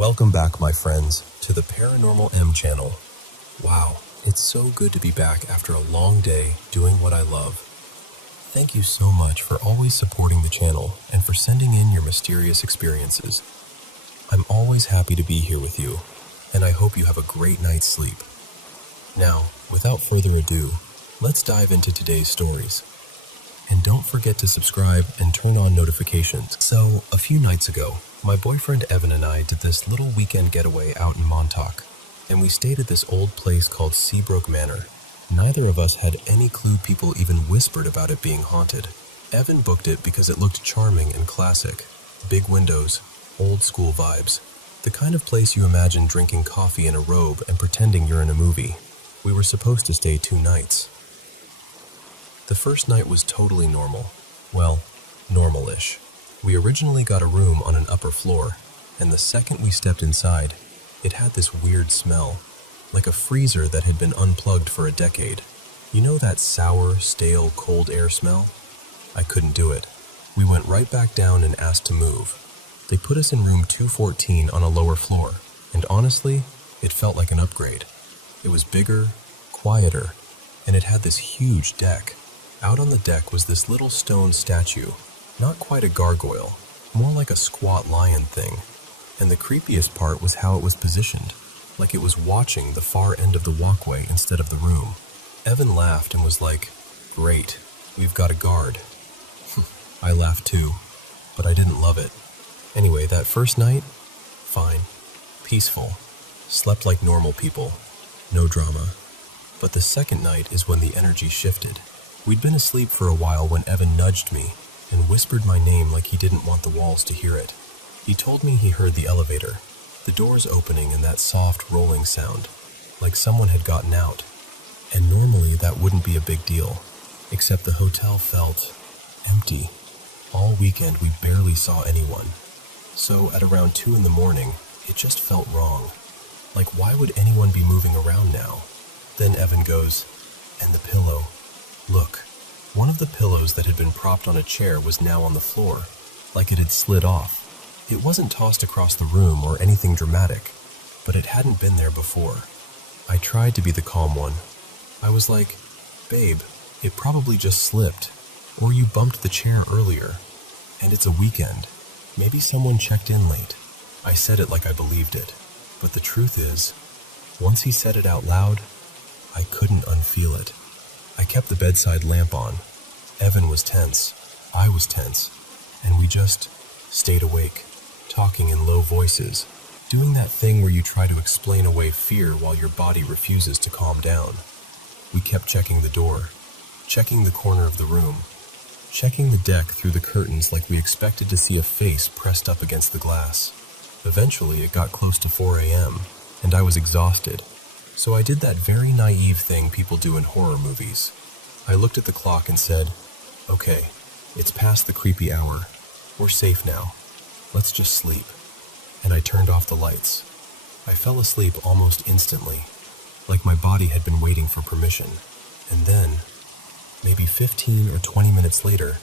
Welcome back, my friends, to the Paranormal M channel. Wow, it's so good to be back after a long day doing what I love. Thank you so much for always supporting the channel and for sending in your mysterious experiences. I'm always happy to be here with you, and I hope you have a great night's sleep. Now, without further ado, let's dive into today's stories. And don't forget to subscribe and turn on notifications. So, a few nights ago, my boyfriend Evan and I did this little weekend getaway out in Montauk, and we stayed at this old place called Seabrook Manor. Neither of us had any clue people even whispered about it being haunted. Evan booked it because it looked charming and classic. Big windows, old school vibes. The kind of place you imagine drinking coffee in a robe and pretending you're in a movie. We were supposed to stay 2 nights. The first night was totally normal. Well, normal-ish. We originally got a room on an upper floor, and the second we stepped inside, it had this weird smell, like a freezer that had been unplugged for a decade. You know that sour, stale, cold air smell? I couldn't do it. We went right back down and asked to move. They put us in room 214 on a lower floor, and honestly, it felt like an upgrade. It was bigger, quieter, and it had this huge deck. Out on the deck was this little stone statue, not quite a gargoyle, more like a squat lion thing. And the creepiest part was how it was positioned, like it was watching the far end of the walkway instead of the room. Evan laughed and was like, "Great, we've got a guard." I laughed too, but I didn't love it. Anyway, that first night, fine, peaceful, slept like normal people, no drama. But the second night is when the energy shifted. We'd been asleep for a while when Evan nudged me and whispered my name like he didn't want the walls to hear it. He told me he heard the elevator, the doors opening and that soft rolling sound, like someone had gotten out. And normally that wouldn't be a big deal, except the hotel felt empty. All weekend we barely saw anyone. So at around 2 in the morning, it just felt wrong. Like, why would anyone be moving around now? Then Evan goes, "And the pillow. Look." One of the pillows that had been propped on a chair was now on the floor, like it had slid off. It wasn't tossed across the room or anything dramatic, but it hadn't been there before. I tried to be the calm one. I was like, "Babe, it probably just slipped, or you bumped the chair earlier, and it's a weekend. Maybe someone checked in late." I said it like I believed it, but the truth is, once he said it out loud, I couldn't unfeel it. I kept the bedside lamp on. Evan was tense, I was tense, and we just stayed awake, talking in low voices, doing that thing where you try to explain away fear while your body refuses to calm down. We kept checking the door, checking the corner of the room, checking the deck through the curtains like we expected to see a face pressed up against the glass. Eventually, it got close to 4 a.m., and I was exhausted. So I did that very naive thing people do in horror movies. I looked at the clock and said, "Okay, it's past the creepy hour. We're safe now. Let's just sleep." And I turned off the lights. I fell asleep almost instantly, like my body had been waiting for permission. And then, maybe 15 or 20 minutes later,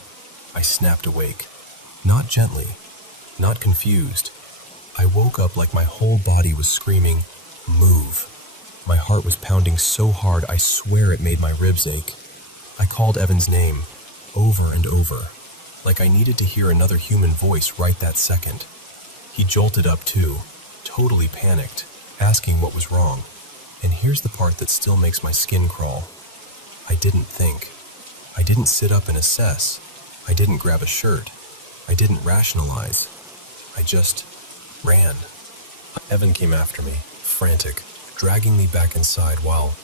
I snapped awake. Not gently, not confused. I woke up like my whole body was screaming, "Move." My heart was pounding so hard I swear it made my ribs ache. I called Evan's name, over and over, like I needed to hear another human voice right that second. He jolted up too, totally panicked, asking what was wrong. And here's the part that still makes my skin crawl. I didn't think. I didn't sit up and assess. I didn't grab a shirt. I didn't rationalize. I just ran. Evan came after me, frantic, dragging me back inside while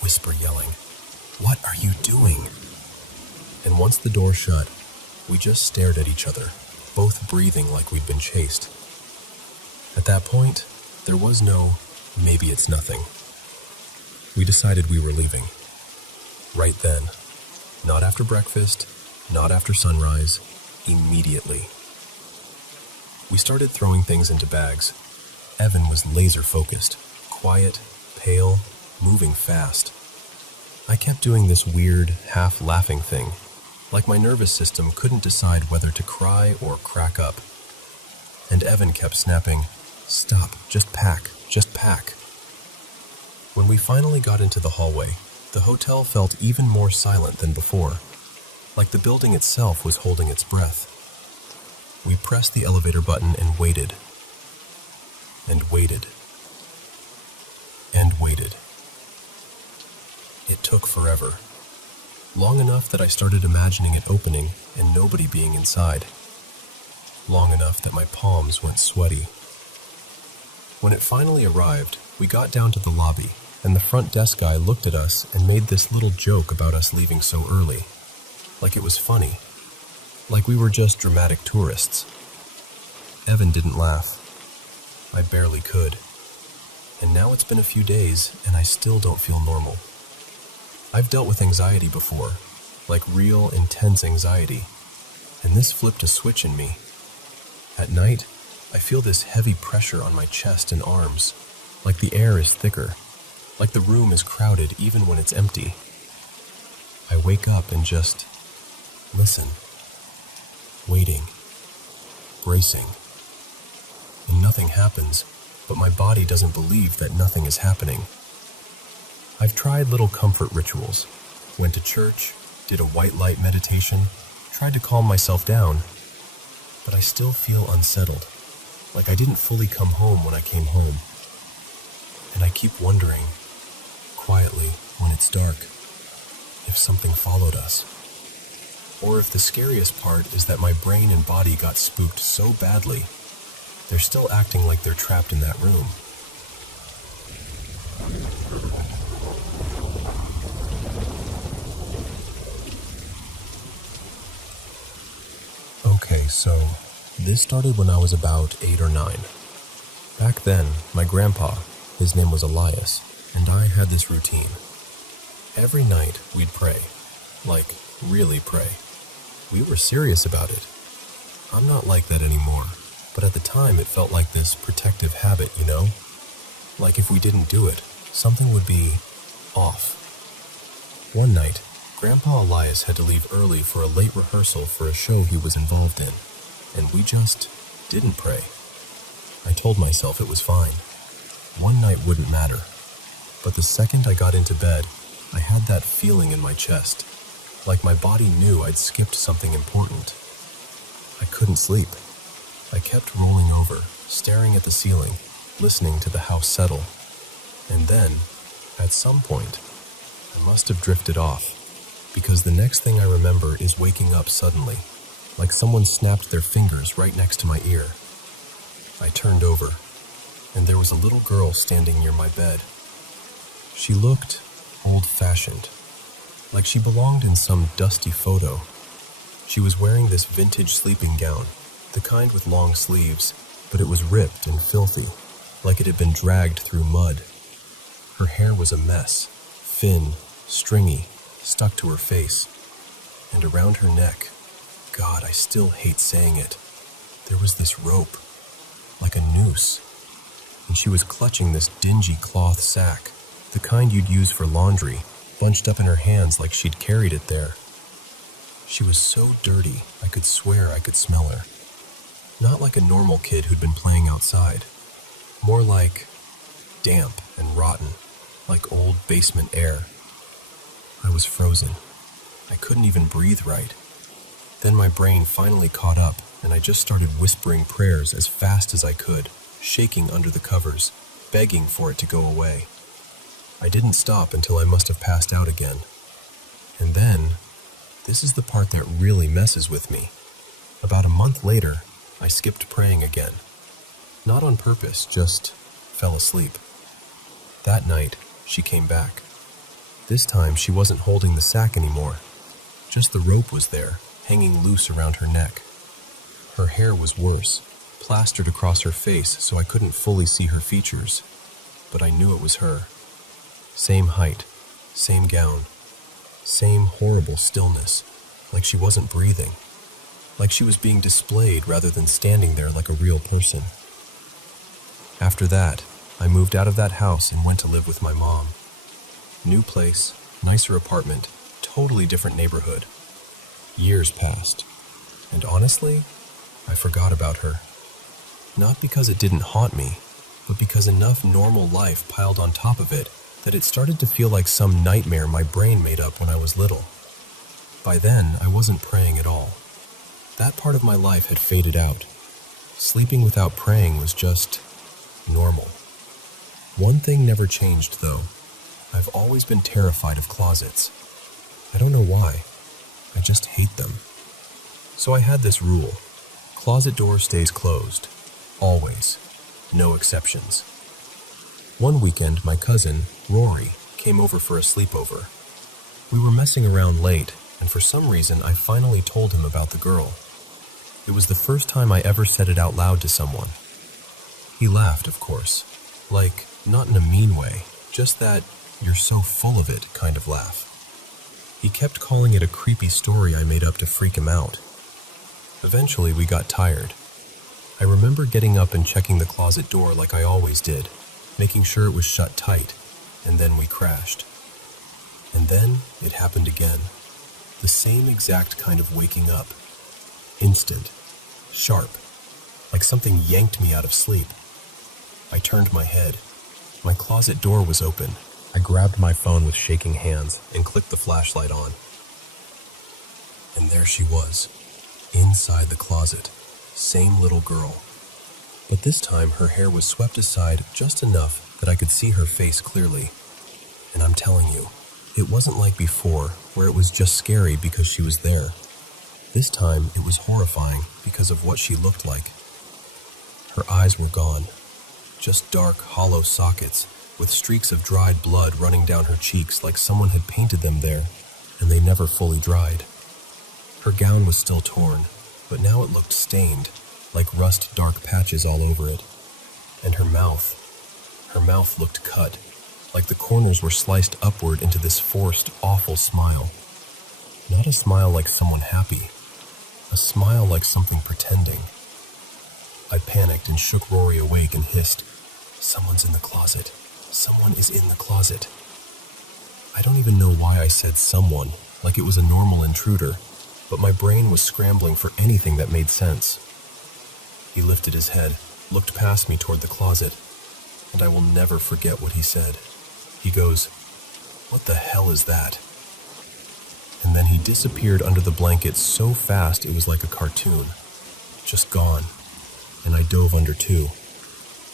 whisper yelling, "What are you doing?" And once the door shut, we just stared at each other, both breathing like we'd been chased. At that point, there was no, "maybe it's nothing." We decided we were leaving. Right then. Not after breakfast, not after sunrise, immediately. We started throwing things into bags. Evan was laser focused. Quiet, pale, moving fast. I kept doing this weird, half-laughing thing, like my nervous system couldn't decide whether to cry or crack up. And Evan kept snapping, Stop, just pack, just pack. When we finally got into the hallway, the hotel felt even more silent than before, like the building itself was holding its breath. We pressed the elevator button and waited. And waited. And waited. It took forever. Long enough that I started imagining it opening and nobody being inside. Long enough that my palms went sweaty. When it finally arrived, we got down to the lobby, and the front desk guy looked at us and made this little joke about us leaving so early. Like it was funny. Like we were just dramatic tourists. Evan didn't laugh. I barely could. And now it's been a few days, and I still don't feel normal. I've dealt with anxiety before, like real, intense anxiety, and this flipped a switch in me. At night, I feel this heavy pressure on my chest and arms, like the air is thicker, like the room is crowded even when it's empty. I wake up and just listen, waiting, bracing, and nothing happens, but my body doesn't believe that nothing is happening. I've tried little comfort rituals, went to church, did a white light meditation, tried to calm myself down, but I still feel unsettled, like I didn't fully come home when I came home. And I keep wondering, quietly, when it's dark, if something followed us. Or if the scariest part is that my brain and body got spooked so badly, they're still acting like they're trapped in that room. Okay, so this started when I was about 8 or 9. Back then, my grandpa, his name was Elias, and I had this routine. Every night we'd pray, like really pray. We were serious about it. I'm not like that anymore, but at the time it felt like this protective habit, you know? Like if we didn't do it, something would be off. One night, Grandpa Elias had to leave early for a late rehearsal for a show he was involved in, and we just didn't pray. I told myself it was fine. One night wouldn't matter. But the second I got into bed, I had that feeling in my chest, like my body knew I'd skipped something important. I couldn't sleep. I kept rolling over, staring at the ceiling, listening to the house settle. And then, at some point, I must have drifted off, because the next thing I remember is waking up suddenly, like someone snapped their fingers right next to my ear. I turned over, and there was a little girl standing near my bed. She looked old-fashioned, like she belonged in some dusty photo. She was wearing this vintage sleeping gown, the kind with long sleeves, but it was ripped and filthy, like it had been dragged through mud. Her hair was a mess, thin, stringy, stuck to her face, and around her neck, God, I still hate saying it, there was this rope, like a noose, and she was clutching this dingy cloth sack, the kind you'd use for laundry, bunched up in her hands like she'd carried it there. She was so dirty, I could swear I could smell her. Not like a normal kid who'd been playing outside, more like damp and rotten, like old basement air. I was frozen. I couldn't even breathe right. Then my brain finally caught up, and I just started whispering prayers as fast as I could, shaking under the covers, begging for it to go away. I didn't stop until I must have passed out again. And then, this is the part that really messes with me. About a month later, I skipped praying again. Not on purpose, just fell asleep. That night, she came back. This time, she wasn't holding the sack anymore. Just the rope was there, hanging loose around her neck. Her hair was worse, plastered across her face so I couldn't fully see her features, but I knew it was her. Same height, same gown, same horrible stillness, like she wasn't breathing, like she was being displayed rather than standing there like a real person. After that, I moved out of that house and went to live with my mom. New place, nicer apartment, totally different neighborhood. Years passed, and honestly, I forgot about her. Not because it didn't haunt me, but because enough normal life piled on top of it that it started to feel like some nightmare my brain made up when I was little. By then, I wasn't praying at all. That part of my life had faded out. Sleeping without praying was just normal. One thing never changed, though. I've always been terrified of closets. I don't know why. I just hate them. So I had this rule. Closet door stays closed. Always. No exceptions. One weekend, my cousin, Rory, came over for a sleepover. We were messing around late, and for some reason I finally told him about the girl. It was the first time I ever said it out loud to someone. He laughed, of course. Like, not in a mean way, just that "you're so full of it" kind of laugh. He kept calling it a creepy story I made up to freak him out. Eventually, we got tired. I remember getting up and checking the closet door like I always did, making sure it was shut tight, and then we crashed. And then it happened again. The same exact kind of waking up. Instant. Sharp. Like something yanked me out of sleep. I turned my head. My closet door was open. I grabbed my phone with shaking hands and clicked the flashlight on. And there she was, inside the closet. Same little girl. But this time her hair was swept aside just enough that I could see her face clearly. And I'm telling you, it wasn't like before, where it was just scary because she was there. This time it was horrifying because of what she looked like. Her eyes were gone. Just dark, hollow sockets, with streaks of dried blood running down her cheeks like someone had painted them there, and they never fully dried. Her gown was still torn, but now it looked stained, like rust dark patches all over it. And her mouth looked cut, like the corners were sliced upward into this forced, awful smile. Not a smile like someone happy, a smile like something pretending. I panicked and shook Rory awake and hissed, "Someone's in the closet. Someone is in the closet." I don't even know why I said someone, like it was a normal intruder, but my brain was scrambling for anything that made sense. He lifted his head, looked past me toward the closet, and I will never forget what he said. He goes, "What the hell is that?" And then he disappeared under the blanket so fast it was like a cartoon. Just gone. And I dove under too.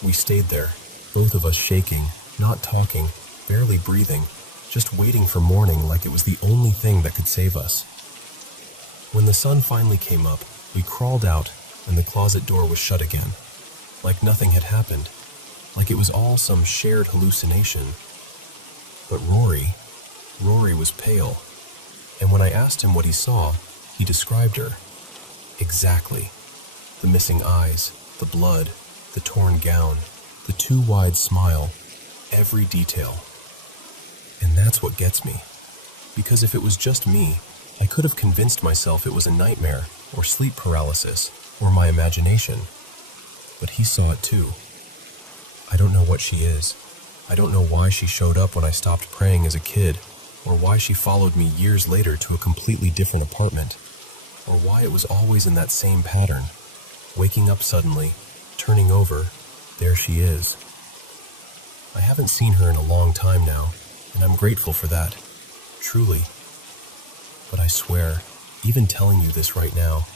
We stayed there, both of us shaking, not talking, barely breathing, just waiting for morning like it was the only thing that could save us. When the sun finally came up, we crawled out and the closet door was shut again, like nothing had happened, like it was all some shared hallucination. But Rory was pale, and when I asked him what he saw, he described her. Exactly. The missing eyes, the blood, the torn gown, the too wide smile, every detail. And that's what gets me. Because if it was just me, I could have convinced myself it was a nightmare, or sleep paralysis, or my imagination. But he saw it too. I don't know what she is. I don't know why she showed up when I stopped praying as a kid, or why she followed me years later to a completely different apartment, or why it was always in that same pattern. Waking up suddenly, turning over, there she is. I haven't seen her in a long time now, and I'm grateful for that, truly. But I swear, even telling you this right now,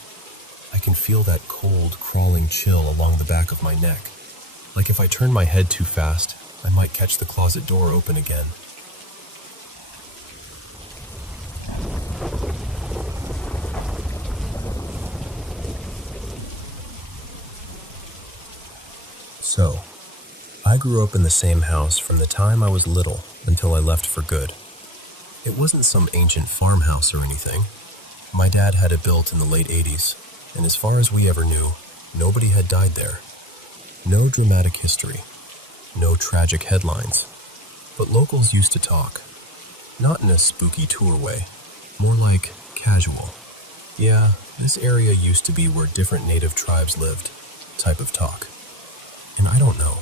I can feel that cold, crawling chill along the back of my neck. Like if I turn my head too fast, I might catch the closet door open again. So, I grew up in the same house from the time I was little until I left for good. It wasn't some ancient farmhouse or anything. My dad had it built in the late 80s, and as far as we ever knew, nobody had died there. No dramatic history, no tragic headlines, but locals used to talk. Not in a spooky tour way, more like casual. Yeah, this area used to be where different native tribes lived, type of talk. And I don't know.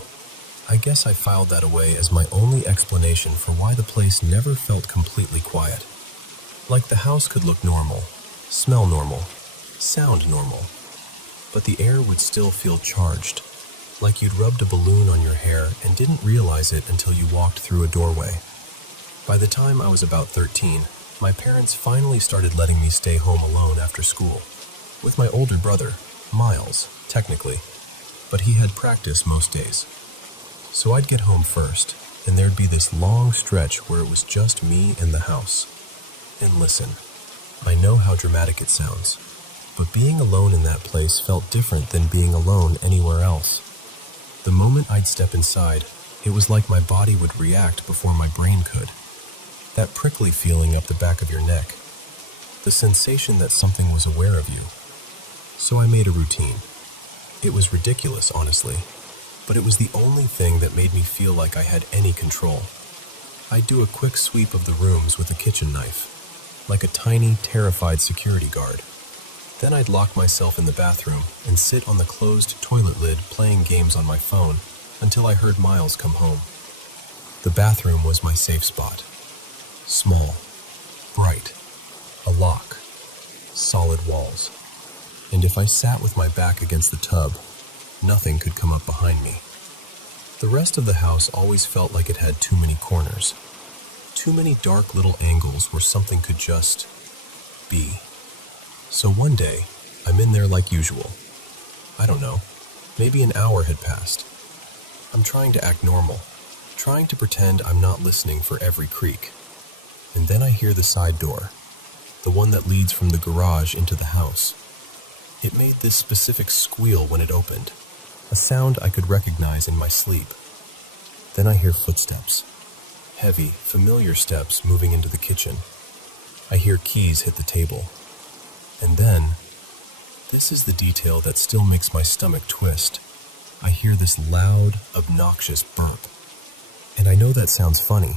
I guess I filed that away as my only explanation for why the place never felt completely quiet. Like the house could look normal, smell normal, sound normal, but the air would still feel charged, like you'd rubbed a balloon on your hair and didn't realize it until you walked through a doorway. By the time I was about 13, my parents finally started letting me stay home alone after school, with my older brother, Miles, technically, but he had practice most days. So I'd get home first, and there'd be this long stretch where it was just me and the house. And listen, I know how dramatic it sounds, but being alone in that place felt different than being alone anywhere else. The moment I'd step inside, it was like my body would react before my brain could. That prickly feeling up the back of your neck, the sensation that something was aware of you. So I made a routine. It was ridiculous, honestly, but it was the only thing that made me feel like I had any control. I'd do a quick sweep of the rooms with a kitchen knife, like a tiny, terrified security guard. Then I'd lock myself in the bathroom and sit on the closed toilet lid playing games on my phone until I heard Miles come home. The bathroom was my safe spot. Small, bright, a lock, solid walls. And if I sat with my back against the tub, nothing could come up behind me. The rest of the house always felt like it had too many corners, too many dark little angles where something could just be. So one day, I'm in there like usual. I don't know, maybe an hour had passed. I'm trying to act normal, trying to pretend I'm not listening for every creak. And then I hear the side door, the one that leads from the garage into the house. It made this specific squeal when it opened, a sound I could recognize in my sleep. Then I hear footsteps, heavy, familiar steps moving into the kitchen. I hear keys hit the table. And then, this is the detail that still makes my stomach twist. I hear this loud, obnoxious burp. And I know that sounds funny,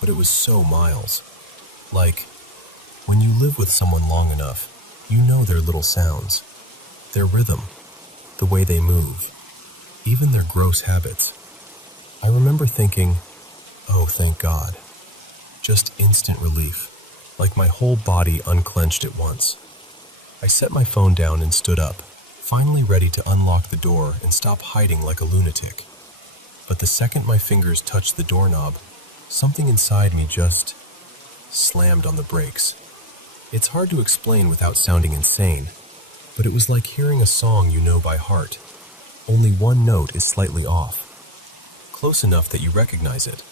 but it was so Miles. Like, when you live with someone long enough, you know their little sounds, their rhythm, the way they move, even their gross habits. I remember thinking, oh, thank God. Just instant relief, like my whole body unclenched at once. I set my phone down and stood up, finally ready to unlock the door and stop hiding like a lunatic. But the second my fingers touched the doorknob, something inside me just slammed on the brakes. It's hard to explain without sounding insane, but it was like hearing a song you know by heart. Only one note is slightly off. Close enough that you recognize it,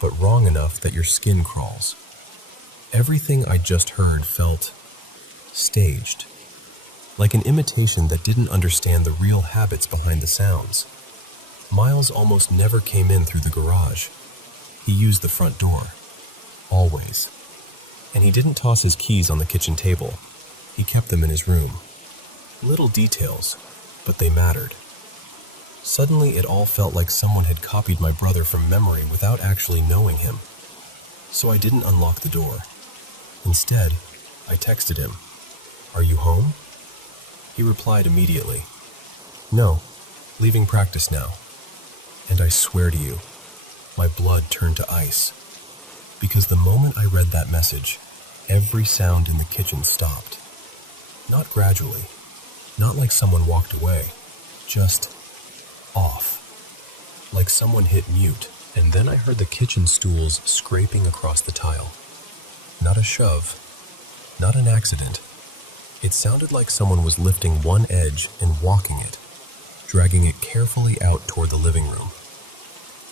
but wrong enough that your skin crawls. Everything I just heard felt staged, like an imitation that didn't understand the real habits behind the sounds. Miles almost never came in through the garage. He used the front door, always. And he didn't toss his keys on the kitchen table. He kept them in his room. Little details, but they mattered. Suddenly it all felt like someone had copied my brother from memory without actually knowing him. So I didn't unlock the door. Instead, I texted him, "Are you home?" He replied immediately, "No, leaving practice now." And I swear to you, my blood turned to ice. Because the moment I read that message, every sound in the kitchen stopped. Not gradually, not like someone walked away, just off. Like someone hit mute, and then I heard the kitchen stools scraping across the tile. Not a shove, not an accident. It sounded like someone was lifting one edge and walking it, dragging it carefully out toward the living room.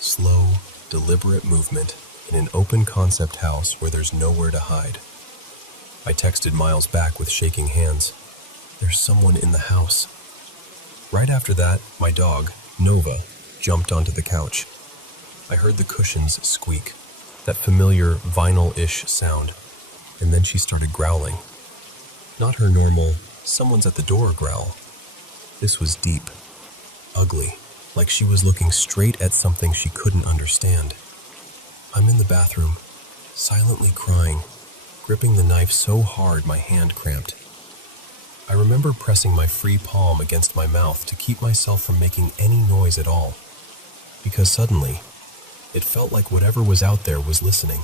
Slow, deliberate movement in an open concept house where there's nowhere to hide. I texted Miles back with shaking hands. There's someone in the house. Right after that, my dog, Nova, jumped onto the couch. I heard the cushions squeak, that familiar vinyl-ish sound, and then she started growling. Not her normal, someone's at the door growl. This was deep, ugly, like she was looking straight at something she couldn't understand. I'm in the bathroom, silently crying, gripping the knife so hard my hand cramped. I remember pressing my free palm against my mouth to keep myself from making any noise at all, because suddenly, it felt like whatever was out there was listening.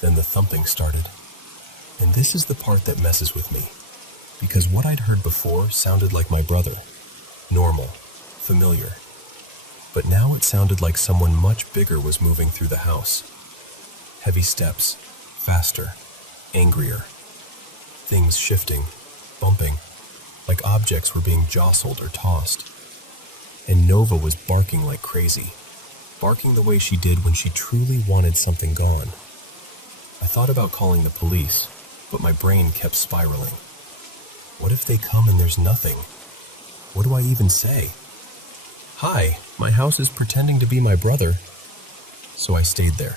Then the thumping started. And this is the part that messes with me, because what I'd heard before sounded like my brother. Normal, familiar, but now it sounded like someone much bigger was moving through the house. Heavy steps, faster, angrier. Things shifting, bumping, like objects were being jostled or tossed. And Nova was barking like crazy, barking the way she did when she truly wanted something gone. I thought about calling the police, but my brain kept spiraling. What if they come and there's nothing? What do I even say? Hi, my house is pretending to be my brother. So I stayed there,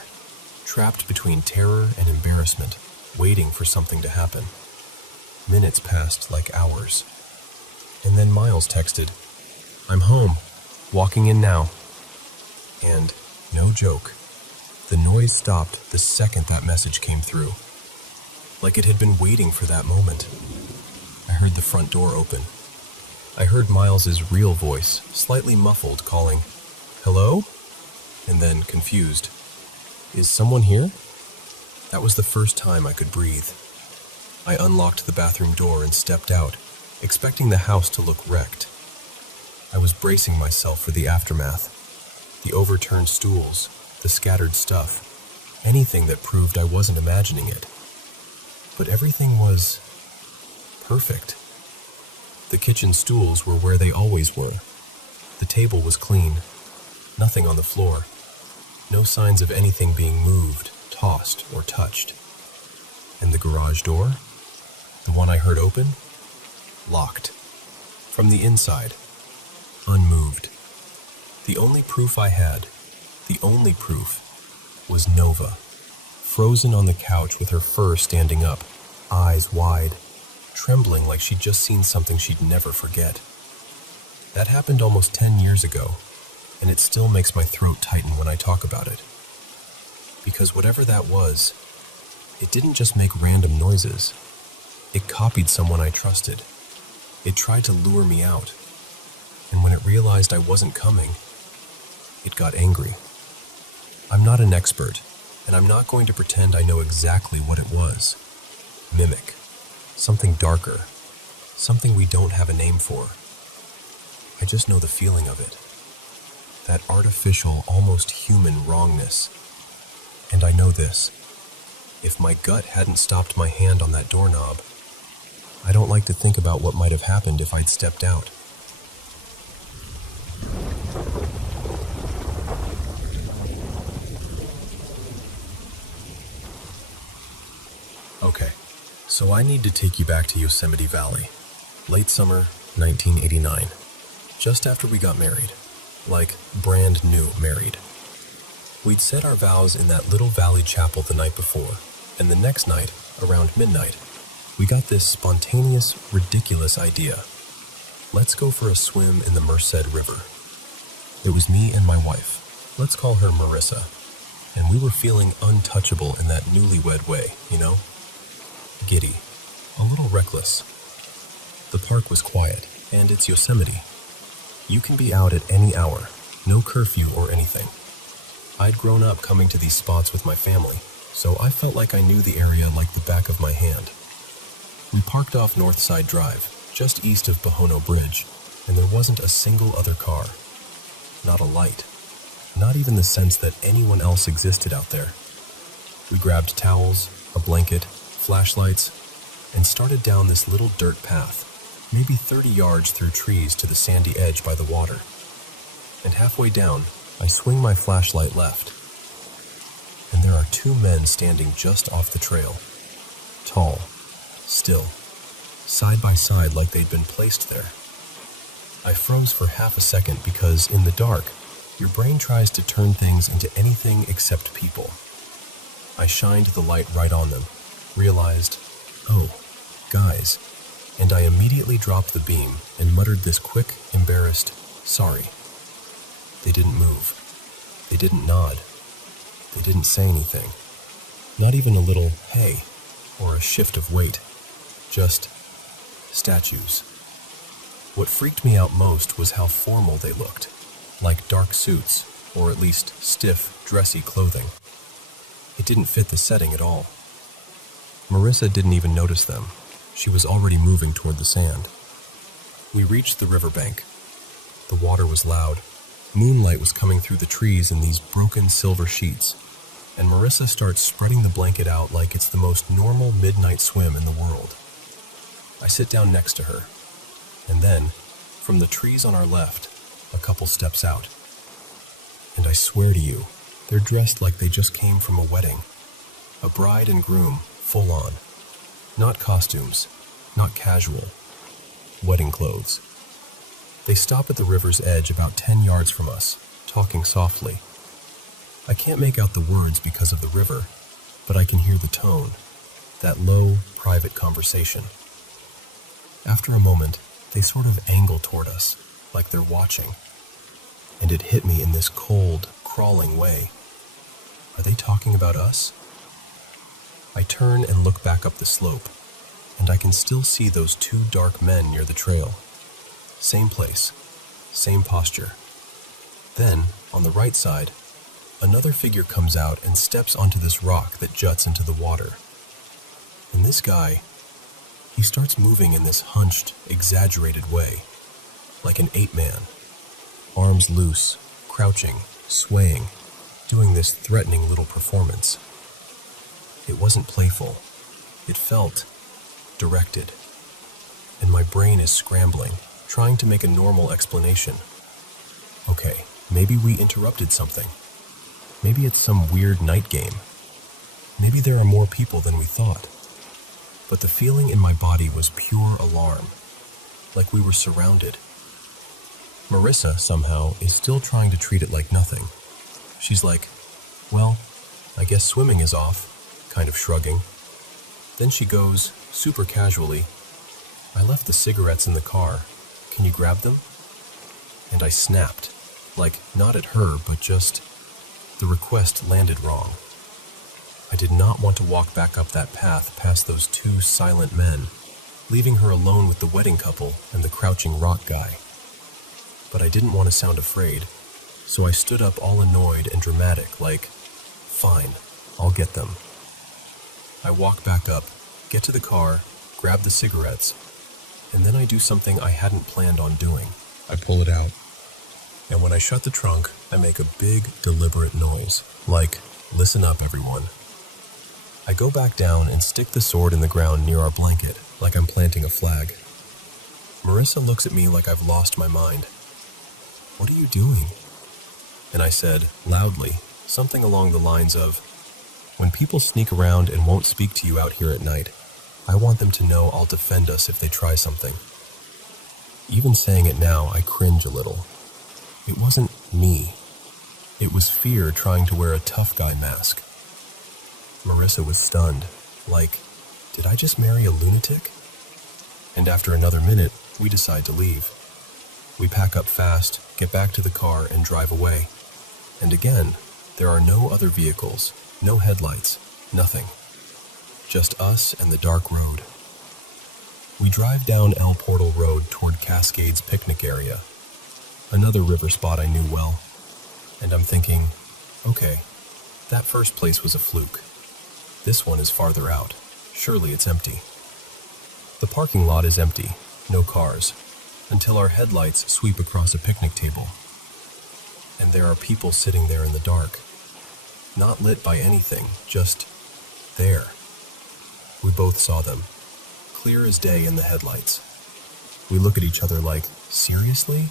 trapped between terror and embarrassment, waiting for something to happen. Minutes passed like hours. And then Miles texted, "I'm home, walking in now." And, no joke, the noise stopped the second that message came through. Like it had been waiting for that moment. I heard the front door open. I heard Miles's real voice, slightly muffled, calling, "Hello?" And then, confused, "Is someone here?" That was the first time I could breathe. I unlocked the bathroom door and stepped out, expecting the house to look wrecked. I was bracing myself for the aftermath. The overturned stools, the scattered stuff, anything that proved I wasn't imagining it. But everything was perfect. The kitchen stools were where they always were. The table was clean, nothing on the floor, no signs of anything being moved, tossed, or touched. And the garage door, the one I heard open, locked. From the inside, unmoved. The only proof I had, the only proof, was Nova, frozen on the couch with her fur standing up, eyes wide, trembling like she'd just seen something she'd never forget. That happened almost 10 years ago, and it still makes my throat tighten when I talk about it. Because whatever that was, it didn't just make random noises. It copied someone I trusted. It tried to lure me out. And when it realized I wasn't coming, it got angry. I'm not an expert, and I'm not going to pretend I know exactly what it was. Mimic. Something darker. Something we don't have a name for. I just know the feeling of it. That artificial, almost human wrongness. And I know this. If my gut hadn't stopped my hand on that doorknob, I don't like to think about what might have happened if I'd stepped out. Okay, so I need to take you back to Yosemite Valley. Late summer, 1989. Just after we got married. Like, brand new married. We'd said our vows in that little valley chapel the night before, and the next night, around midnight, we got this spontaneous, ridiculous idea. Let's go for a swim in the Merced River. It was me and my wife. Let's call her Marissa. And we were feeling untouchable in that newlywed way, you know? Giddy. A little reckless. The park was quiet, and it's Yosemite. You can be out at any hour, no curfew or anything. I'd grown up coming to these spots with my family, so I felt like I knew the area like the back of my hand. We parked off Northside Drive, just east of Bohono Bridge, and there wasn't a single other car. Not a light. Not even the sense that anyone else existed out there. We grabbed towels, a blanket, flashlights, and started down this little dirt path, maybe 30 yards through trees to the sandy edge by the water. And halfway down, I swing my flashlight left, and there are two men standing just off the trail. Tall, still, side by side like they'd been placed there. I froze for half a second because, in the dark, your brain tries to turn things into anything except people. I shined the light right on them, realized, oh, guys, and I immediately dropped the beam and muttered this quick, embarrassed, sorry. They didn't move. They didn't nod. They didn't say anything. Not even a little, hey, or a shift of weight. Just statues. What freaked me out most was how formal they looked, like dark suits, or at least stiff, dressy clothing. It didn't fit the setting at all. Marissa didn't even notice them. She was already moving toward the sand. We reached the riverbank. The water was loud, Moonlight was coming through the trees in these broken silver sheets, and Marissa starts spreading the blanket out like it's the most normal midnight swim in the world. I sit down next to her, and then, from the trees on our left, a couple steps out. And I swear to you, they're dressed like they just came from a wedding. A bride and groom, full on. Not costumes, not casual. Wedding clothes. They stop at the river's edge about 10 yards from us, talking softly. I can't make out the words because of the river, but I can hear the tone, that low, private conversation. After a moment, they sort of angle toward us, like they're watching. And it hit me in this cold, crawling way. Are they talking about us? I turn and look back up the slope, and I can still see those two dark men near the trail. Same place, same posture. Then, on the right side, another figure comes out and steps onto this rock that juts into the water. And this guy, he starts moving in this hunched, exaggerated way, like an ape-man. Arms loose, crouching, swaying, doing this threatening little performance. It wasn't playful. It felt directed. And my brain is scrambling, trying to make a normal explanation. Okay, maybe we interrupted something. Maybe it's some weird night game. Maybe there are more people than we thought. But the feeling in my body was pure alarm, like we were surrounded. Marissa, somehow, is still trying to treat it like nothing. She's like, well, I guess swimming is off, kind of shrugging. Then she goes, super casually, I left the cigarettes in the car. Can you grab them? And I snapped, like not at her, but just the request landed wrong. I did not want to walk back up that path past those two silent men, leaving her alone with the wedding couple and the crouching rock guy. But I didn't want to sound afraid, so I stood up all annoyed and dramatic, like, fine, I'll get them. I walk back up, get to the car, grab the cigarettes, and then I do something I hadn't planned on doing. I pull it out. And when I shut the trunk, I make a big, deliberate noise, like, listen up, everyone. I go back down and stick the sword in the ground near our blanket, like I'm planting a flag. Marissa looks at me like I've lost my mind. What are you doing? And I said, loudly, something along the lines of, when people sneak around and won't speak to you out here at night, I want them to know I'll defend us if they try something. Even saying it now, I cringe a little. It wasn't me. It was fear trying to wear a tough guy mask. Marissa was stunned, like, did I just marry a lunatic? And after another minute, we decide to leave. We pack up fast, get back to the car, and drive away. And again, there are no other vehicles, no headlights, nothing. Just us and the dark road. We drive down El Portal Road toward Cascades Picnic Area, another river spot I knew well. And I'm thinking, okay, that first place was a fluke. This one is farther out. Surely it's empty. The parking lot is empty, no cars, until our headlights sweep across a picnic table. And there are people sitting there in the dark, not lit by anything, just there. We both saw them, clear as day in the headlights. We look at each other like, seriously?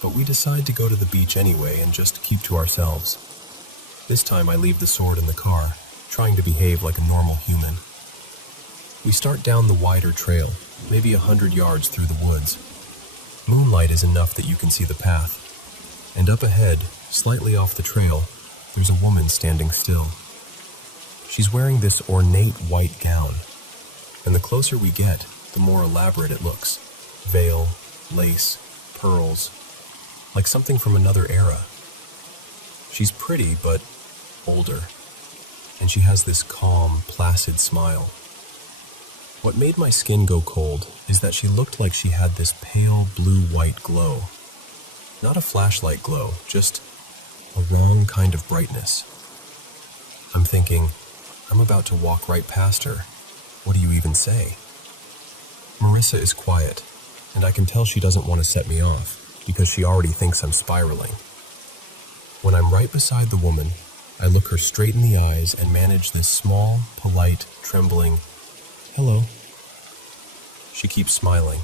But we decide to go to the beach anyway and just keep to ourselves. This time I leave the sword in the car, trying to behave like a normal human. We start down the wider trail, maybe 100 yards through the woods. Moonlight is enough that you can see the path. And up ahead, slightly off the trail, there's a woman standing still. She's wearing this ornate white gown, and the closer we get, the more elaborate it looks. Veil, lace, pearls, like something from another era. She's pretty, but older, and she has this calm, placid smile. What made my skin go cold is that she looked like she had this pale blue-white glow. Not a flashlight glow, just a wrong kind of brightness. I'm thinking, I'm about to walk right past her. What do you even say? Marissa is quiet, and I can tell she doesn't want to set me off. because she already thinks I'm spiraling. When I'm right beside the woman, I look her straight in the eyes and manage this small, polite, trembling, "Hello." She keeps smiling,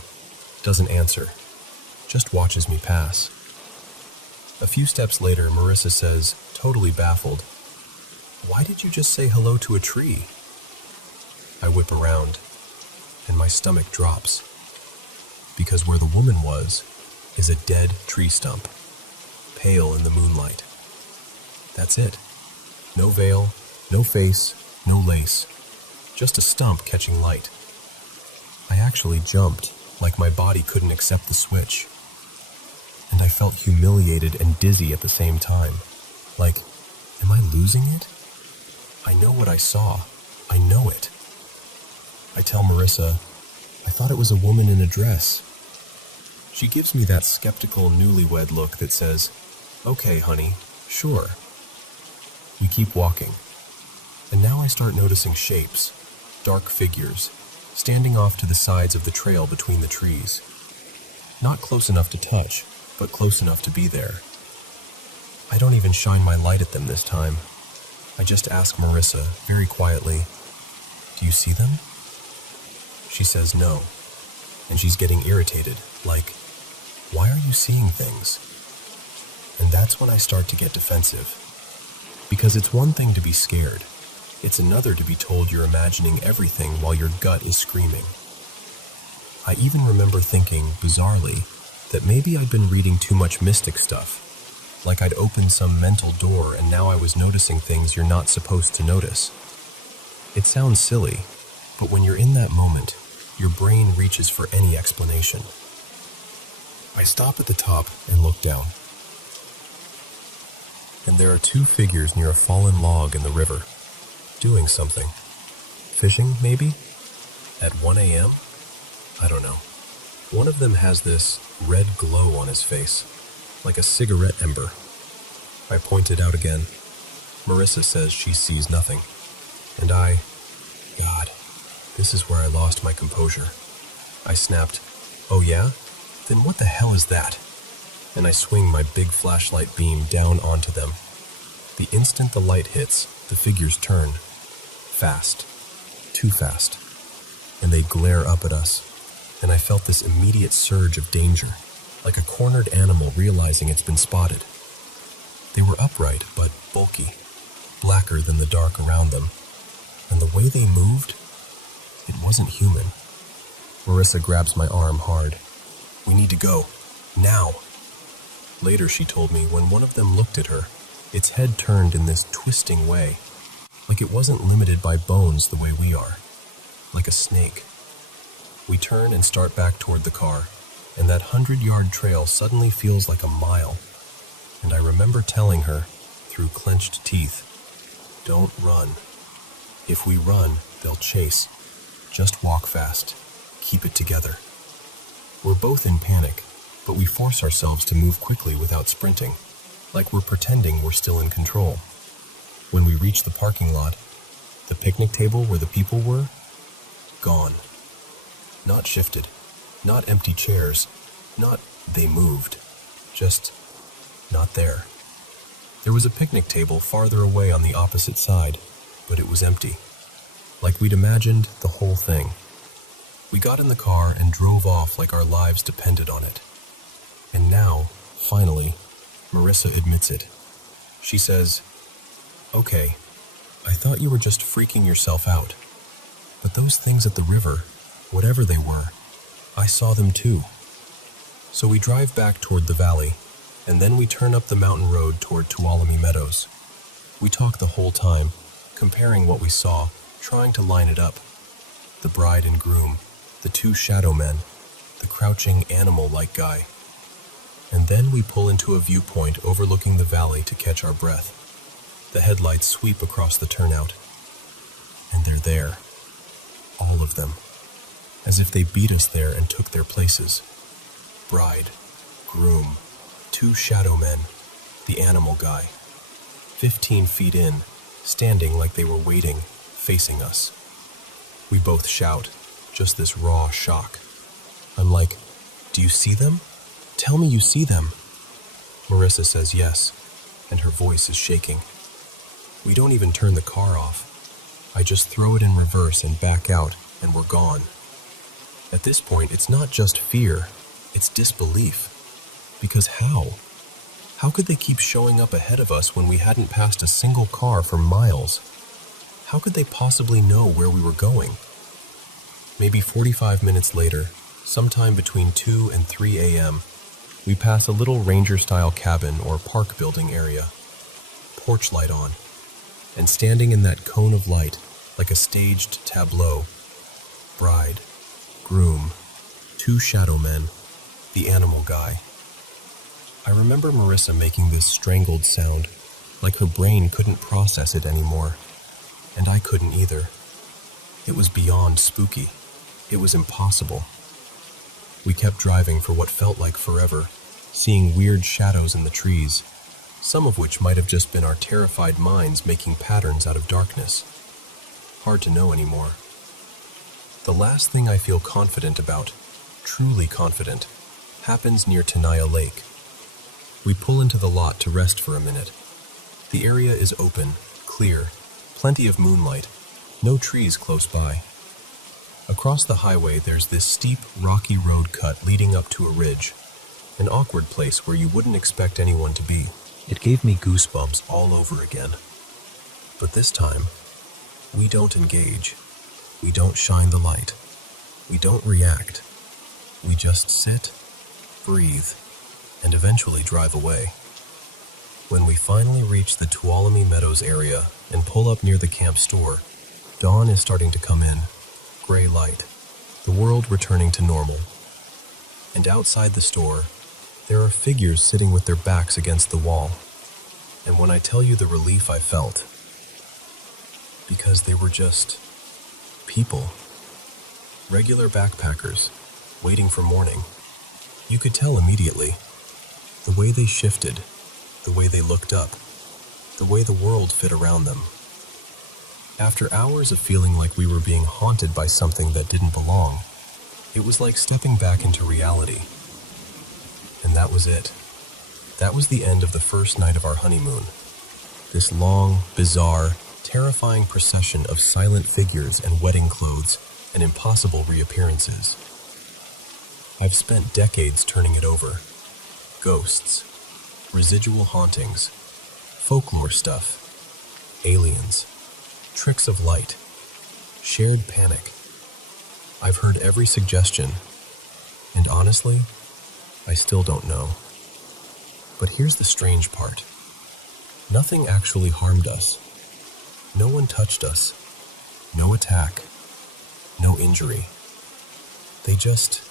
doesn't answer, just watches me pass. A few steps later, Marissa says, totally baffled, "Why did you just say hello to a tree?" I whip around, and my stomach drops, because where the woman was is a dead tree stump, pale in the moonlight. That's it. No veil, no face, no lace, just a stump catching light. I actually jumped, like my body couldn't accept the switch. And I felt humiliated and dizzy at the same time. Like, am I losing it? I know what I saw. I know it. I tell Marissa, "I thought it was a woman in a dress." She gives me that skeptical newlywed look that says, "Okay, honey, sure." We keep walking, and now I start noticing shapes, dark figures, standing off to the sides of the trail between the trees. Not close enough to touch, but close enough to be there. I don't even shine my light at them this time. I just ask Marissa, very quietly, "Do you see them?" She says no, and she's getting irritated, like, "Why are you seeing things?" And that's when I start to get defensive. Because it's one thing to be scared. It's another to be told you're imagining everything while your gut is screaming. I even remember thinking, bizarrely, that maybe I'd been reading too much mystic stuff. Like I'd opened some mental door and now I was noticing things you're not supposed to notice. It sounds silly, but when you're in that moment, your brain reaches for any explanation. I stop at the top and look down. And there are two figures near a fallen log in the river, doing something. Fishing, maybe? At 1 a.m.? I don't know. One of them has this red glow on his face, like a cigarette ember. I point it out again. Marissa says she sees nothing. And God, this is where I lost my composure. I snapped, "Oh yeah? Then what the hell is that?" And I swing my big flashlight beam down onto them. The instant the light hits, the figures turn. Fast. Too fast. And they glare up at us. And I felt this immediate surge of danger, like a cornered animal realizing it's been spotted. They were upright, but bulky, blacker than the dark around them. And the way they moved, it wasn't human. Marissa grabs my arm hard. "We need to go. Now." Later she told me when one of them looked at her, its head turned in this twisting way, like it wasn't limited by bones the way we are, like a snake. We turn and start back toward the car, and that 100-yard trail suddenly feels like a mile. And I remember telling her, through clenched teeth, "Don't run. If we run, they'll chase. Just walk fast. Keep it together." We're both in panic, but we force ourselves to move quickly without sprinting, like we're pretending we're still in control. When we reach the parking lot, the picnic table where the people were, gone. Not shifted, not empty chairs, not they moved, just not there. There was a picnic table farther away on the opposite side, but it was empty, like we'd imagined the whole thing. We got in the car and drove off like our lives depended on it. And now, finally, Marissa admits it. She says, "Okay, I thought you were just freaking yourself out. But those things at the river, whatever they were, I saw them too." So we drive back toward the valley, and then we turn up the mountain road toward Tuolumne Meadows. We talk the whole time, comparing what we saw, trying to line it up. The bride and groom, the two shadow men, the crouching animal-like guy. And then we pull into a viewpoint overlooking the valley to catch our breath. The headlights sweep across the turnout. And they're there. All of them. As if they beat us there and took their places. Bride, groom, two shadow men, the animal guy. 15 feet in, standing like they were waiting, facing us. We both shout, just this raw shock. I'm like, "Do you see them?" Tell me you see them. Marissa says yes, and her voice is shaking. We don't even turn the car off. I just throw it in reverse and back out, and we're gone. At this point, it's not just fear, it's disbelief. Because how? How could they keep showing up ahead of us when we hadn't passed a single car for miles? How could they possibly know where we were going? Maybe 45 minutes later, sometime between 2 and 3 a.m., we pass a little ranger-style cabin or park building area. Porch light on, and standing in that cone of light, like a staged tableau, bride, groom, 2 shadow men, the animal guy. I remember Marissa making this strangled sound, like her brain couldn't process it anymore, and I couldn't either. It was beyond spooky. It was impossible. We kept driving for what felt like forever, seeing weird shadows in the trees, some of which might have just been our terrified minds making patterns out of darkness. Hard to know anymore. The last thing I feel confident about, truly confident, happens near Tenaya Lake. We pull into the lot to rest for a minute. The area is open, clear, plenty of moonlight, no trees close by. Across the highway there's this steep, rocky road cut leading up to a ridge, an awkward place where you wouldn't expect anyone to be. It gave me goosebumps all over again. But this time, we don't engage. We don't shine the light. We don't react. We just sit, breathe, and eventually drive away. When we finally reach the Tuolumne Meadows area and pull up near the camp store, dawn is starting to come in, gray light, the world returning to normal. And outside the store, there are figures sitting with their backs against the wall. And when I tell you the relief I felt, because they were just people, regular backpackers, waiting for morning. You could tell immediately. The way they shifted, the way they looked up, the way the world fit around them. After hours of feeling like we were being haunted by something that didn't belong, it was like stepping back into reality. And that was it. That was the end of the first night of our honeymoon. This long, bizarre, terrifying procession of silent figures and wedding clothes and impossible reappearances. I've spent decades turning it over. Ghosts, residual hauntings, folklore stuff, aliens, tricks of light, shared panic. I've heard every suggestion, and honestly, I still don't know. But here's the strange part. Nothing actually harmed us. No one touched us. No attack. No injury. They just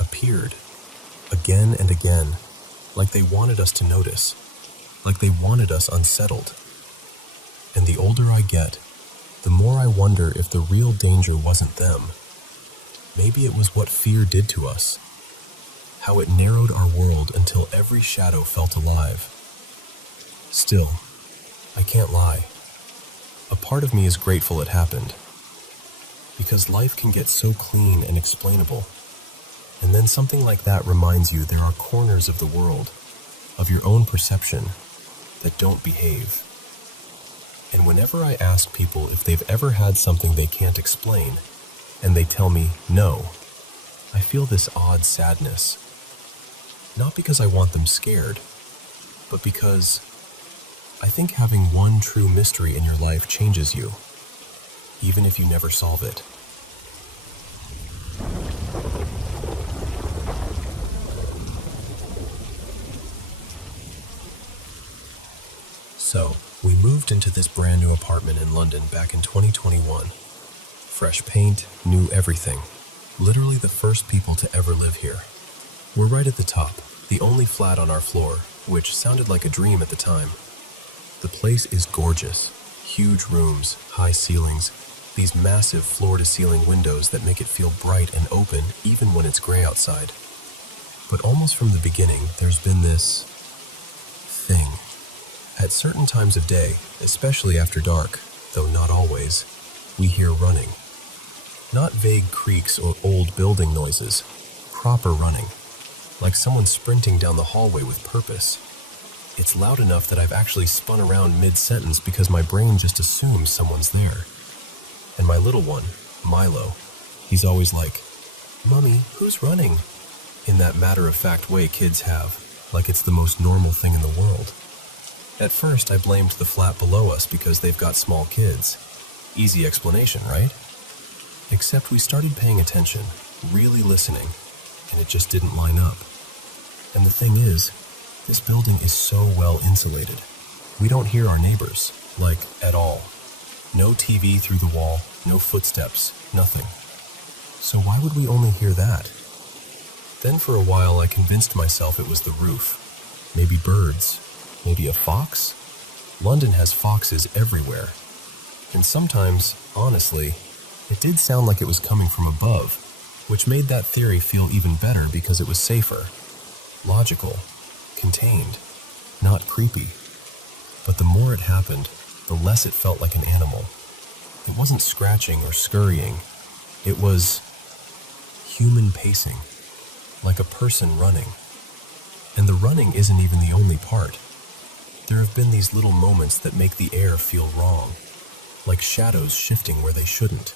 appeared, again and again, like they wanted us to notice, like they wanted us unsettled. And the older I get, the more I wonder if the real danger wasn't them. Maybe it was what fear did to us, how it narrowed our world until every shadow felt alive. Still, I can't lie. A part of me is grateful it happened, because life can get so clean and explainable, and then something like that reminds you there are corners of the world, of your own perception, that don't behave. And whenever I ask people if they've ever had something they can't explain, and they tell me no, I feel this odd sadness. Not because I want them scared, but because I think having one true mystery in your life changes you, even if you never solve it. So, we moved into this brand new apartment in London back in 2021. Fresh paint, new everything. Literally the first people to ever live here. We're right at the top, the only flat on our floor, which sounded like a dream at the time. The place is gorgeous. Huge rooms, high ceilings, these massive floor-to-ceiling windows that make it feel bright and open even when it's gray outside. But almost from the beginning, there's been this thing. At certain times of day, especially after dark, though not always, we hear running. Not vague creaks or old building noises, proper running. like someone sprinting down the hallway with purpose. It's loud enough that I've actually spun around mid-sentence because my brain just assumes someone's there. And my little one, Milo, he's always like, "Mommy, who's running?" in that matter-of-fact way kids have, like it's the most normal thing in the world. At first, I blamed the flat below us because they've got small kids. Easy explanation, right? Except we started paying attention, really listening, and it just didn't line up. And the thing is, this building is so well insulated. We don't hear our neighbors, like, at all. No TV through the wall, no footsteps, nothing. So why would we only hear that? Then for a while I convinced myself it was the roof. Maybe birds. Maybe a fox? London has foxes everywhere. And sometimes, honestly, it did sound like it was coming from above, which made that theory feel even better because it was safer. Logical. Contained. Not creepy. But the more it happened, the less it felt like an animal. It wasn't scratching or scurrying. It was human pacing. Like a person running. And the running isn't even the only part. There have been these little moments that make the air feel wrong, like shadows shifting where they shouldn't.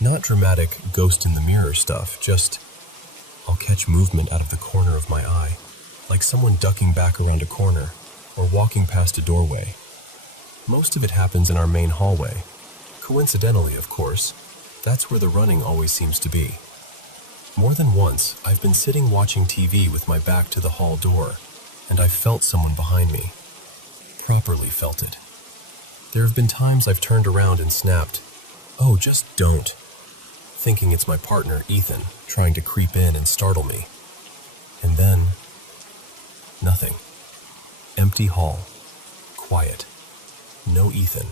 Not dramatic ghost in the mirror stuff, just I'll catch movement out of the corner of my eye, like someone ducking back around a corner or walking past a doorway. Most of it happens in our main hallway. Coincidentally, of course, that's where the running always seems to be. More than once, I've been sitting watching TV with my back to the hall door, and I've felt someone behind me. Properly felt it. There have been times I've turned around and snapped, "Oh, just don't," thinking it's my partner, Ethan, trying to creep in and startle me. And then, nothing. Empty hall. Quiet. No Ethan.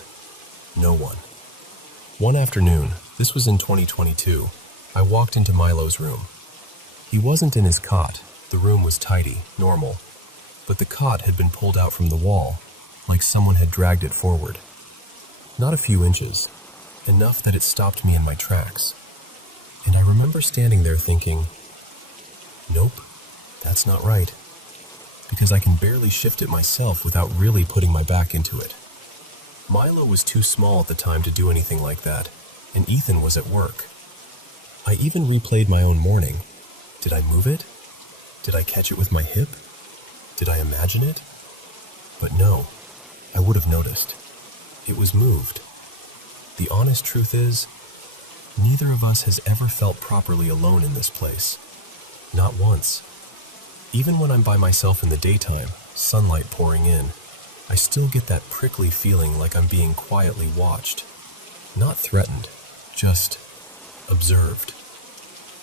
No one. One afternoon, this was in 2022, I walked into Milo's room. He wasn't in his cot. The room was tidy, normal, but the cot had been pulled out from the wall, like someone had dragged it forward. Not a few inches, enough that it stopped me in my tracks. And I remember standing there thinking, nope, that's not right, because I can barely shift it myself without really putting my back into it. Milo was too small at the time to do anything like that, and Ethan was at work. I even replayed my own morning. Did I move it? Did I catch it with my hip? Did I imagine it? But no, I would have noticed. It was moved. The honest truth is, neither of us has ever felt properly alone in this place. Not once. Even when I'm by myself in the daytime, sunlight pouring in, I still get that prickly feeling like I'm being quietly watched. Not threatened, just observed.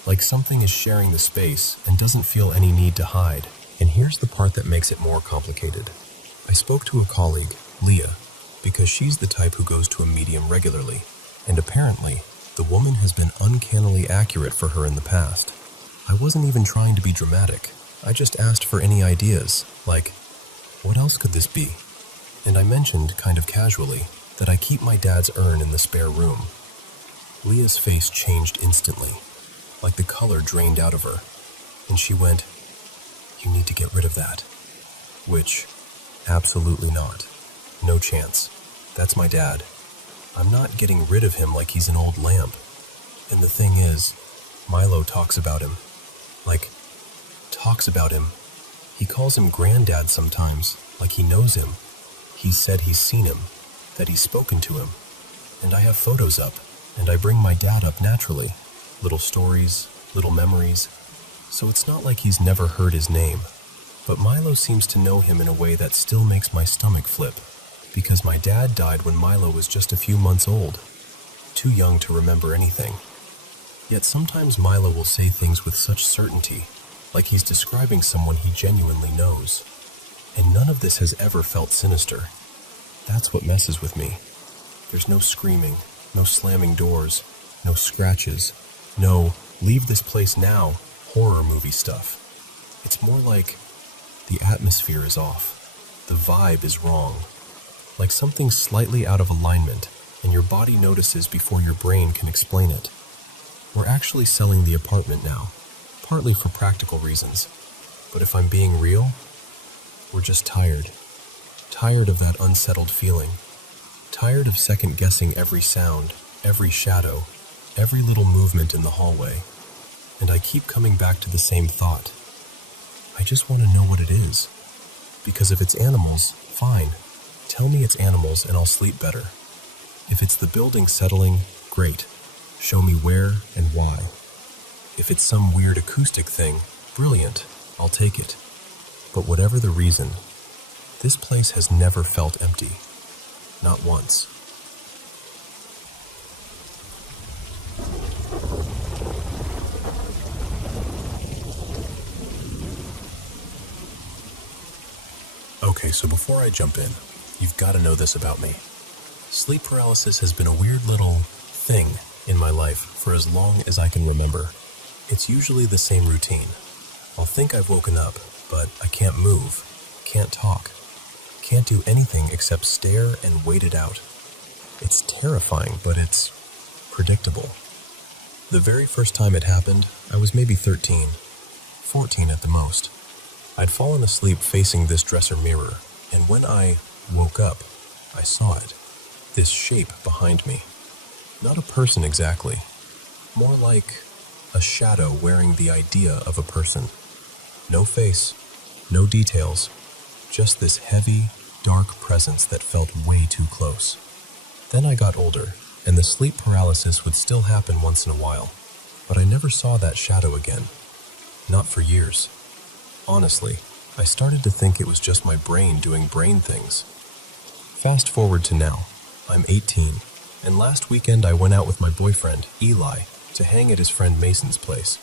Like something is sharing the space and doesn't feel any need to hide. And here's the part that makes it more complicated. I spoke to a colleague, Leah, because she's the type who goes to a medium regularly, and apparently, the woman has been uncannily accurate for her in the past. I wasn't even trying to be dramatic. I just asked for any ideas, like, what else could this be? And I mentioned, kind of casually, that I keep my dad's urn in the spare room. Leah's face changed instantly, like the color drained out of her, and she went, "You need to get rid of that." Which, absolutely not. No chance. That's my dad. I'm not getting rid of him like he's an old lamp. And the thing is, Milo talks about him. Like, talks about him. He calls him granddad sometimes, like he knows him. He said he's seen him, that he's spoken to him. And I have photos up, and I bring my dad up naturally. Little stories, little memories. So it's not like he's never heard his name. But Milo seems to know him in a way that still makes my stomach flip. Because my dad died when Milo was just a few months old. Too young to remember anything. Yet sometimes Milo will say things with such certainty, like he's describing someone he genuinely knows. And none of this has ever felt sinister. That's what messes with me. There's no screaming, no slamming doors, no scratches, no leave this place now horror movie stuff. It's more like the atmosphere is off. The vibe is wrong. Like something slightly out of alignment, and your body notices before your brain can explain it. We're actually selling the apartment now, partly for practical reasons. But if I'm being real, we're just tired. Tired of that unsettled feeling. Tired of second-guessing every sound, every shadow, every little movement in the hallway. And I keep coming back to the same thought. I just want to know what it is. Because if it's animals, fine. Tell me it's animals and I'll sleep better. If it's the building settling, great. Show me where and why. If it's some weird acoustic thing, brilliant. I'll take it. But whatever the reason, this place has never felt empty. Not once. Okay, so before I jump in, you've got to know this about me. Sleep paralysis has been a weird little thing in my life for as long as I can remember. It's usually the same routine. I'll think I've woken up, but I can't move, can't talk, can't do anything except stare and wait it out. It's terrifying, but it's predictable. The very first time it happened, I was maybe 13, 14 at the most. I'd fallen asleep facing this dresser mirror, and when I woke up, I saw it. This shape behind me. Not a person exactly. More like a shadow wearing the idea of a person. No face, no details, just this heavy, dark presence that felt way too close. Then I got older, and the sleep paralysis would still happen once in a while, but I never saw that shadow again. Not for years. Honestly, I started to think it was just my brain doing brain things. Fast forward to now. I'm 18, and last weekend I went out with my boyfriend, Eli, to hang at his friend Mason's place.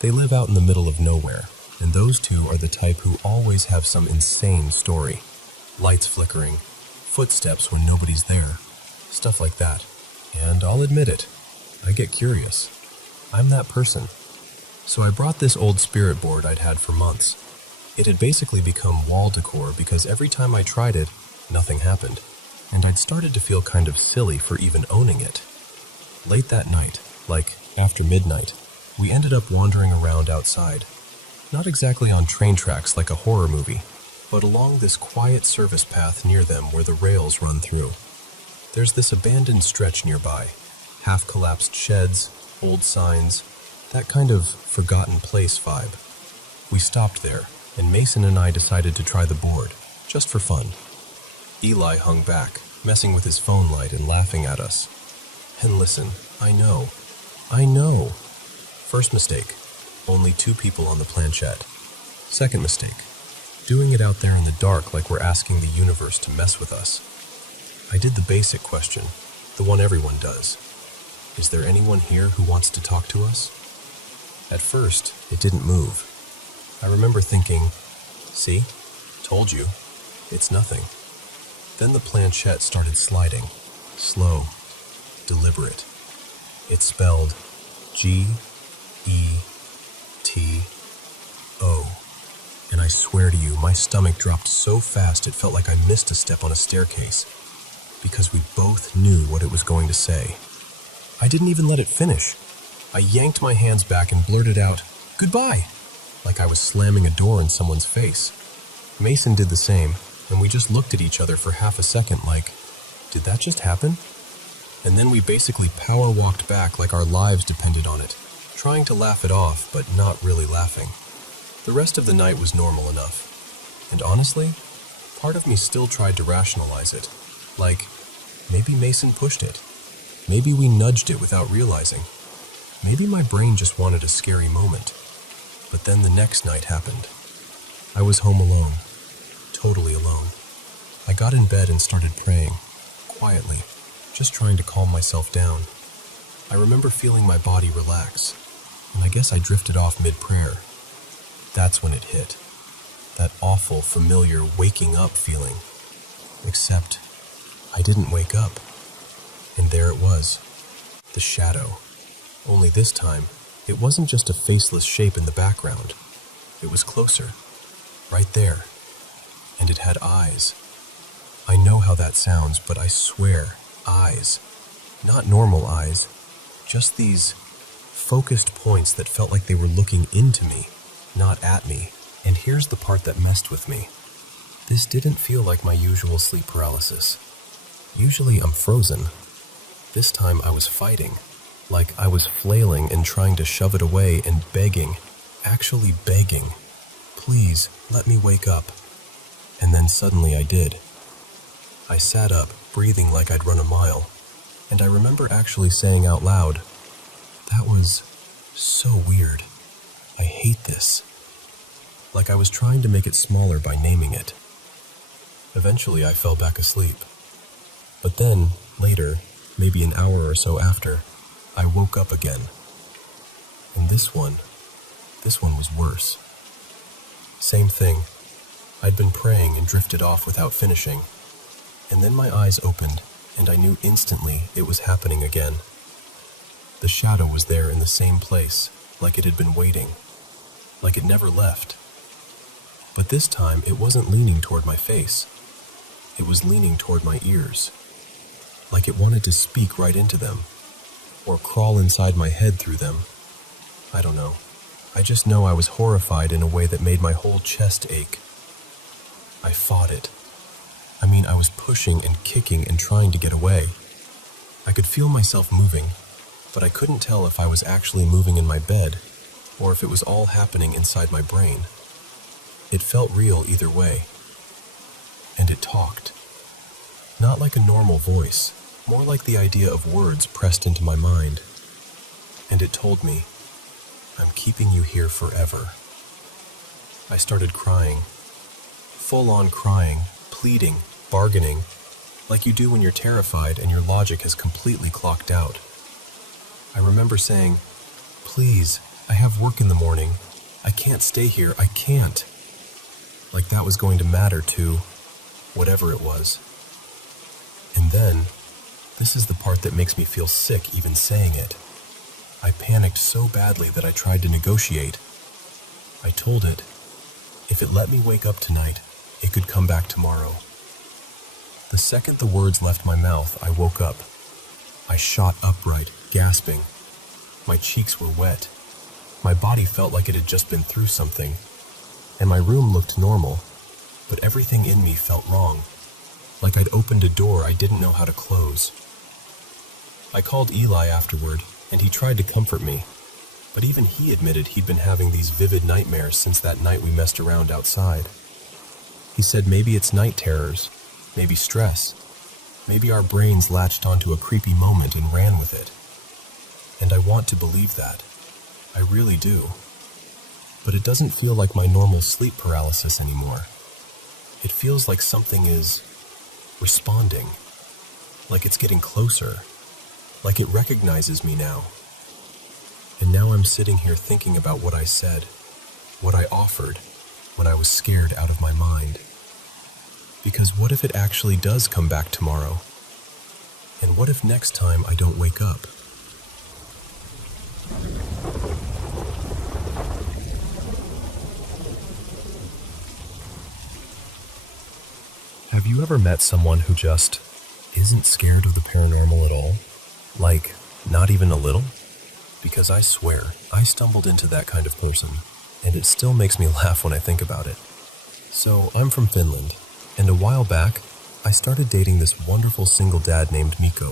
They live out in the middle of nowhere, and those two are the type who always have some insane story. Lights flickering, footsteps when nobody's there, stuff like that. And I'll admit it, I get curious. I'm that person. So I brought this old spirit board I'd had for months. It had basically become wall decor because every time I tried it, nothing happened. And I'd started to feel kind of silly for even owning it. Late that night, like after midnight, we ended up wandering around outside. Not exactly on train tracks like a horror movie, but along this quiet service path near them where the rails run through. There's this abandoned stretch nearby, half-collapsed sheds, old signs, that kind of forgotten place vibe. We stopped there, and Mason and I decided to try the board, just for fun. Eli hung back, messing with his phone light and laughing at us. And listen, I know. First mistake, only 2 people on the planchette. Second mistake, doing it out there in the dark like we're asking the universe to mess with us. I did the basic question, the one everyone does. Is there anyone here who wants to talk to us? At first, it didn't move. I remember thinking, see, told you, it's nothing. Then the planchette started sliding, slow, deliberate. It spelled G-E-T-O. And I swear to you, my stomach dropped so fast it felt like I missed a step on a staircase, because we both knew what it was going to say. I didn't even let it finish. I yanked my hands back and blurted out, "Goodbye," like I was slamming a door in someone's face. Mason did the same, and we just looked at each other for half a second like, did that just happen? And then we basically power walked back like our lives depended on it, trying to laugh it off, but not really laughing. The rest of the night was normal enough. And honestly, part of me still tried to rationalize it. Like, maybe Mason pushed it. Maybe we nudged it without realizing. Maybe my brain just wanted a scary moment. But then the next night happened. I was home alone. Totally alone. I got in bed and started praying, quietly, just trying to calm myself down. I remember feeling my body relax, and I guess I drifted off mid-prayer. That's when it hit. That awful, familiar waking up feeling. Except, I didn't wake up. And there it was. The shadow. Only this time, it wasn't just a faceless shape in the background. It was closer. Right there. And it had eyes. I know how that sounds, but I swear, eyes. Not normal eyes. Just these focused points that felt like they were looking into me, not at me. And here's the part that messed with me. This didn't feel like my usual sleep paralysis. Usually I'm frozen. This time I was fighting. Like I was flailing and trying to shove it away and begging, actually begging, please let me wake up. And then suddenly I did. I sat up, breathing like I'd run a mile, and I remember actually saying out loud, "That was so weird. I hate this." Like I was trying to make it smaller by naming it. Eventually I fell back asleep. But then, later, maybe an hour or so after, I woke up again. And this one was worse. Same thing. I'd been praying and drifted off without finishing. And then my eyes opened, and I knew instantly it was happening again. The shadow was there in the same place, like it had been waiting, like it never left. But this time it wasn't leaning toward my face. It was leaning toward my ears, like it wanted to speak right into them, or crawl inside my head through them. I don't know. I just know I was horrified in a way that made my whole chest ache. I fought it. I was pushing and kicking and trying to get away. I could feel myself moving, but I couldn't tell if I was actually moving in my bed, or if it was all happening inside my brain. It felt real either way. And it talked. Not like a normal voice, more like the idea of words pressed into my mind. And it told me, "I'm keeping you here forever." I started crying. Full-on crying, pleading, bargaining, like you do when you're terrified and your logic has completely clocked out. I remember saying, "Please, I have work in the morning. I can't stay here, I can't." Like that was going to matter to whatever it was. And then, this is the part that makes me feel sick even saying it. I panicked so badly that I tried to negotiate. I told it, if it let me wake up tonight, it could come back tomorrow. The second the words left my mouth, I woke up. I shot upright, gasping. My cheeks were wet. My body felt like it had just been through something. And my room looked normal, but everything in me felt wrong. Like I'd opened a door I didn't know how to close. I called Eli afterward, and he tried to comfort me, but even he admitted he'd been having these vivid nightmares since that night we messed around outside. He said maybe it's night terrors, maybe stress, maybe our brains latched onto a creepy moment and ran with it. And I want to believe that. I really do. But it doesn't feel like my normal sleep paralysis anymore. It feels like something is responding, like it's getting closer, like it recognizes me now. And now I'm sitting here thinking about what I said, what I offered, when I was scared out of my mind. Because what if it actually does come back tomorrow? And what if next time I don't wake up? Have you ever met someone who just isn't scared of the paranormal at all? Like, not even a little? Because I swear, I stumbled into that kind of person, and it still makes me laugh when I think about it. So, I'm from Finland, and a while back, I started dating this wonderful single dad named Mikko.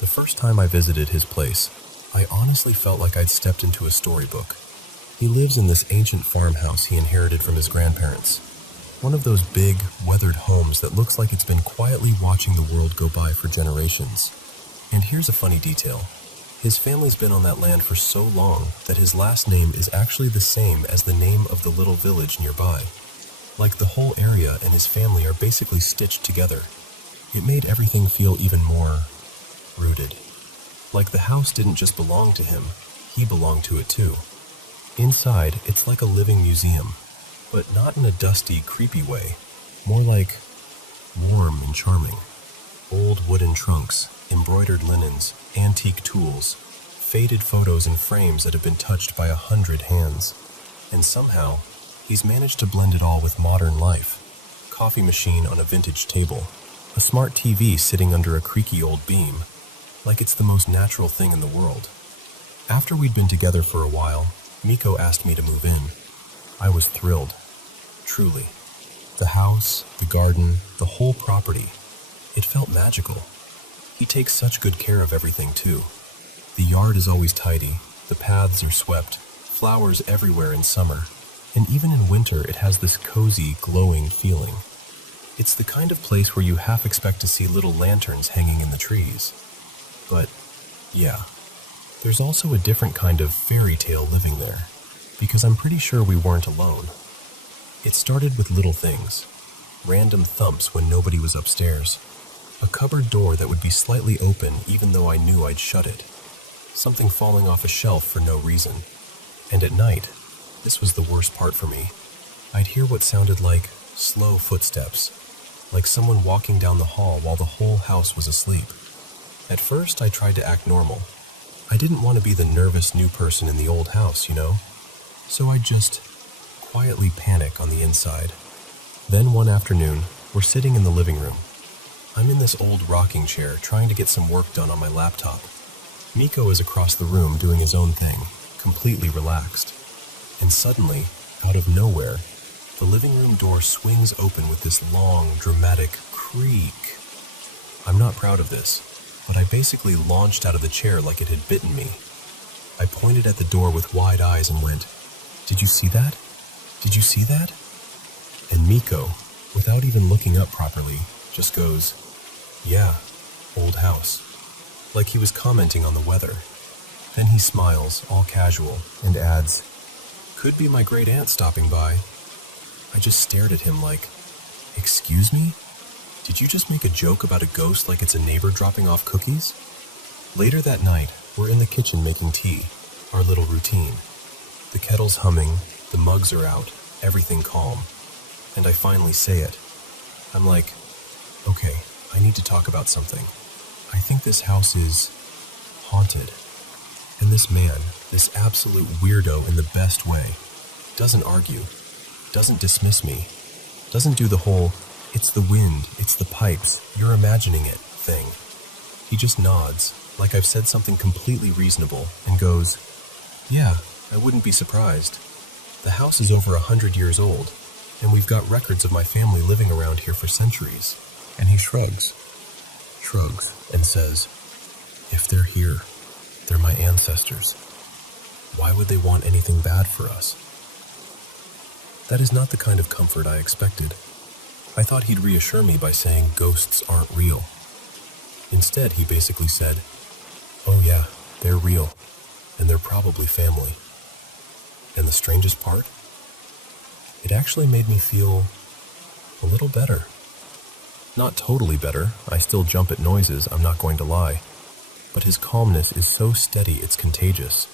The first time I visited his place, I honestly felt like I'd stepped into a storybook. He lives in this ancient farmhouse he inherited from his grandparents. One of those big, weathered homes that looks like it's been quietly watching the world go by for generations. And here's a funny detail. His family's been on that land for so long that his last name is actually the same as the name of the little village nearby. Like the whole area and his family are basically stitched together. It made everything feel even more rooted. Like the house didn't just belong to him, he belonged to it too. Inside, it's like a living museum, but not in a dusty, creepy way. More like warm and charming. Old wooden trunks, embroidered linens, antique tools, faded photos and frames that have been touched by 100 hands. And somehow, he's managed to blend it all with modern life. Coffee machine on a vintage table, a smart TV sitting under a creaky old beam, like it's the most natural thing in the world. After we'd been together for a while, Mikko asked me to move in. I was thrilled. truly. The house, the garden, the whole property. It felt magical. He takes such good care of everything, too. The yard is always tidy, the paths are swept, flowers everywhere in summer, and even in winter it has this cozy, glowing feeling. It's the kind of place where you half expect to see little lanterns hanging in the trees. But, yeah, there's also a different kind of fairy tale living there, because I'm pretty sure we weren't alone. It started with little things, random thumps when nobody was upstairs, a cupboard door that would be slightly open even though I knew I'd shut it, something falling off a shelf for no reason, and at night, this was the worst part for me, I'd hear what sounded like slow footsteps, like someone walking down the hall while the whole house was asleep. At first, I tried to act normal. I didn't want to be the nervous new person in the old house, you know? So I'd just quietly panic on the inside. Then one afternoon, we're sitting in the living room. I'm in this old rocking chair trying to get some work done on my laptop. Miko is across the room doing his own thing, completely relaxed. And suddenly, out of nowhere, the living room door swings open with this long, dramatic creak. I'm not proud of this, but I basically launched out of the chair like it had bitten me. I pointed at the door with wide eyes and went, "Did you see that? Did you see that?" And Miko, without even looking up properly, just goes, "Yeah, old house," like he was commenting on the weather. Then he smiles, all casual, and adds, "Could be my great aunt stopping by." I just stared at him like, "Excuse me? Did you just make a joke about a ghost like it's a neighbor dropping off cookies?" Later that night, we're in the kitchen making tea, our little routine. The kettle's humming, the mugs are out, everything calm. And I finally say it. I'm like, "Okay, I need to talk about something. I think this house is haunted." And this man, this absolute weirdo in the best way, doesn't argue, doesn't dismiss me, doesn't do the whole, "It's the wind, it's the pipes, you're imagining it" thing. He just nods, like I've said something completely reasonable, and goes, "Yeah, I wouldn't be surprised. The house is over 100 years old, and we've got records of my family living around here for centuries." And he shrugs, and says, "If they're here, they're my ancestors. Why would they want anything bad for us?" That is not the kind of comfort I expected. I thought he'd reassure me by saying ghosts aren't real. Instead, he basically said, "Oh yeah, they're real, and they're probably family." And the strangest part? It actually made me feel a little better. Not totally better, I still jump at noises, I'm not going to lie. But his calmness is so steady it's contagious.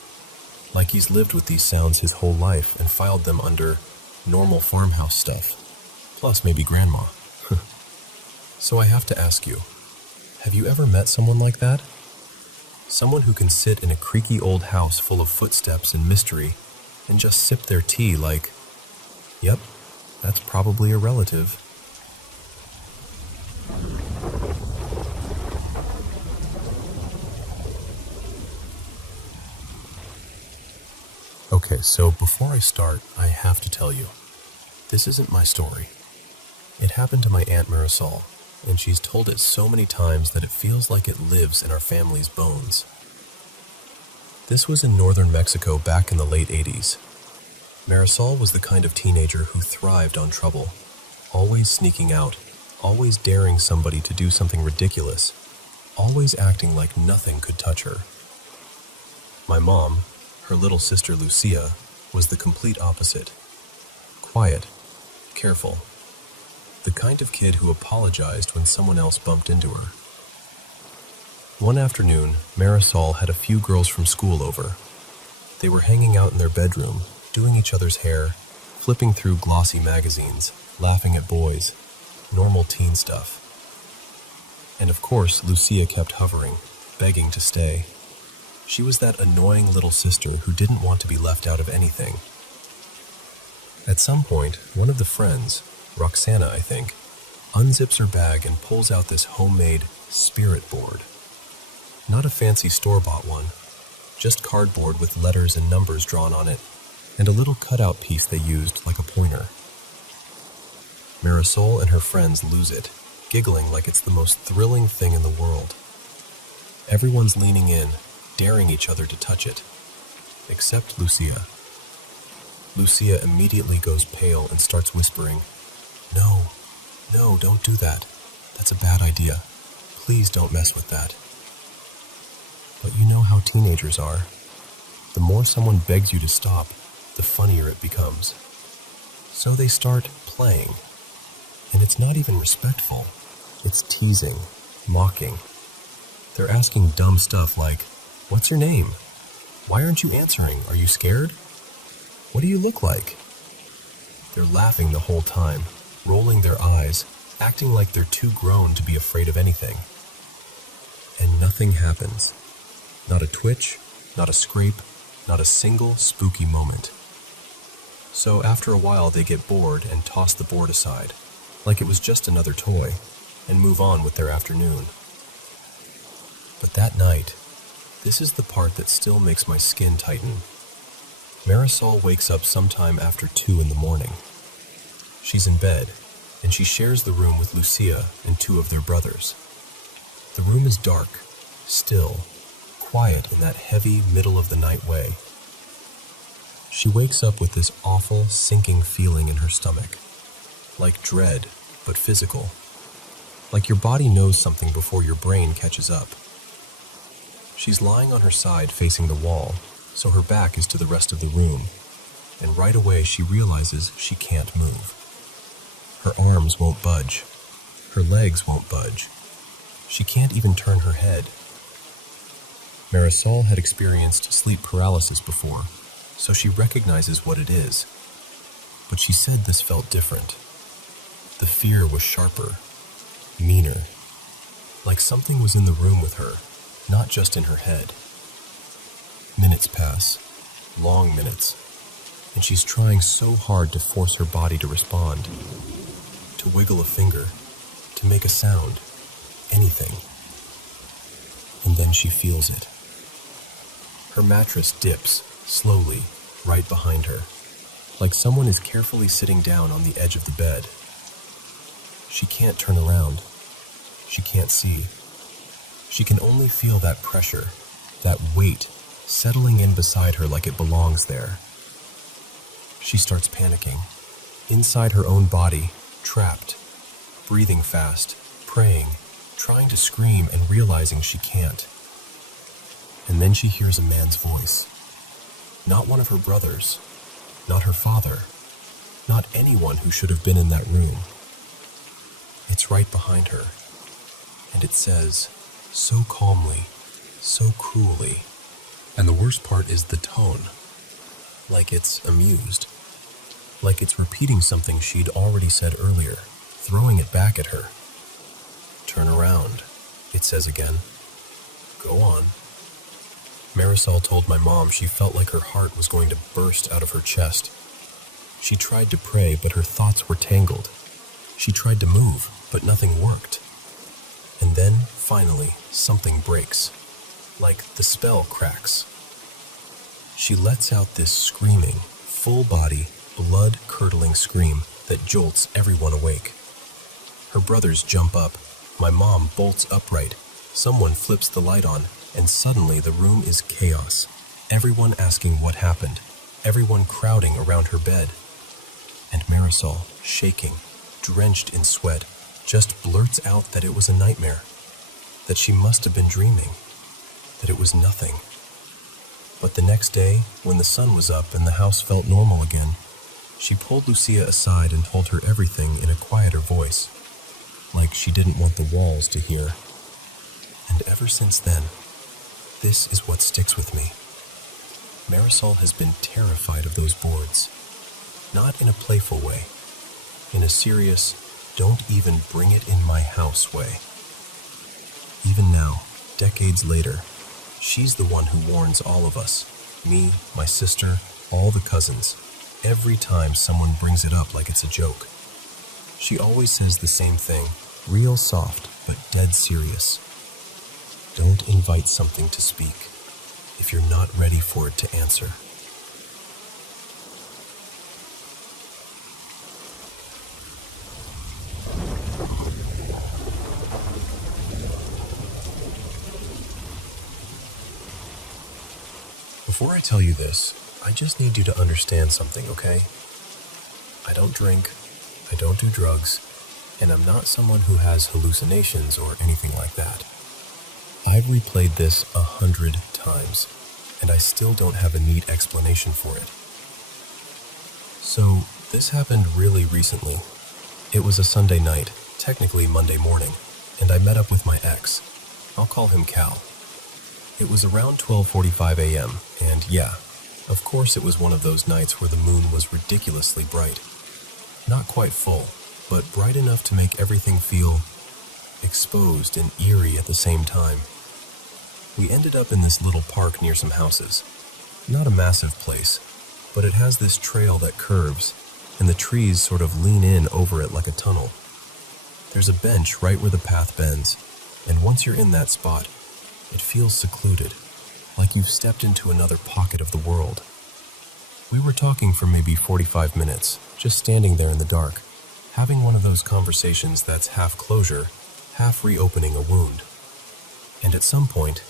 Like he's lived with these sounds his whole life and filed them under normal farmhouse stuff. Plus maybe grandma. So I have to ask you, have you ever met someone like that? Someone who can sit in a creaky old house full of footsteps and mystery and just sip their tea like, "Yep, that's probably a relative." Okay, so before I start, I have to tell you, this isn't my story. It happened to my Aunt Marisol, and she's told it so many times that it feels like it lives in our family's bones. This was in northern Mexico back in the late 80s. Marisol was the kind of teenager who thrived on trouble, always sneaking out, always daring somebody to do something ridiculous, always acting like nothing could touch her. My mom, her little sister Lucia, was the complete opposite. Quiet, careful, the kind of kid who apologized when someone else bumped into her. One afternoon, Marisol had a few girls from school over. They were hanging out in their bedroom, doing each other's hair, flipping through glossy magazines, laughing at boys, normal teen stuff. And of course, Lucia kept hovering, begging to stay. She was that annoying little sister who didn't want to be left out of anything. At some point, one of the friends, Roxana I think, unzips her bag and pulls out this homemade spirit board. Not a fancy store-bought one, just cardboard with letters and numbers drawn on it, and a little cutout piece they used like a pointer. Marisol and her friends lose it, giggling like it's the most thrilling thing in the world. Everyone's leaning in, daring each other to touch it, except Lucia. Lucia immediately goes pale and starts whispering, "No, no, don't do that. That's a bad idea. Please don't mess with that." But you know how teenagers are. The more someone begs you to stop, the funnier it becomes. So they start playing. And it's not even respectful. It's teasing, mocking. They're asking dumb stuff like, "What's your name? Why aren't you answering? Are you scared? What do you look like?" They're laughing the whole time, rolling their eyes, acting like they're too grown to be afraid of anything. And nothing happens. Not a twitch, not a scrape, not a single spooky moment. So after a while they get bored and toss the board aside, like it was just another toy, and move on with their afternoon. But that night, this is the part that still makes my skin tighten. Marisol wakes up sometime after 2 in the morning. She's in bed, and she shares the room with Lucia and 2 of their brothers. The room is dark, still, quiet in that heavy middle-of-the-night way. She wakes up with this awful, sinking feeling in her stomach. Like dread, but physical. Like your body knows something before your brain catches up. She's lying on her side facing the wall, so her back is to the rest of the room, and right away she realizes she can't move. Her arms won't budge. Her legs won't budge. She can't even turn her head. Marisol had experienced sleep paralysis before, so she recognizes what it is. But she said this felt different. The fear was sharper, meaner, like something was in the room with her, not just in her head. Minutes pass, long minutes, and she's trying so hard to force her body to respond, to wiggle a finger, to make a sound, anything. And then she feels it. Her mattress dips, slowly, right behind her, like someone is carefully sitting down on the edge of the bed. She can't turn around. She can't see. She can only feel that pressure, that weight, settling in beside her like it belongs there. She starts panicking, inside her own body, trapped, breathing fast, praying, trying to scream and realizing she can't. And then she hears a man's voice. Not one of her brothers, not her father, not anyone who should have been in that room. It's right behind her, and it says, so calmly, so cruelly, and the worst part is the tone, like it's amused, like it's repeating something she'd already said earlier, throwing it back at her. "Turn around," it says again. "Go on." Marisol told my mom she felt like her heart was going to burst out of her chest. She tried to pray, but her thoughts were tangled. She tried to move, but nothing worked. And then, finally, something breaks, like the spell cracks. She lets out this screaming, full-body, blood-curdling scream that jolts everyone awake. Her brothers jump up. My mom bolts upright. Someone flips the light on, and suddenly the room is chaos. Everyone asking what happened. Everyone crowding around her bed. And Marisol, shaking, drenched in sweat, just blurts out that it was a nightmare. That she must have been dreaming. That it was nothing. But the next day, when the sun was up and the house felt normal again, she pulled Lucia aside and told her everything in a quieter voice, like she didn't want the walls to hear. And ever since then, this is what sticks with me. Marisol has been terrified of those boards. Not in a playful way. In a serious, don't even bring it in my house way. Even now, decades later, she's the one who warns all of us, me, my sister, all the cousins, every time someone brings it up like it's a joke. She always says the same thing, real soft, but dead serious. Don't invite something to speak if you're not ready for it to answer. Before I tell you this, I just need you to understand something, okay? I don't drink, I don't do drugs, and I'm not someone who has hallucinations or anything like that. I've replayed this 100 times, and I still don't have a neat explanation for it. So, this happened really recently. It was a Sunday night, technically Monday morning, and I met up with my ex. I'll call him Cal. It was around 12:45 a.m., and yeah, of course it was one of those nights where the moon was ridiculously bright. Not quite full, but bright enough to make everything feel exposed and eerie at the same time. We ended up in this little park near some houses. Not a massive place, but it has this trail that curves, and the trees sort of lean in over it like a tunnel. There's a bench right where the path bends, and once you're in that spot, it feels secluded, like you've stepped into another pocket of the world. We were talking for maybe 45 minutes, just standing there in the dark, having one of those conversations that's half closure, half reopening a wound. And at some point,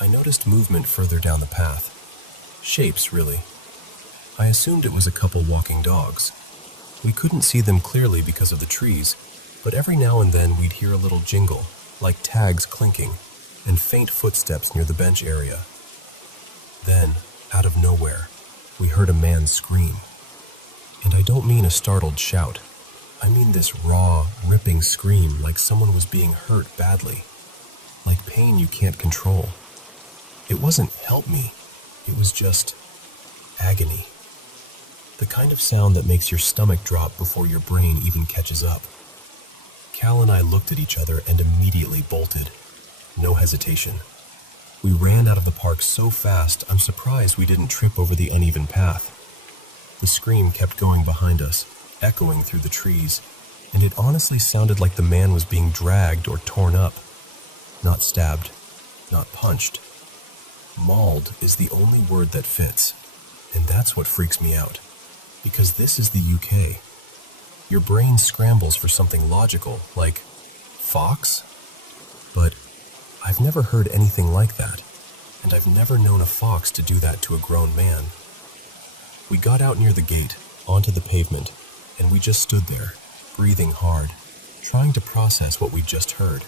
I noticed movement further down the path. Shapes, really. I assumed it was a couple walking dogs. We couldn't see them clearly because of the trees, but every now and then we'd hear a little jingle, like tags clinking, and faint footsteps near the bench area. Then, out of nowhere, we heard a man scream. And I don't mean a startled shout. I mean this raw, ripping scream like someone was being hurt badly. Like pain you can't control. It wasn't "help me," it was just agony. The kind of sound that makes your stomach drop before your brain even catches up. Cal and I looked at each other and immediately bolted. No hesitation. We ran out of the park so fast, I'm surprised we didn't trip over the uneven path. The scream kept going behind us, echoing through the trees, and it honestly sounded like the man was being dragged or torn up. Not stabbed, not punched. Mauled is the only word that fits, and that's what freaks me out. Because this is the UK. Your brain scrambles for something logical, like fox? But I've never heard anything like that, and I've never known a fox to do that to a grown man. We got out near the gate, onto the pavement, and we just stood there, breathing hard, trying to process what we'd just heard.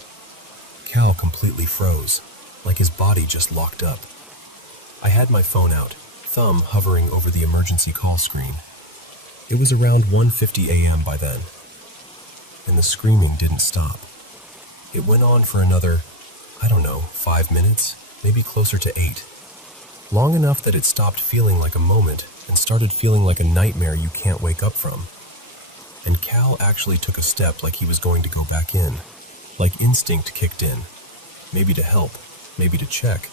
Cal completely froze, like his body just locked up. I had my phone out, thumb hovering over the emergency call screen. It was around 1:50 a.m. by then, and the screaming didn't stop. It went on for another, 5 minutes, maybe closer to 8. Long enough that it stopped feeling like a moment and started feeling like a nightmare you can't wake up from. And Cal actually took a step like he was going to go back in, like instinct kicked in, maybe to help, maybe to check,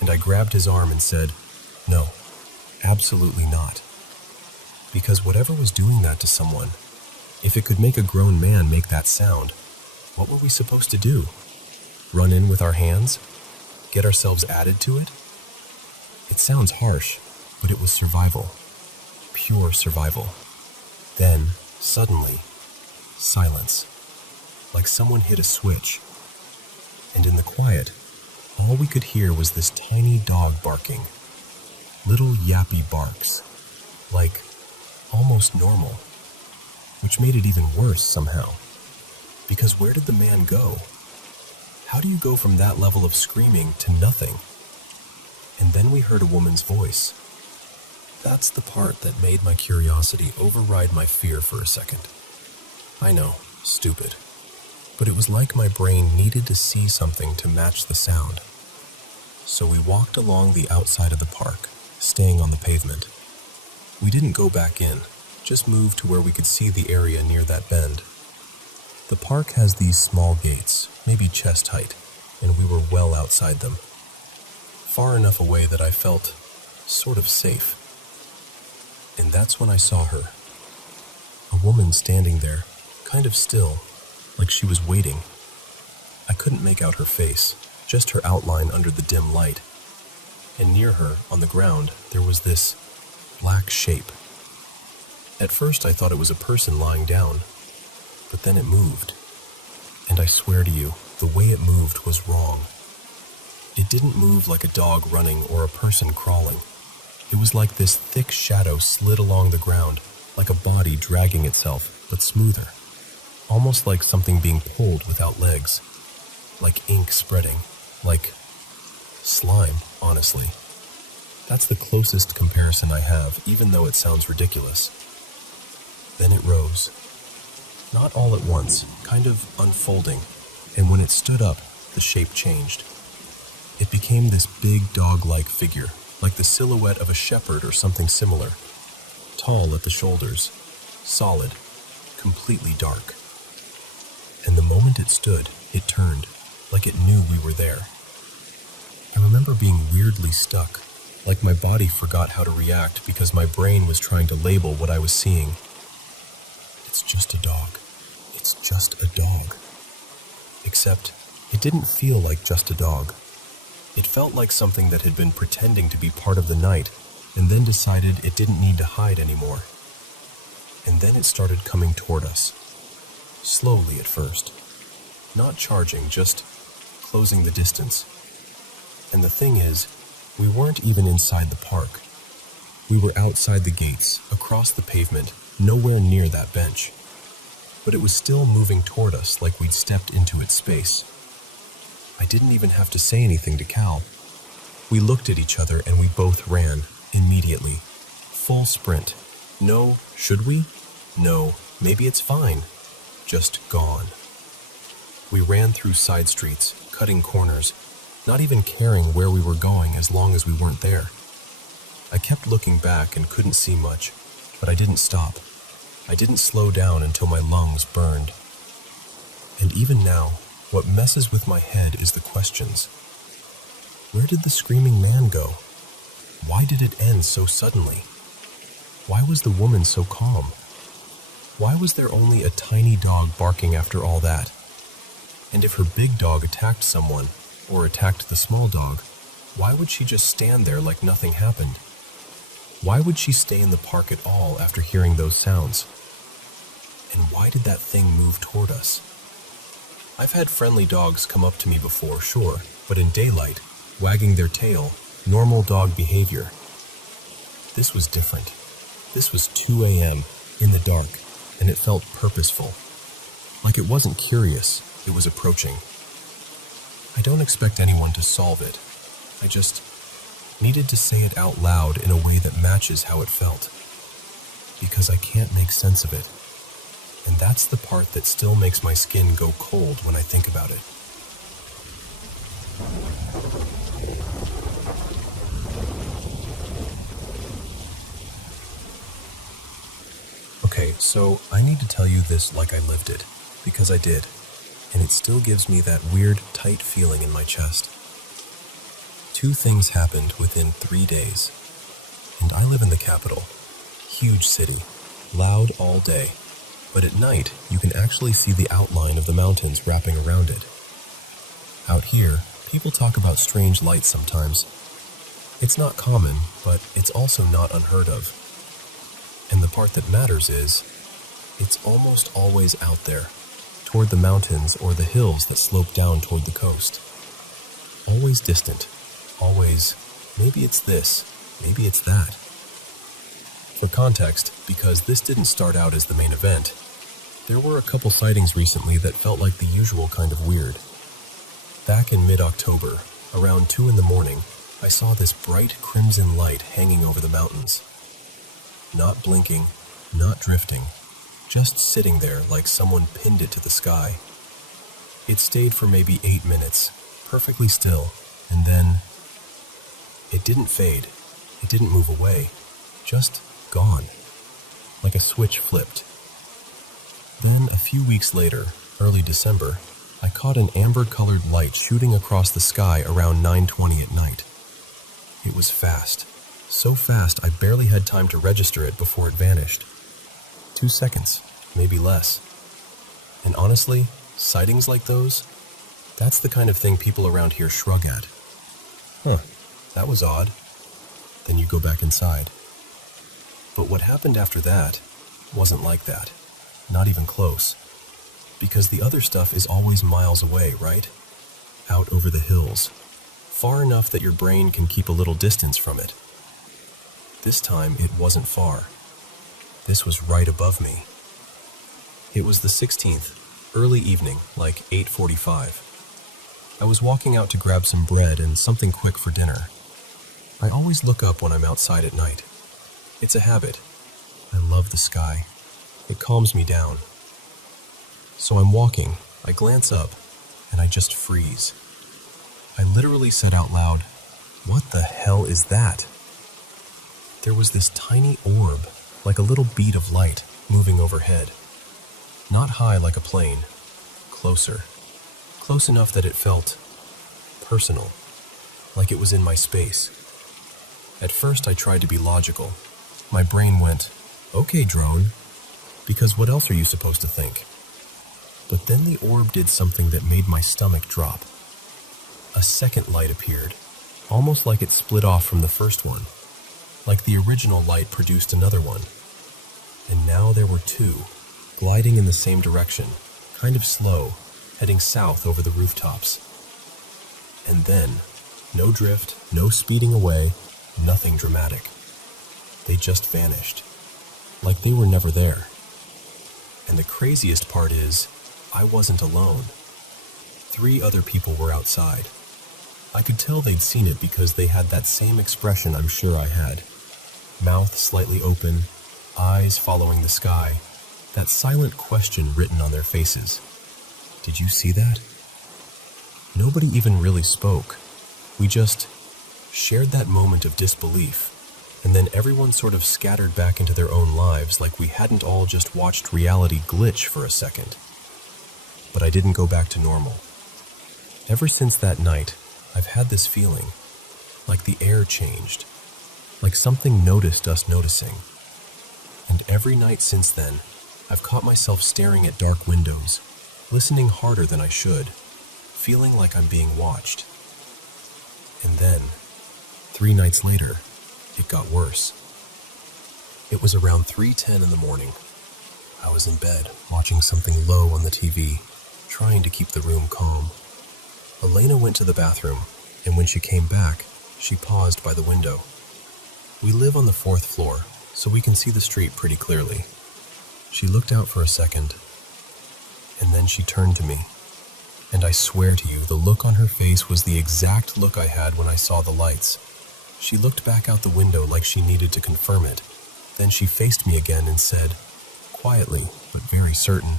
and I grabbed his arm and said, "No, absolutely not." Because whatever was doing that to someone, if it could make a grown man make that sound, what were we supposed to do? Run in with our hands? Get ourselves added to it? It sounds harsh, but it was survival. Pure survival. Then, suddenly, silence. Like someone hit a switch. And in the quiet, all we could hear was this tiny dog barking. Little yappy barks. Like almost normal. Which made it even worse somehow. Because where did the man go? How do you go from that level of screaming to nothing? And then we heard a woman's voice. That's the part that made my curiosity override my fear for a second. I know, stupid. But it was like my brain needed to see something to match the sound. So we walked along the outside of the park, staying on the pavement. We didn't go back in, just moved to where we could see the area near that bend. The park has these small gates, maybe chest height, and we were well outside them. Far enough away that I felt sort of safe. And that's when I saw her. A woman standing there, kind of still, like she was waiting. I couldn't make out her face, just her outline under the dim light. And near her, on the ground, there was this black shape. At first I thought it was a person lying down, but then it moved. And I swear to you, the way it moved was wrong. It didn't move like a dog running or a person crawling. It was like this thick shadow slid along the ground, like a body dragging itself, but smoother. Almost like something being pulled without legs. Like ink spreading. Like slime, honestly. That's the closest comparison I have, even though it sounds ridiculous. Then it rose. Not all at once, kind of unfolding, and when it stood up, the shape changed. It became this big dog-like figure, like the silhouette of a shepherd or something similar. Tall at the shoulders, solid, completely dark. And the moment it stood, it turned, like it knew we were there. I remember being weirdly stuck, like my body forgot how to react because my brain was trying to label what I was seeing. It's just a dog. It's just a dog. Except, it didn't feel like just a dog. It felt like something that had been pretending to be part of the night, and then decided it didn't need to hide anymore. And then it started coming toward us. Slowly at first. Not charging, just closing the distance. And the thing is, we weren't even inside the park. We were outside the gates, across the pavement, nowhere near that bench. But it was still moving toward us like we'd stepped into its space. I didn't even have to say anything to Cal. We looked at each other and we both ran, immediately. Full sprint. No, should we? No, maybe it's fine. Just gone. We ran through side streets, cutting corners, not even caring where we were going as long as we weren't there. I kept looking back and couldn't see much, but I didn't stop. I didn't slow down until my lungs burned. And even now, what messes with my head is the questions. Where did the screaming man go? Why did it end so suddenly? Why was the woman so calm? Why was there only a tiny dog barking after all that? And if her big dog attacked someone, or attacked the small dog, why would she just stand there like nothing happened? Why would she stay in the park at all after hearing those sounds? And why did that thing move toward us? I've had friendly dogs come up to me before, sure, but in daylight, wagging their tail, normal dog behavior. This was different. This was 2 a.m., in the dark, and it felt purposeful. Like it wasn't curious, it was approaching. I don't expect anyone to solve it. I just needed to say it out loud in a way that matches how it felt. Because I can't make sense of it. And that's the part that still makes my skin go cold when I think about it. Okay, so I need to tell you this like I lived it, because I did, and it still gives me that weird, tight feeling in my chest. 2 things happened within 3 days, and I live in the capital, huge city, loud all day, but at night you can actually see the outline of the mountains wrapping around it. Out here, people talk about strange lights sometimes. It's not common, but it's also not unheard of. And the part that matters is, it's almost always out there, toward the mountains or the hills that slope down toward the coast. Always distant, always, maybe it's this, maybe it's that. For context, because this didn't start out as the main event, there were a couple sightings recently that felt like the usual kind of weird. Back in mid-October, around 2 in the morning, I saw this bright crimson light hanging over the mountains. Not blinking, not drifting, just sitting there like someone pinned it to the sky. It stayed for maybe 8 minutes, perfectly still, and then it didn't fade, it didn't move away, just gone, like a switch flipped. Then a few weeks later, early December, I caught an amber-colored light shooting across the sky around 9:20 at night. It was fast, so fast I barely had time to register it before it vanished. 2 seconds, maybe less. And honestly, sightings like those, that's the kind of thing people around here shrug at. Huh, that was odd. Then you go back inside. But what happened after that wasn't like that, not even close. Because the other stuff is always miles away, right? Out over the hills, far enough that your brain can keep a little distance from it. This time, it wasn't far. This was right above me. It was the 16th, early evening, like 8:45. I was walking out to grab some bread and something quick for dinner. I always look up when I'm outside at night. It's a habit. I love the sky. It calms me down. So I'm walking, I glance up, and I just freeze. I literally said out loud, "What the hell is that?" There was this tiny orb, like a little bead of light, moving overhead. Not high like a plane, closer. Close enough that it felt personal, like it was in my space. At first I tried to be logical. My brain went, "Okay, drone," because what else are you supposed to think? But then the orb did something that made my stomach drop. A second light appeared, almost like it split off from the first one, like the original light produced another one. And now there were two, gliding in the same direction, kind of slow, heading south over the rooftops. And then, no drift, no speeding away, nothing dramatic. They just vanished, like they were never there. And the craziest part is, I wasn't alone. 3 other people were outside. I could tell they'd seen it because they had that same expression I'm sure I had. Mouth slightly open, eyes following the sky, that silent question written on their faces. Did you see that? Nobody even really spoke. We just shared that moment of disbelief, and then everyone sort of scattered back into their own lives like we hadn't all just watched reality glitch for a second. But I didn't go back to normal. Ever since that night, I've had this feeling, like the air changed, like something noticed us noticing. And every night since then, I've caught myself staring at dark windows, listening harder than I should, feeling like I'm being watched. And then, 3 nights later, it got worse. It was around 3:10 in the morning. I was in bed, watching something low on the TV, trying to keep the room calm. Elena went to the bathroom, and when she came back, she paused by the window. We live on the 4th floor, so we can see the street pretty clearly. She looked out for a second, and then she turned to me. And I swear to you, the look on her face was the exact look I had when I saw the lights. She looked back out the window like she needed to confirm it. Then she faced me again and said, quietly, but very certain,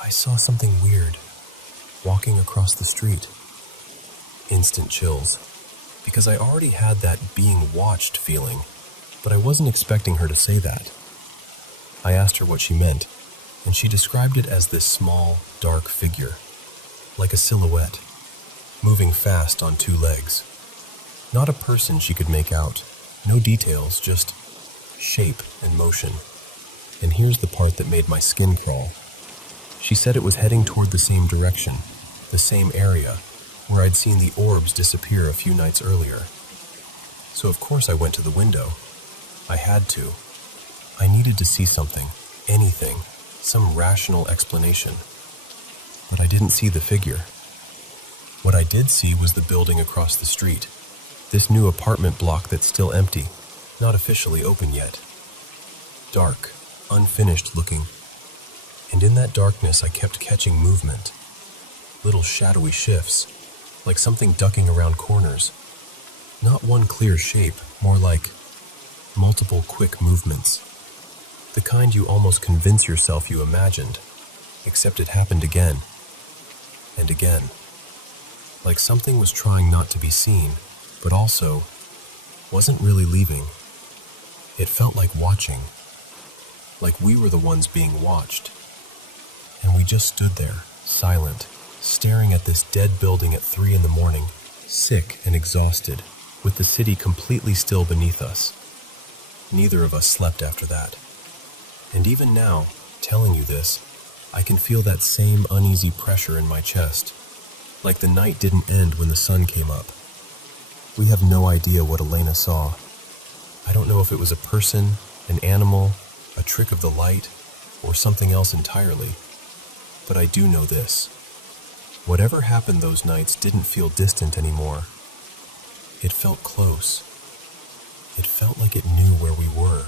"I saw something weird, walking across the street." Instant chills, because I already had that being watched feeling, but I wasn't expecting her to say that. I asked her what she meant, and she described it as this small, dark figure, like a silhouette, moving fast on 2 legs. Not a person she could make out, no details, just shape and motion. And here's the part that made my skin crawl. She said it was heading toward the same direction, the same area, where I'd seen the orbs disappear a few nights earlier. So of course I went to the window. I had to. I needed to see something, anything, some rational explanation. But I didn't see the figure. What I did see was the building across the street, this new apartment block that's still empty, not officially open yet. Dark, unfinished looking. And in that darkness I kept catching movement. Little shadowy shifts, like something ducking around corners. Not one clear shape, more like multiple quick movements. The kind you almost convince yourself you imagined, except it happened again and again. Like something was trying not to be seen, but also wasn't really leaving. It felt like watching, like we were the ones being watched. And we just stood there, silent, staring at this dead building at 3 in the morning, sick and exhausted, with the city completely still beneath us. Neither of us slept after that. And even now, telling you this, I can feel that same uneasy pressure in my chest, like the night didn't end when the sun came up. We have no idea what Elena saw. I don't know if it was a person, an animal, a trick of the light, or something else entirely. But I do know this. Whatever happened those nights didn't feel distant anymore. It felt close. It felt like it knew where we were.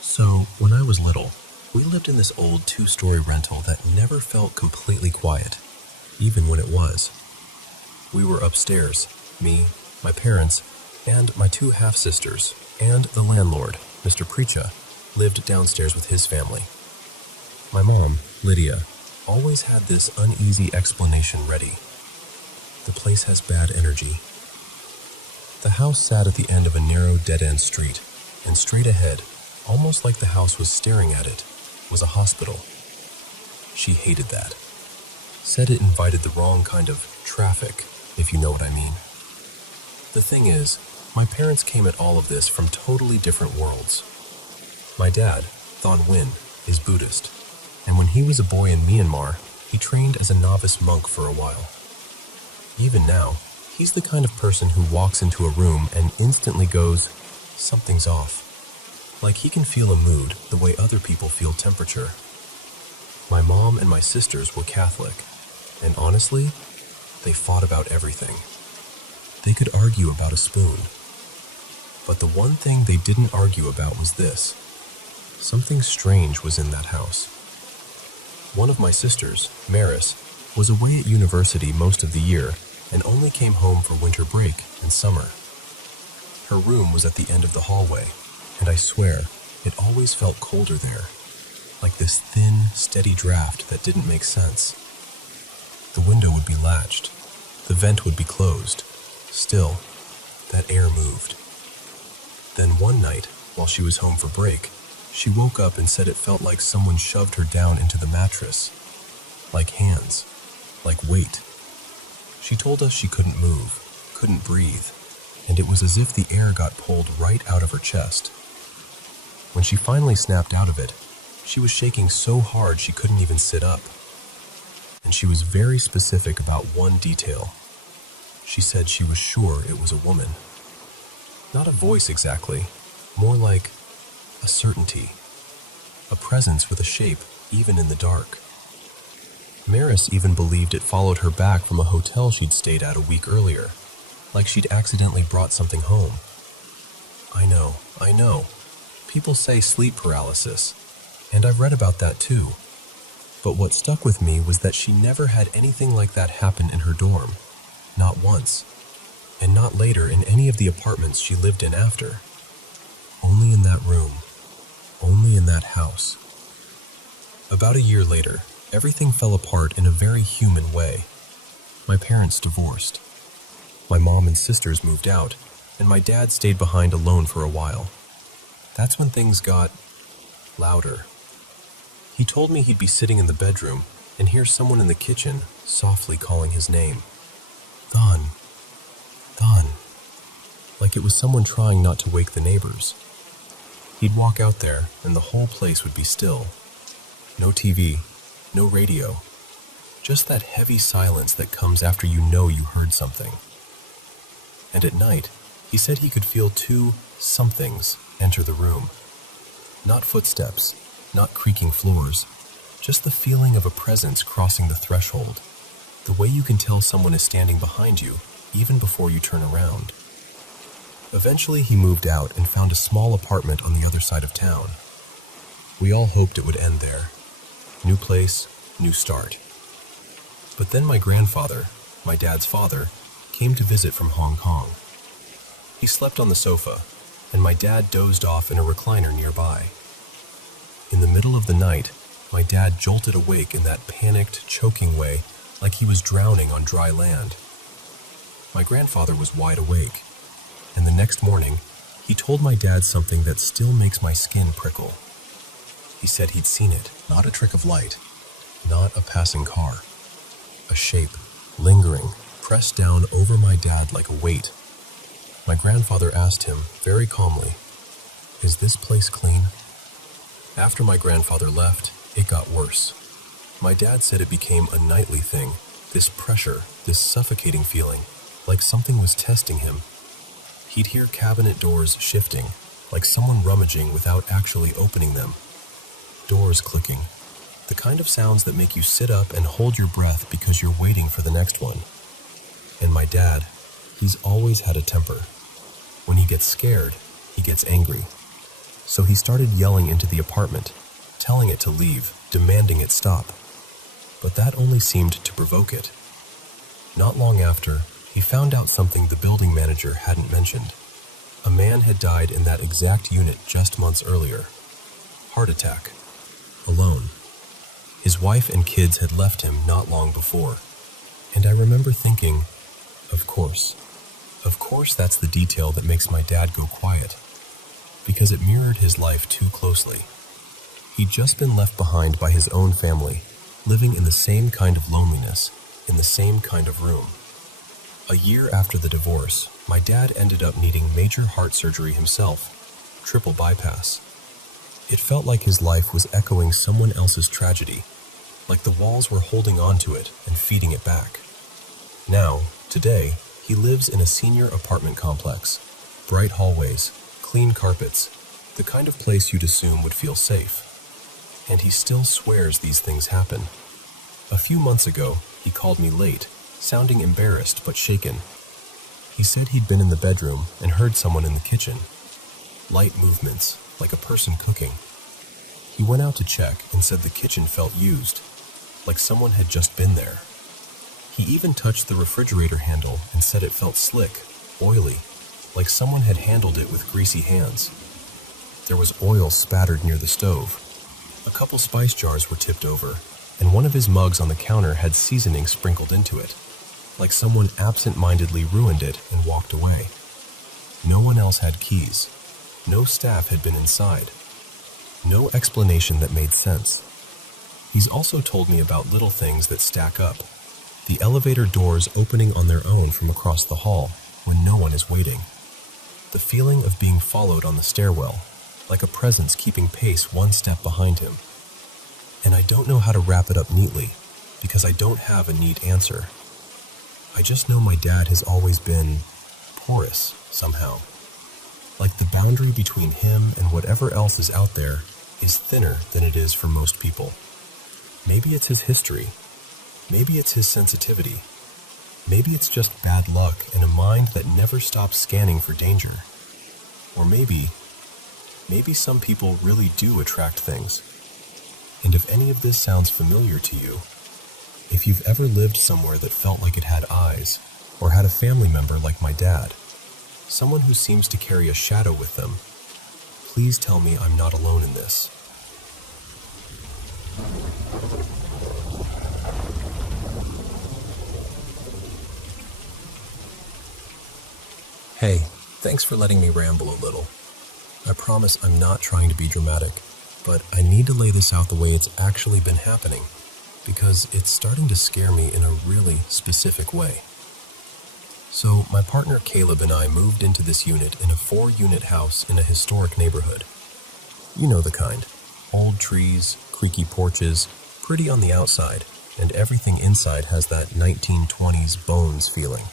So, when I was little, we lived in this old 2-story rental that never felt completely quiet, even when it was. We were upstairs, me, my parents, and my 2 half-sisters, and the landlord, Mr. Preacha, lived downstairs with his family. My mom, Lydia, always had this uneasy explanation ready. The place has bad energy. The house sat at the end of a narrow dead-end street, and straight ahead, almost like the house was staring at it, was a hospital. She hated that. Said it invited the wrong kind of traffic, if you know what I mean. The thing is, my parents came at all of this from totally different worlds. My dad, Thon Win, is Buddhist, and when he was a boy in Myanmar, he trained as a novice monk for a while. Even now, he's the kind of person who walks into a room and instantly goes, "Something's off." Like he can feel a mood the way other people feel temperature. My mom and my sisters were Catholic, and honestly, they fought about everything. They could argue about a spoon. But the one thing they didn't argue about was this. Something strange was in that house. One of my sisters, Maris, was away at university most of the year and only came home for winter break and summer. Her room was at the end of the hallway, and I swear, it always felt colder there, like this thin, steady draft that didn't make sense. The window would be latched, the vent would be closed. Still, that air moved. Then one night, while she was home for break, she woke up and said it felt like someone shoved her down into the mattress. Like hands, like weight. She told us she couldn't move, couldn't breathe, and it was as if the air got pulled right out of her chest. When she finally snapped out of it, she was shaking so hard she couldn't even sit up. And she was very specific about one detail. She said she was sure it was a woman. Not a voice exactly, more like a certainty. A presence with a shape, even in the dark. Maris even believed it followed her back from a hotel she'd stayed at a week earlier, like she'd accidentally brought something home. I know. People say sleep paralysis, and I've read about that too. But what stuck with me was that she never had anything like that happen in her dorm. Not once. And not later in any of the apartments she lived in after. Only in that room. Only in that house. About a year later, everything fell apart in a very human way. My parents divorced. My mom and sisters moved out, and my dad stayed behind alone for a while. That's when things got louder. He told me he'd be sitting in the bedroom and hear someone in the kitchen softly calling his name. Thon. Like it was someone trying not to wake the neighbors. He'd walk out there and the whole place would be still. No TV, no radio. Just that heavy silence that comes after you know you heard something. And at night, he said he could feel 2 somethings enter the room. Not footsteps, not creaking floors, just the feeling of a presence crossing the threshold. The way you can tell someone is standing behind you even before you turn around. Eventually he moved out and found a small apartment on the other side of town. We all hoped it would end there. New place, new start. But then my grandfather, my dad's father, came to visit from Hong Kong. He slept on the sofa, and my dad dozed off in a recliner nearby. In the middle of the night, my dad jolted awake in that panicked, choking way, like he was drowning on dry land. My grandfather was wide awake, and the next morning, he told my dad something that still makes my skin prickle. He said he'd seen it, not a trick of light, not a passing car. A shape, lingering, pressed down over my dad like a weight. My grandfather asked him, very calmly, "Is this place clean?" After my grandfather left, it got worse. My dad said it became a nightly thing, this pressure, this suffocating feeling, like something was testing him. He'd hear cabinet doors shifting, like someone rummaging without actually opening them. Doors clicking, The kind of sounds that make you sit up and hold your breath because you're waiting for the next one. And my dad, he's always had a temper. When he gets scared, he gets angry. So he started yelling into the apartment, telling it to leave, demanding it stop. But that only seemed to provoke it. Not long after, he found out something the building manager hadn't mentioned. A man had died in that exact unit just months earlier. Heart attack. Alone. His wife and kids had left him not long before. And I remember thinking, of course that's the detail that makes my dad go quiet. Because it mirrored his life too closely. He'd just been left behind by his own family, living in the same kind of loneliness, in the same kind of room. A year after the divorce, my dad ended up needing major heart surgery himself, triple bypass. It felt like his life was echoing someone else's tragedy, like the walls were holding on to it and feeding it back. Now, today, he lives in a senior apartment complex, bright hallways, clean carpets, the kind of place you'd assume would feel safe. And he still swears these things happen. A few months ago, he called me late, sounding embarrassed but shaken. He said he'd been in the bedroom and heard someone in the kitchen. Light movements, like a person cooking. He went out to check and said the kitchen felt used, like someone had just been there. He even touched the refrigerator handle and said it felt slick, oily, like someone had handled it with greasy hands. There was oil spattered near the stove. A couple spice jars were tipped over, and one of his mugs on the counter had seasoning sprinkled into it, like someone absent-mindedly ruined it and walked away. No one else had keys. No staff had been inside. No explanation that made sense. He's also told me about little things that stack up. The elevator doors opening on their own from across the hall when no one is waiting. The feeling of being followed on the stairwell, like a presence keeping pace one step behind him. And I don't know how to wrap it up neatly, because I don't have a neat answer. I just know my dad has always been porous, somehow. Like the boundary between him and whatever else is out there is thinner than it is for most people. Maybe it's his history. Maybe it's his sensitivity. Maybe it's just bad luck and a mind that never stops scanning for danger. Or maybe some people really do attract things. And if any of this sounds familiar to you, if you've ever lived somewhere that felt like it had eyes, or had a family member like my dad, someone who seems to carry a shadow with them, please tell me I'm not alone in this. Hey, thanks for letting me ramble a little. I promise I'm not trying to be dramatic, but I need to lay this out the way it's actually been happening, because it's starting to scare me in a really specific way. So, my partner Caleb and I moved into this unit in a 4-unit house in a historic neighborhood. You know the kind. Old trees, creaky porches, pretty on the outside, and everything inside has that 1920s bones feeling.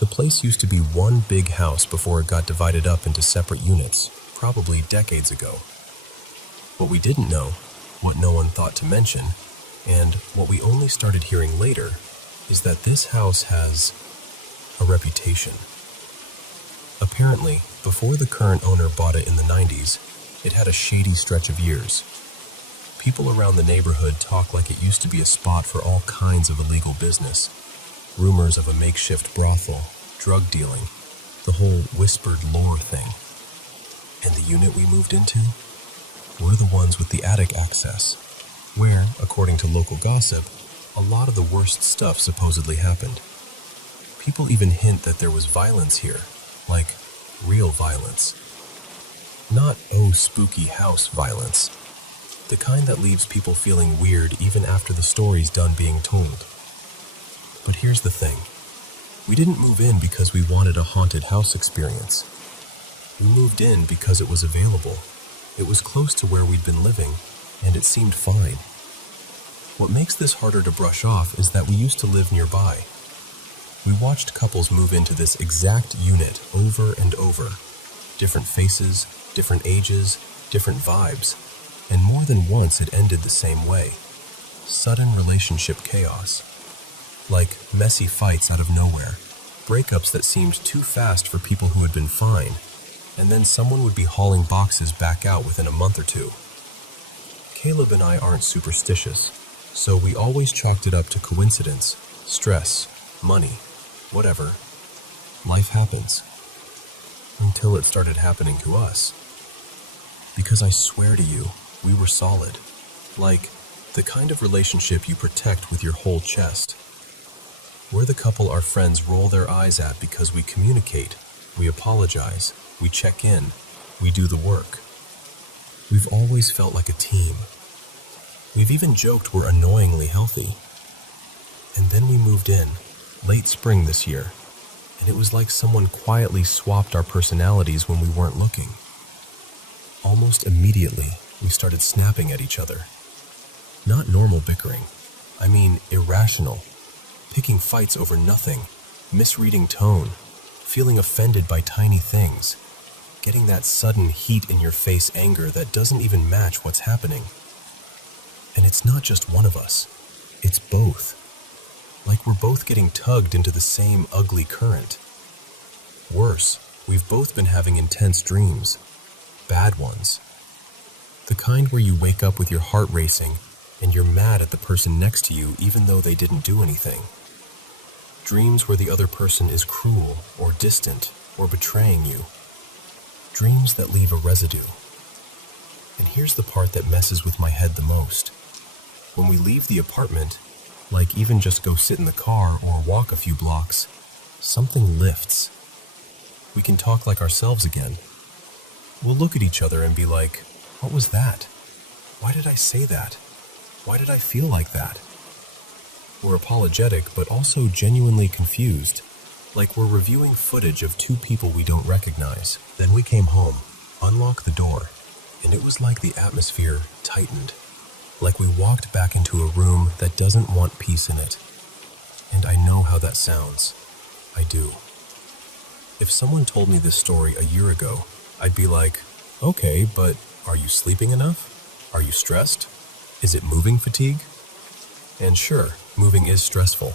The place used to be one big house before it got divided up into separate units, probably decades ago. What we didn't know, what no one thought to mention, and what we only started hearing later, is that this house has a reputation. Apparently, before the current owner bought it in the 90s, it had a shady stretch of years. People around the neighborhood talk like it used to be a spot for all kinds of illegal business. Rumors of a makeshift brothel, drug dealing, the whole whispered lore thing. And the unit we moved into? We're the ones with the attic access, where, according to local gossip, a lot of the worst stuff supposedly happened. People even hint that there was violence here, like real violence. Not, oh, spooky house violence. The kind that leaves people feeling weird even after the story's done being told. But here's the thing. We didn't move in because we wanted a haunted house experience. We moved in because it was available. It was close to where we'd been living, and it seemed fine. What makes this harder to brush off is that we used to live nearby. We watched couples move into this exact unit over and over. Different faces, different ages, different vibes, and more than once it ended the same way. Sudden relationship chaos. Like messy fights out of nowhere, breakups that seemed too fast for people who had been fine, and then someone would be hauling boxes back out within a month or two. Caleb and I aren't superstitious, so we always chalked it up to coincidence, stress, money, whatever. Life happens. Until it started happening to us. Because I swear to you, we were solid. Like, the kind of relationship you protect with your whole chest. We're the couple our friends roll their eyes at because we communicate, we apologize, we check in, we do the work. We've always felt like a team. We've even joked we're annoyingly healthy. And then we moved in, late spring this year, and it was like someone quietly swapped our personalities when we weren't looking. Almost immediately, we started snapping at each other. Not normal bickering. I mean irrational. Picking fights over nothing, misreading tone, feeling offended by tiny things, getting that sudden heat-in-your-face anger that doesn't even match what's happening. And it's not just one of us, it's both. Like we're both getting tugged into the same ugly current. Worse, we've both been having intense dreams, bad ones. The kind where you wake up with your heart racing and you're mad at the person next to you even though they didn't do anything. Dreams where the other person is cruel or distant or betraying you. Dreams that leave a residue. And here's the part that messes with my head the most. When we leave the apartment, like even just go sit in the car or walk a few blocks, something lifts. We can talk like ourselves again. We'll look at each other and be like, what was that? Why did I say that? Why did I feel like that? We're apologetic, but also genuinely confused, like we're reviewing footage of two people we don't recognize. Then we came home, unlocked the door, and it was like the atmosphere tightened, like we walked back into a room that doesn't want peace in it. And I know how that sounds. I do. If someone told me this story a year ago, I'd be like, okay, but are you sleeping enough? Are you stressed? Is it moving fatigue? And sure, moving is stressful,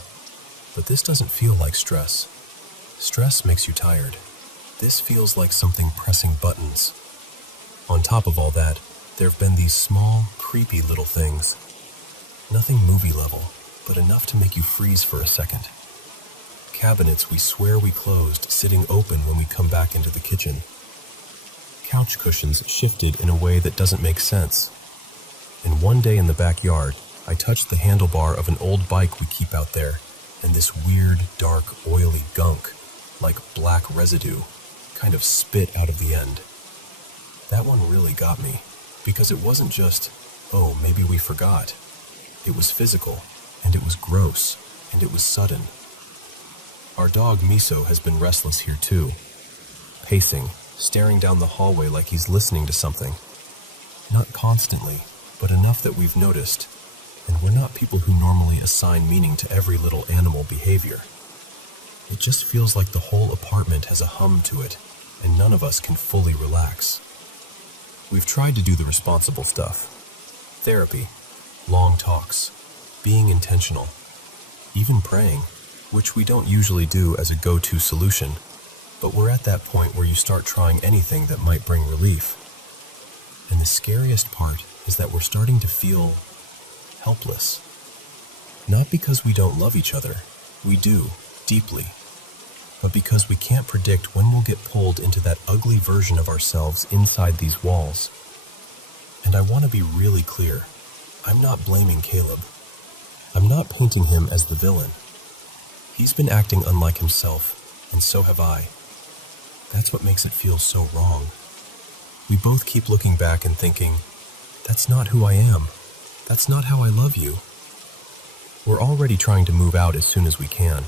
but this doesn't feel like stress. Stress makes you tired. This feels like something pressing buttons. On top of all that, there have been these small, creepy little things. Nothing movie level, but enough to make you freeze for a second. Cabinets we swear we closed sitting open when we come back into the kitchen. Couch cushions shifted in a way that doesn't make sense. And one day in the backyard, I touched the handlebar of an old bike we keep out there, and this weird, dark, oily gunk, like black residue, kind of spit out of the end. That one really got me, because it wasn't just, oh, maybe we forgot. It was physical, and it was gross, and it was sudden. Our dog Miso has been restless here too, pacing, staring down the hallway like he's listening to something. Not constantly, but enough that we've noticed. And we're not people who normally assign meaning to every little animal behavior. It just feels like the whole apartment has a hum to it, and none of us can fully relax. We've tried to do the responsible stuff. Therapy, long talks, being intentional, even praying, which we don't usually do as a go-to solution, but we're at that point where you start trying anything that might bring relief. And the scariest part is that we're starting to feel helpless. Not because we don't love each other, we do, deeply, but because we can't predict when we'll get pulled into that ugly version of ourselves inside these walls. And I want to be really clear, I'm not blaming Caleb. I'm not painting him as the villain. He's been acting unlike himself, and so have I. That's what makes it feel so wrong. We both keep looking back and thinking, that's not who I am. That's not how I love you. We're already trying to move out as soon as we can,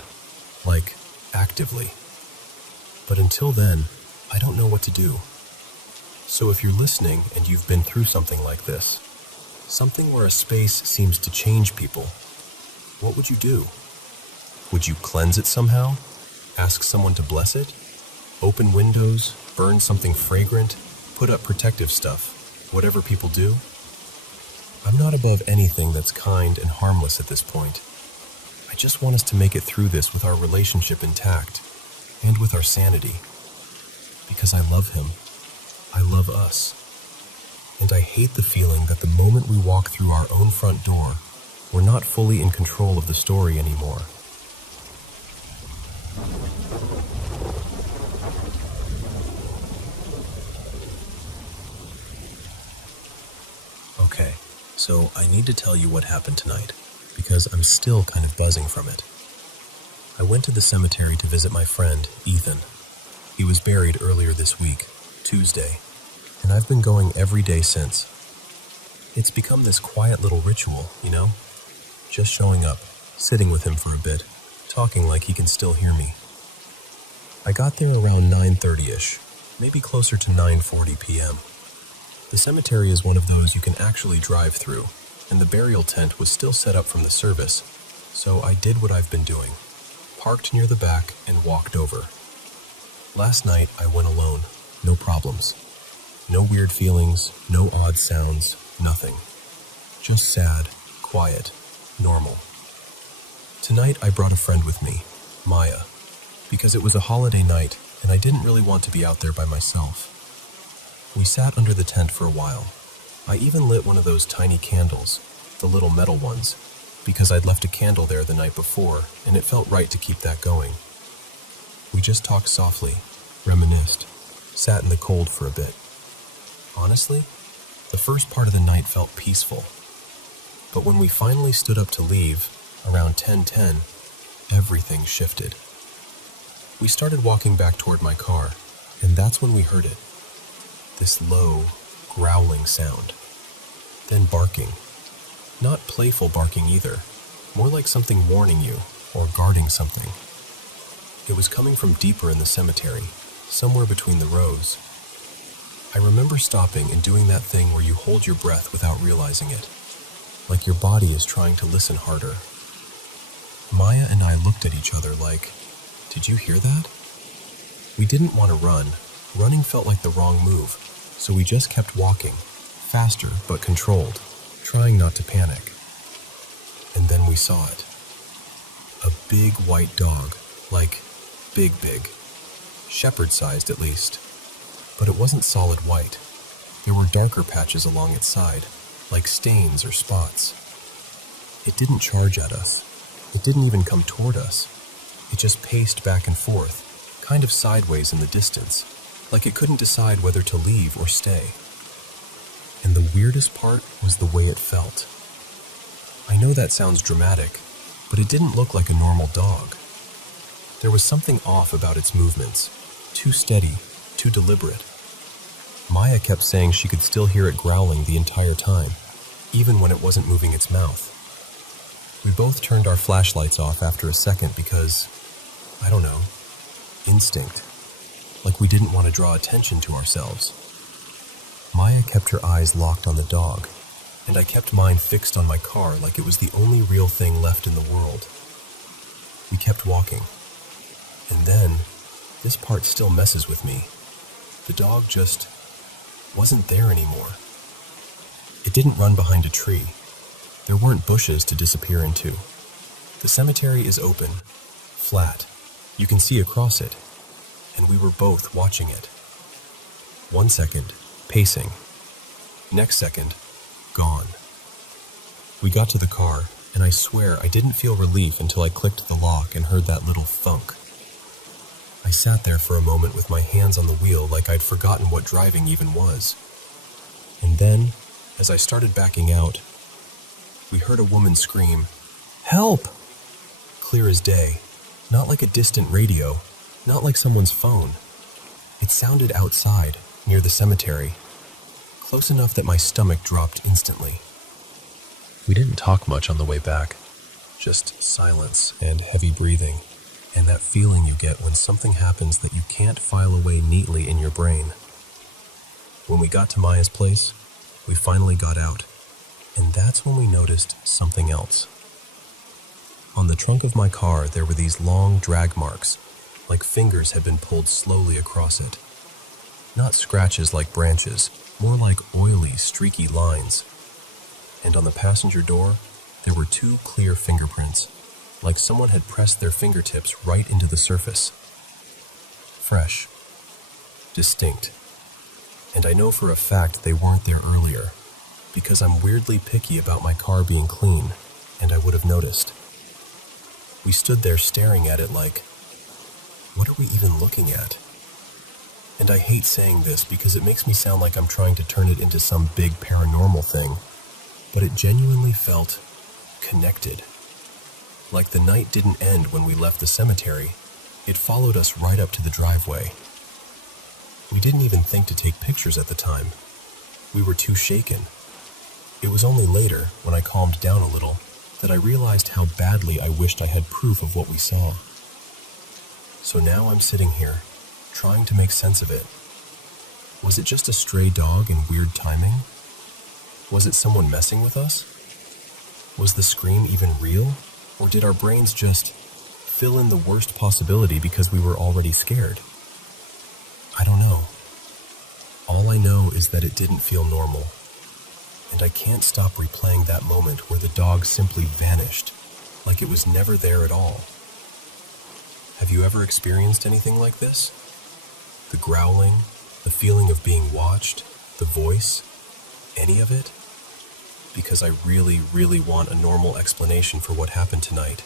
like, actively. But until then, I don't know what to do. So if you're listening and you've been through something like this, something where a space seems to change people, what would you do? Would you cleanse it somehow? Ask someone to bless it? Open windows, burn something fragrant, put up protective stuff, whatever people do? I'm not above anything that's kind and harmless at this point. I just want us to make it through this with our relationship intact, and with our sanity. Because I love him. I love us. And I hate the feeling that the moment we walk through our own front door, we're not fully in control of the story anymore. Okay, so I need to tell you what happened tonight, because I'm still kind of buzzing from it. I went to the cemetery to visit my friend, Ethan. He was buried earlier this week, Tuesday, and I've been going every day since. It's become this quiet little ritual, you know? Just showing up, sitting with him for a bit, talking like he can still hear me. I got there around 9:30-ish, maybe closer to 9:40 p.m. The cemetery is one of those you can actually drive through, and the burial tent was still set up from the service, so I did what I've been doing, parked near the back and walked over. Last night I went alone, no problems. No weird feelings, no odd sounds, nothing. Just sad, quiet, normal. Tonight I brought a friend with me, Maya, because it was a holiday night and I didn't really want to be out there by myself. We sat under the tent for a while. I even lit one of those tiny candles, the little metal ones, because I'd left a candle there the night before and it felt right to keep that going. We just talked softly, reminisced, sat in the cold for a bit. Honestly, the first part of the night felt peaceful. But when we finally stood up to leave, around 10:10, everything shifted. We started walking back toward my car, and that's when we heard it. This low, growling sound. Then barking. Not playful barking either, more like something warning you or guarding something. It was coming from deeper in the cemetery, somewhere between the rows. I remember stopping and doing that thing where you hold your breath without realizing it, like your body is trying to listen harder. Maya and I looked at each other like, did you hear that? We didn't want to run. Running felt like the wrong move, so we just kept walking, faster but controlled, trying not to panic. And then we saw it. A big white dog, like big, shepherd-sized at least. But it wasn't solid white. There were darker patches along its side, like stains or spots. It didn't charge at us. It didn't even come toward us. It just paced back and forth, kind of sideways in the distance, like it couldn't decide whether to leave or stay. And the weirdest part was the way it felt. I know that sounds dramatic, but it didn't look like a normal dog. There was something off about its movements, too steady, too deliberate. Maya kept saying she could still hear it growling the entire time, even when it wasn't moving its mouth. We both turned our flashlights off after a second because, I don't know, instinct. Like we didn't want to draw attention to ourselves. Maya kept her eyes locked on the dog, and I kept mine fixed on my car like it was the only real thing left in the world. We kept walking. And then, this part still messes with me. The dog just wasn't there anymore. It didn't run behind a tree. There weren't bushes to disappear into. The cemetery is open, flat. You can see across it, and we were both watching it. 1 second, pacing. Next second, gone. We got to the car, and I swear I didn't feel relief until I clicked the lock and heard that little thunk. I sat there for a moment with my hands on the wheel like I'd forgotten what driving even was. And then, as I started backing out, we heard a woman scream, "Help!" Clear as day, not like a distant radio, not like someone's phone. It sounded outside, near the cemetery, close enough that my stomach dropped instantly. We didn't talk much on the way back, just silence and heavy breathing, and that feeling you get when something happens that you can't file away neatly in your brain. When we got to Maya's place, we finally got out, and that's when we noticed something else. On the trunk of my car, there were these long drag marks, like fingers had been pulled slowly across it. Not scratches like branches, more like oily, streaky lines. and on the passenger door, there were 2 clear fingerprints, like someone had pressed their fingertips right into the surface. Fresh. Distinct. And I know for a fact they weren't there earlier, because I'm weirdly picky about my car being clean, and I would have noticed. We stood there staring at it like, what are we even looking at? And I hate saying this because it makes me sound like I'm trying to turn it into some big paranormal thing, but it genuinely felt connected. Like the night didn't end when we left the cemetery, it followed us right up to the driveway. We didn't even think to take pictures at the time. We were too shaken. It was only later, when I calmed down a little, that I realized how badly I wished I had proof of what we saw. So now I'm sitting here, trying to make sense of it. Was it just a stray dog in weird timing? Was it someone messing with us? Was the scream even real? Or did our brains just fill in the worst possibility because we were already scared? I don't know. All I know is that it didn't feel normal. And I can't stop replaying that moment where the dog simply vanished, like it was never there at all. Have you ever experienced anything like this? The growling, the feeling of being watched, the voice, any of it? Because I really, really want a normal explanation for what happened tonight.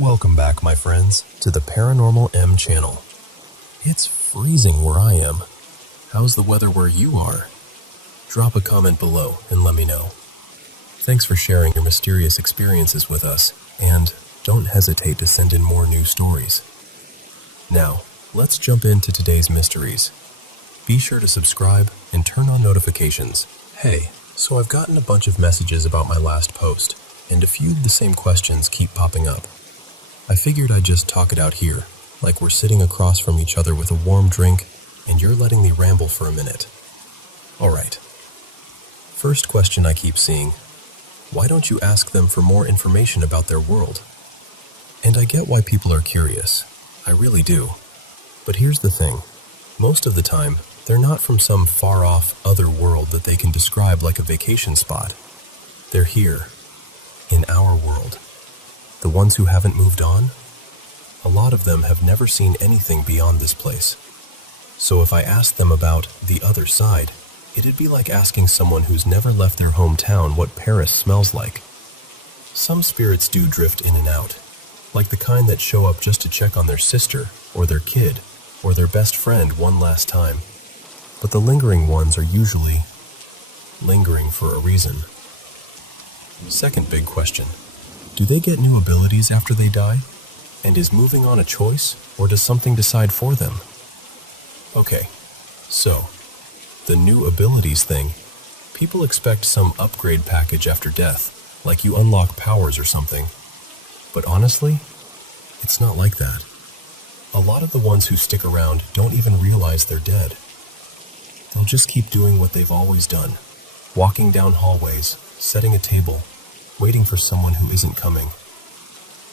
Welcome back, my friends, to the Paranormal M channel. It's freezing where I am. How's the weather where you are? Drop a comment below and let me know. Thanks for sharing your mysterious experiences with us, and don't hesitate to send in more new stories. Now, let's jump into today's mysteries. Be sure to subscribe and turn on notifications. Hey, so I've gotten a bunch of messages about my last post, and a few of the same questions keep popping up. I figured I'd just talk it out here, like we're sitting across from each other with a warm drink, and you're letting me ramble for a minute. Alright. First question I keep seeing: why don't you ask them for more information about their world? And I get why people are curious. I really do. But here's the thing. Most of the time, they're not from some far-off other world that they can describe like a vacation spot. They're here, in our world. The ones who haven't moved on? A lot of them have never seen anything beyond this place. So if I asked them about the other side, it'd be like asking someone who's never left their hometown what Paris smells like. Some spirits do drift in and out, like the kind that show up just to check on their sister, or their kid, or their best friend one last time. But the lingering ones are usually lingering for a reason. Second big question: do they get new abilities after they die? And is moving on a choice, or does something decide for them? Okay, so, the new abilities thing, people expect some upgrade package after death, like you unlock powers or something. But honestly, it's not like that. A lot of the ones who stick around don't even realize they're dead. They'll just keep doing what they've always done, walking down hallways, setting a table, waiting for someone who isn't coming.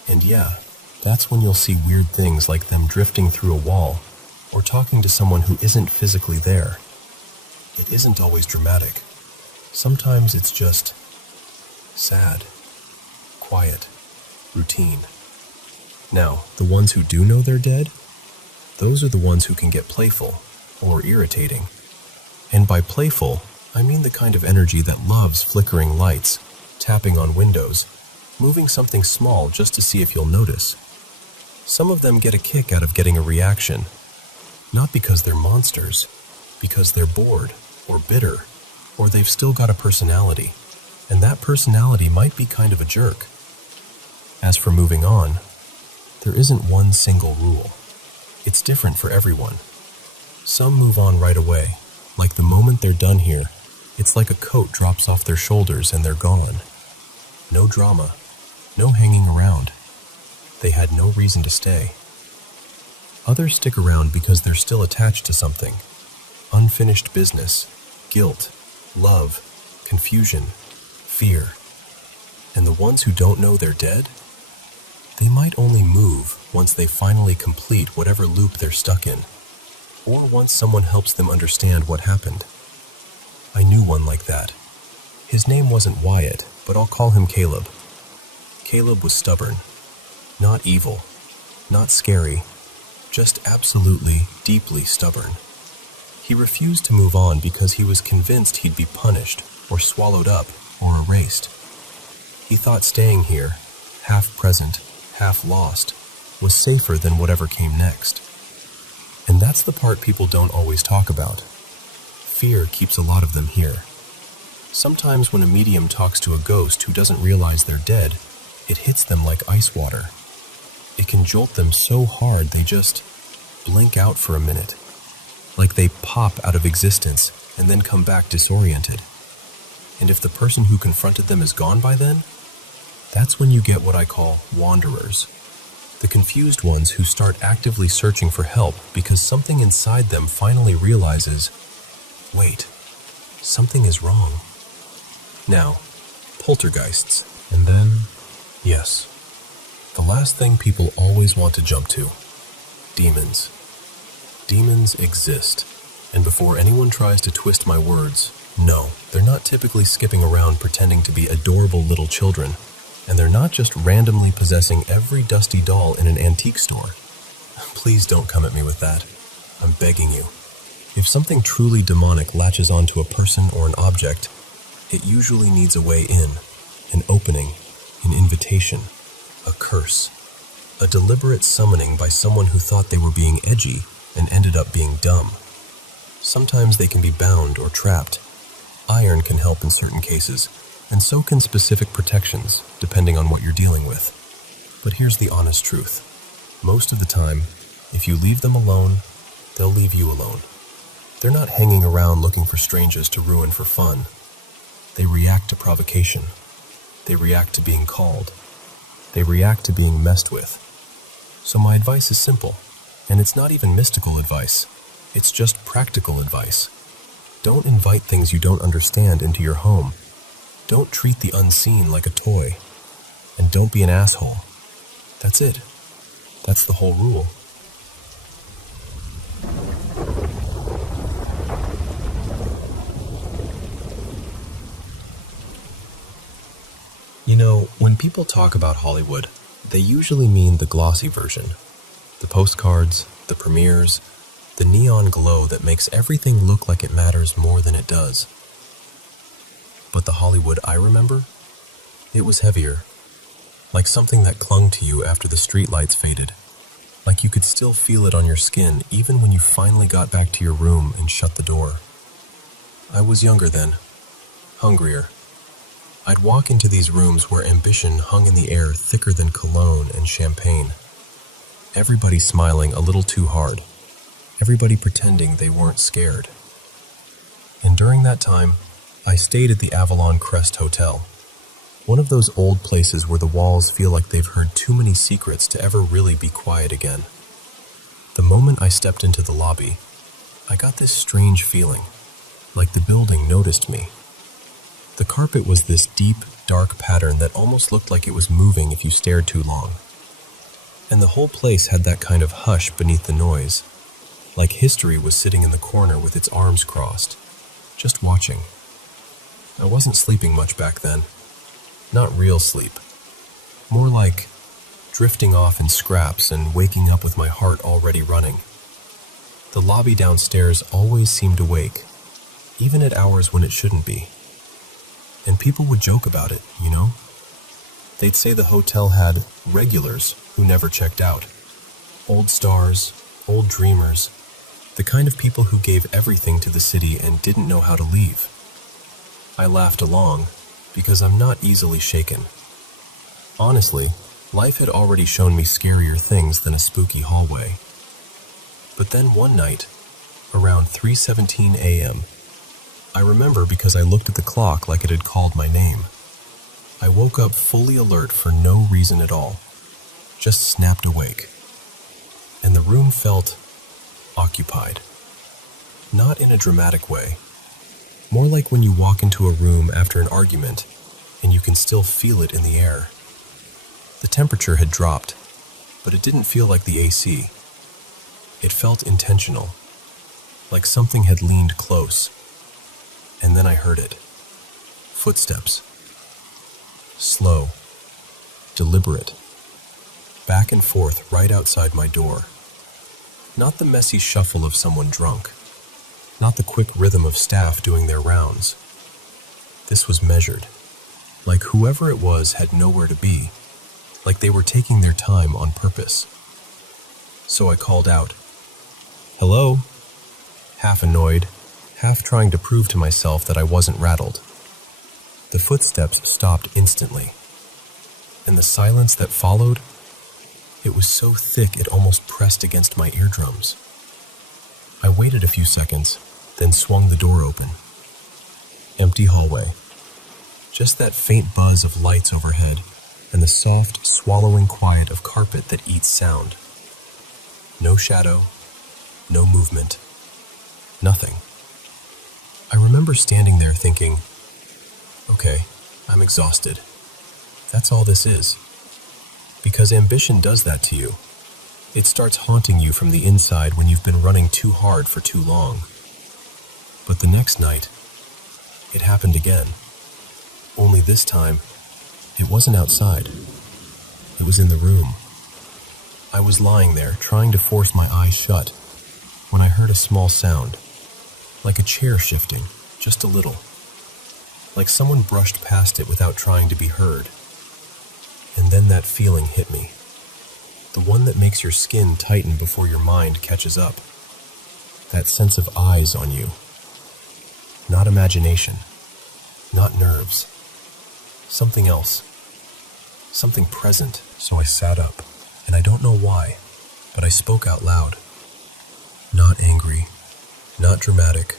And yeah, that's when you'll see weird things like them drifting through a wall, or talking to someone who isn't physically there. It isn't always dramatic. Sometimes it's just sad, quiet, routine. Now, the ones who do know they're dead, those are the ones who can get playful or irritating. And by playful, I mean the kind of energy that loves flickering lights, tapping on windows, moving something small just to see if you'll notice. Some of them get a kick out of getting a reaction, not because they're monsters, because they're bored, or bitter, or they've still got a personality, and that personality might be kind of a jerk. As for moving on, there isn't one single rule. It's different for everyone. Some move on right away, like the moment they're done here, it's like a coat drops off their shoulders and they're gone. No drama, no hanging around. They had no reason to stay. Others stick around because they're still attached to something. Unfinished business, guilt, love, confusion, fear. And the ones who don't know they're dead? They might only move once they finally complete whatever loop they're stuck in, or once someone helps them understand what happened. I knew one like that. His name wasn't Wyatt, but I'll call him Caleb. Caleb was stubborn. Not evil. Not scary. Just absolutely, deeply stubborn. He refused to move on because he was convinced he'd be punished, or swallowed up, or erased. He thought staying here, half present, half lost, was safer than whatever came next. And that's the part people don't always talk about. Fear keeps a lot of them here. Sometimes when a medium talks to a ghost who doesn't realize they're dead, it hits them like ice water. It can jolt them so hard they just blink out for a minute, like they pop out of existence and then come back disoriented. And if the person who confronted them is gone by then, that's when you get what I call wanderers. The confused ones who start actively searching for help because something inside them finally realizes, wait, something is wrong. Now, poltergeists, and then, yes, the last thing people always want to jump to, demons. Demons exist, and before anyone tries to twist my words, no, they're not typically skipping around pretending to be adorable little children, and they're not just randomly possessing every dusty doll in an antique store. Please don't come at me with that. I'm begging you. If something truly demonic latches onto a person or an object, it usually needs a way in, an opening, an invitation, a curse, a deliberate summoning by someone who thought they were being edgy and ended up being dumb. Sometimes they can be bound or trapped. Iron can help in certain cases, and so can specific protections, depending on what you're dealing with. But here's the honest truth. Most of the time, if you leave them alone, they'll leave you alone. They're not hanging around looking for strangers to ruin for fun. They react to provocation. They react to being called. They react to being messed with. So my advice is simple, and it's not even mystical advice. It's just practical advice. Don't invite things you don't understand into your home. Don't treat the unseen like a toy. And don't be an asshole. That's it. That's the whole rule. You know, when people talk about Hollywood, they usually mean the glossy version. The postcards, the premieres, the neon glow that makes everything look like it matters more than it does. But the Hollywood I remember, it was heavier. Like something that clung to you after the streetlights faded. Like you could still feel it on your skin even when you finally got back to your room and shut the door. I was younger then, hungrier. I'd walk into these rooms where ambition hung in the air thicker than cologne and champagne. Everybody smiling a little too hard. Everybody pretending they weren't scared. And during that time, I stayed at the Avalon Crest Hotel. One of those old places where the walls feel like they've heard too many secrets to ever really be quiet again. The moment I stepped into the lobby, I got this strange feeling, like the building noticed me. The carpet was this deep, dark pattern that almost looked like it was moving if you stared too long. And the whole place had that kind of hush beneath the noise, like history was sitting in the corner with its arms crossed, just watching. I wasn't sleeping much back then. Not real sleep. More like drifting off in scraps and waking up with my heart already running. The lobby downstairs always seemed awake, even at hours when it shouldn't be. And people would joke about it, you know? They'd say the hotel had regulars who never checked out. Old stars, old dreamers, the kind of people who gave everything to the city and didn't know how to leave. I laughed along, because I'm not easily shaken. Honestly, life had already shown me scarier things than a spooky hallway. But then one night, around 3:17 a.m., I remember because I looked at the clock like it had called my name. I woke up fully alert for no reason at all, just snapped awake. And the room felt occupied. Not in a dramatic way. More like when you walk into a room after an argument and you can still feel it in the air. The temperature had dropped, but it didn't feel like the AC. It felt intentional, like something had leaned close. And then I heard it. Footsteps. Slow, deliberate, back and forth right outside my door. Not the messy shuffle of someone drunk, not the quick rhythm of staff doing their rounds. This was measured, like whoever it was had nowhere to be, like they were taking their time on purpose. So I called out, "Hello?" Half annoyed, half trying to prove to myself that I wasn't rattled. The footsteps stopped instantly, and the silence that followed, it was so thick it almost pressed against my eardrums. I waited a few seconds, then swung the door open. Empty hallway. Just that faint buzz of lights overhead and the soft, swallowing quiet of carpet that eats sound. No shadow, no movement, nothing. I remember standing there thinking, okay, I'm exhausted. That's all this is. Because ambition does that to you. It starts haunting you from the inside when you've been running too hard for too long. But the next night, it happened again. Only this time, it wasn't outside. It was in the room. I was lying there, trying to force my eyes shut, when I heard a small sound, like a chair shifting, just a little. Like someone brushed past it without trying to be heard. And then that feeling hit me. The one that makes your skin tighten before your mind catches up. That sense of eyes on you. Not imagination. Not nerves. Something else. Something present. So I sat up, and I don't know why, but I spoke out loud. Not angry. Not dramatic.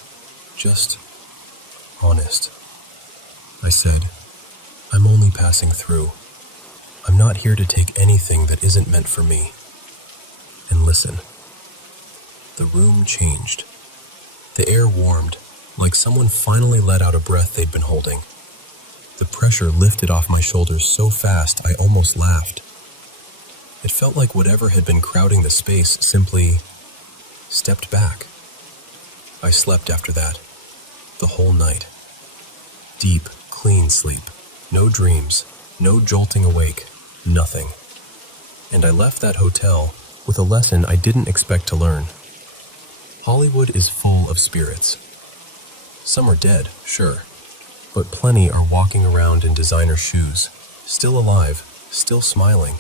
Just honest. I said, I'm only passing through. I'm not here to take anything that isn't meant for me. And listen. The room changed. The air warmed, like someone finally let out a breath they'd been holding. The pressure lifted off my shoulders so fast I almost laughed. It felt like whatever had been crowding the space simply stepped back. I slept after that, the whole night. Deep, clean sleep. No dreams, no jolting awake, nothing. And I left that hotel with a lesson I didn't expect to learn. Hollywood is full of spirits. Some are dead, sure, but plenty are walking around in designer shoes, still alive, still smiling.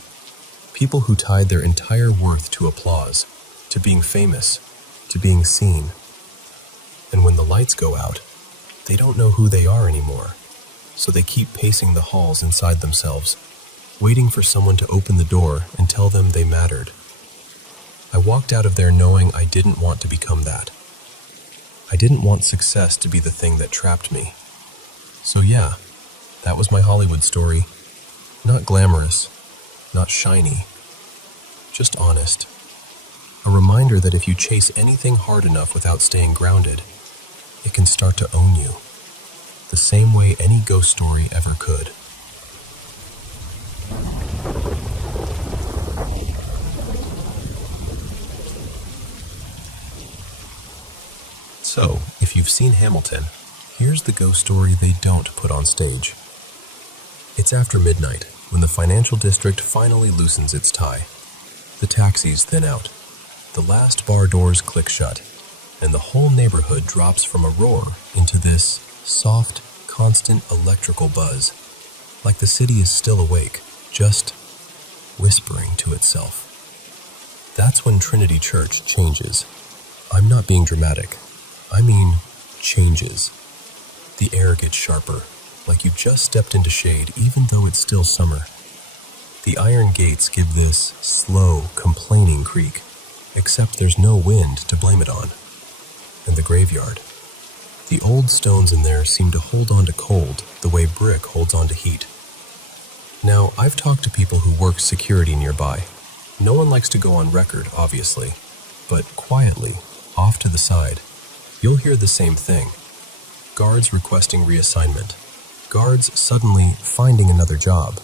People who tied their entire worth to applause, to being famous, to being seen. And when the lights go out, they don't know who they are anymore. So they keep pacing the halls inside themselves, waiting for someone to open the door and tell them they mattered. I walked out of there knowing I didn't want to become that. I didn't want success to be the thing that trapped me. So yeah, that was my Hollywood story. Not glamorous, not shiny, just honest. A reminder that if you chase anything hard enough without staying grounded, it can start to own you. The same way any ghost story ever could. So, if you've seen Hamilton, here's the ghost story they don't put on stage. It's after midnight, when the financial district finally loosens its tie. The taxis thin out. The last bar doors click shut, and the whole neighborhood drops from a roar into this soft, constant electrical buzz, like the city is still awake, just whispering to itself. That's when Trinity Church changes. I'm not being dramatic. I mean, changes. The air gets sharper, like you just stepped into shade even though it's still summer. The iron gates give this slow, complaining creak, except there's no wind to blame it on. And the graveyard. The old stones in there seem to hold on to cold the way brick holds on to heat. Now, I've talked to people who work security nearby. No one likes to go on record, obviously, but quietly, off to the side, you'll hear the same thing. Guards requesting reassignment. Guards suddenly finding another job.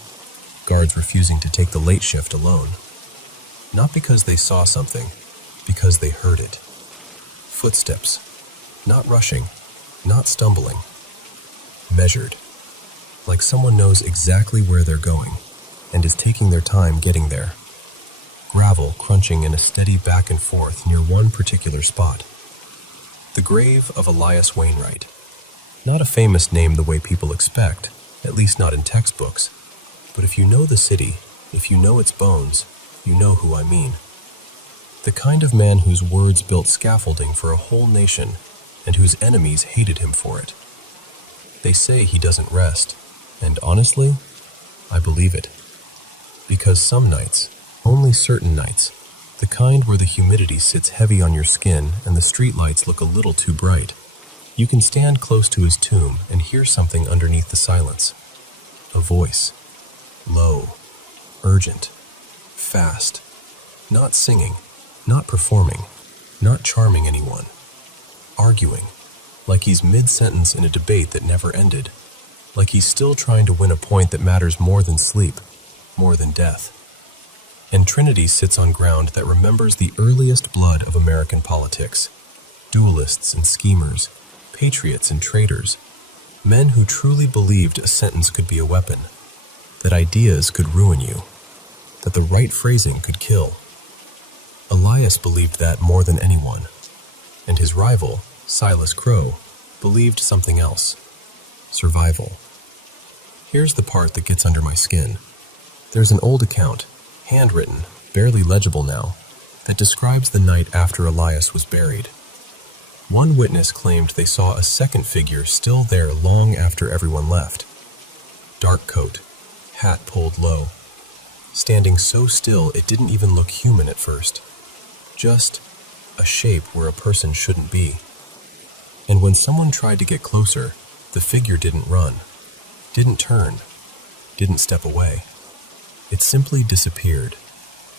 guards refusing to take the late shift alone. Not because they saw something, because they heard it. Footsteps, not rushing, not stumbling. Measured, like someone knows exactly where they're going and is taking their time getting there. Gravel crunching in a steady back and forth near one particular spot. The grave of Elias Wainwright. Not a famous name the way people expect, at least not in textbooks. But if you know the city, if you know its bones, you know who I mean. The kind of man whose words built scaffolding for a whole nation and whose enemies hated him for it. They say he doesn't rest, and honestly, I believe it. Because some nights, only certain nights, the kind where the humidity sits heavy on your skin and the streetlights look a little too bright, you can stand close to his tomb and hear something underneath the silence. A voice. Low, urgent, fast, not singing, not performing, not charming anyone, arguing, like he's mid-sentence in a debate that never ended, like he's still trying to win a point that matters more than sleep, more than death. And Trinity sits on ground that remembers the earliest blood of American politics, duelists and schemers, patriots and traitors, men who truly believed a sentence could be a weapon, that ideas could ruin you, that the right phrasing could kill. Elias believed that more than anyone, and his rival, Silas Crow, believed something else. Survival. Here's the part that gets under my skin. There's an old account, handwritten, barely legible now, that describes the night after Elias was buried. One witness claimed they saw a second figure still there long after everyone left. Dark coat, hat pulled low, standing so still it didn't even look human at first. Just a shape where a person shouldn't be. And when someone tried to get closer, the figure didn't run, didn't turn, didn't step away. It simply disappeared,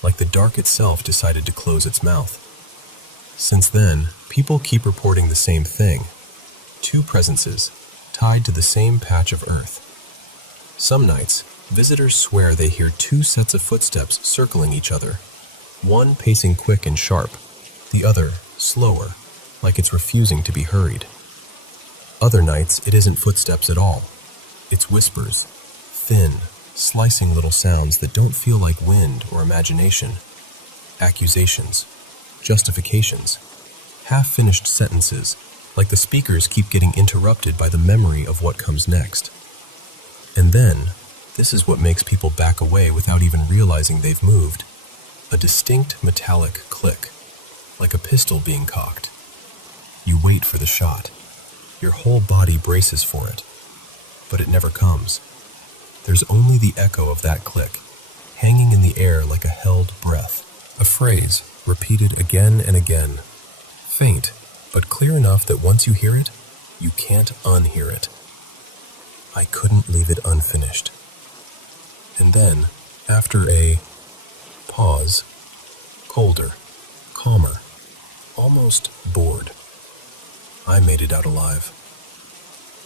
like the dark itself decided to close its mouth. Since then, people keep reporting the same thing. Two presences, tied to the same patch of earth. Some nights, visitors swear they hear two sets of footsteps circling each other, one pacing quick and sharp, the other slower, like it's refusing to be hurried. Other nights, it isn't footsteps at all. It's whispers, thin, slicing little sounds that don't feel like wind or imagination. Accusations, justifications, half-finished sentences, like the speakers keep getting interrupted by the memory of what comes next. And then, this is what makes people back away without even realizing they've moved. A distinct metallic click, like a pistol being cocked. You wait for the shot. Your whole body braces for it, but it never comes. There's only the echo of that click, hanging in the air like a held breath. A phrase, repeated again and again. Faint, but clear enough that once you hear it, you can't unhear it. I couldn't leave it unfinished. And then, after a pause, colder, calmer, almost bored, I made it out alive.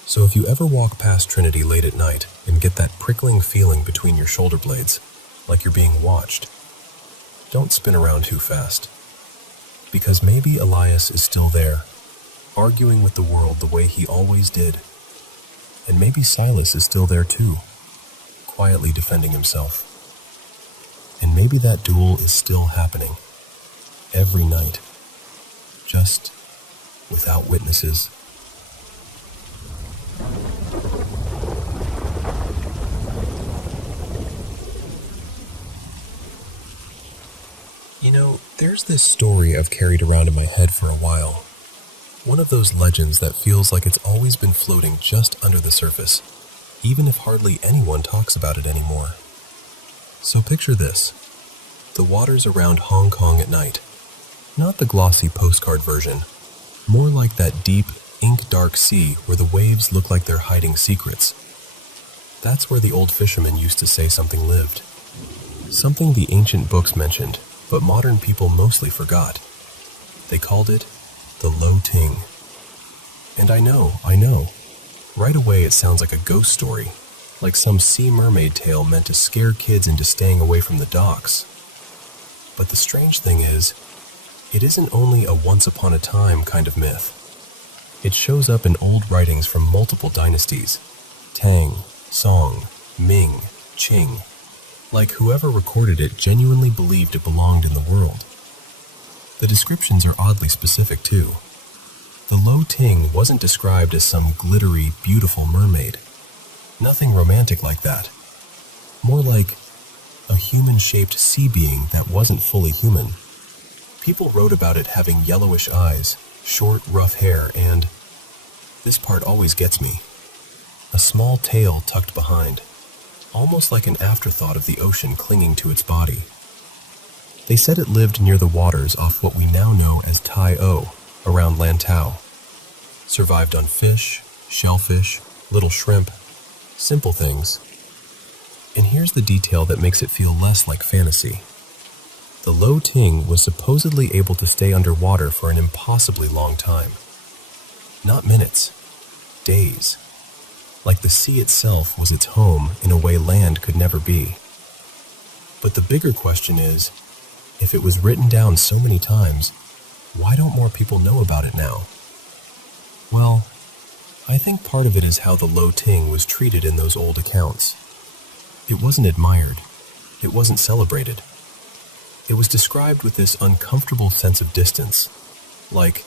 So if you ever walk past Trinity late at night and get that prickling feeling between your shoulder blades, like you're being watched, don't spin around too fast. Because maybe Elias is still there, arguing with the world the way he always did. And maybe Silas is still there too, quietly defending himself. And maybe that duel is still happening, every night, just without witnesses. You know, there's this story I've carried around in my head for a while. One of those legends that feels like it's always been floating just under the surface, even if hardly anyone talks about it anymore. So picture this. The waters around Hong Kong at night. Not the glossy postcard version. More like that deep, ink-dark sea where the waves look like they're hiding secrets. That's where the old fishermen used to say something lived. Something the ancient books mentioned, but modern people mostly forgot. They called it the Low Ting. And I know. Right away it sounds like a ghost story, like some sea mermaid tale meant to scare kids into staying away from the docks. But the strange thing is, it isn't only a once-upon-a-time kind of myth. It shows up in old writings from multiple dynasties: Tang, Song, Ming, Qing. Like whoever recorded it genuinely believed it belonged in the world. The descriptions are oddly specific too. The Lo Ting wasn't described as some glittery, beautiful mermaid. Nothing romantic like that. More like a human-shaped sea being that wasn't fully human. People wrote about it having yellowish eyes, short, rough hair, and, this part always gets me, a small tail tucked behind, almost like an afterthought of the ocean clinging to its body. They said it lived near the waters off what we now know as Tai O, around Lantau. Survived on fish, shellfish, little shrimp, simple things. And here's the detail that makes it feel less like fantasy. The Lo Ting was supposedly able to stay underwater for an impossibly long time. Not minutes, days. Like the sea itself was its home in a way land could never be. But the bigger question is, if it was written down so many times, why don't more people know about it now? Well, I think part of it is how the Lo Ting was treated in those old accounts. It wasn't admired. It wasn't celebrated. It was described with this uncomfortable sense of distance. Like,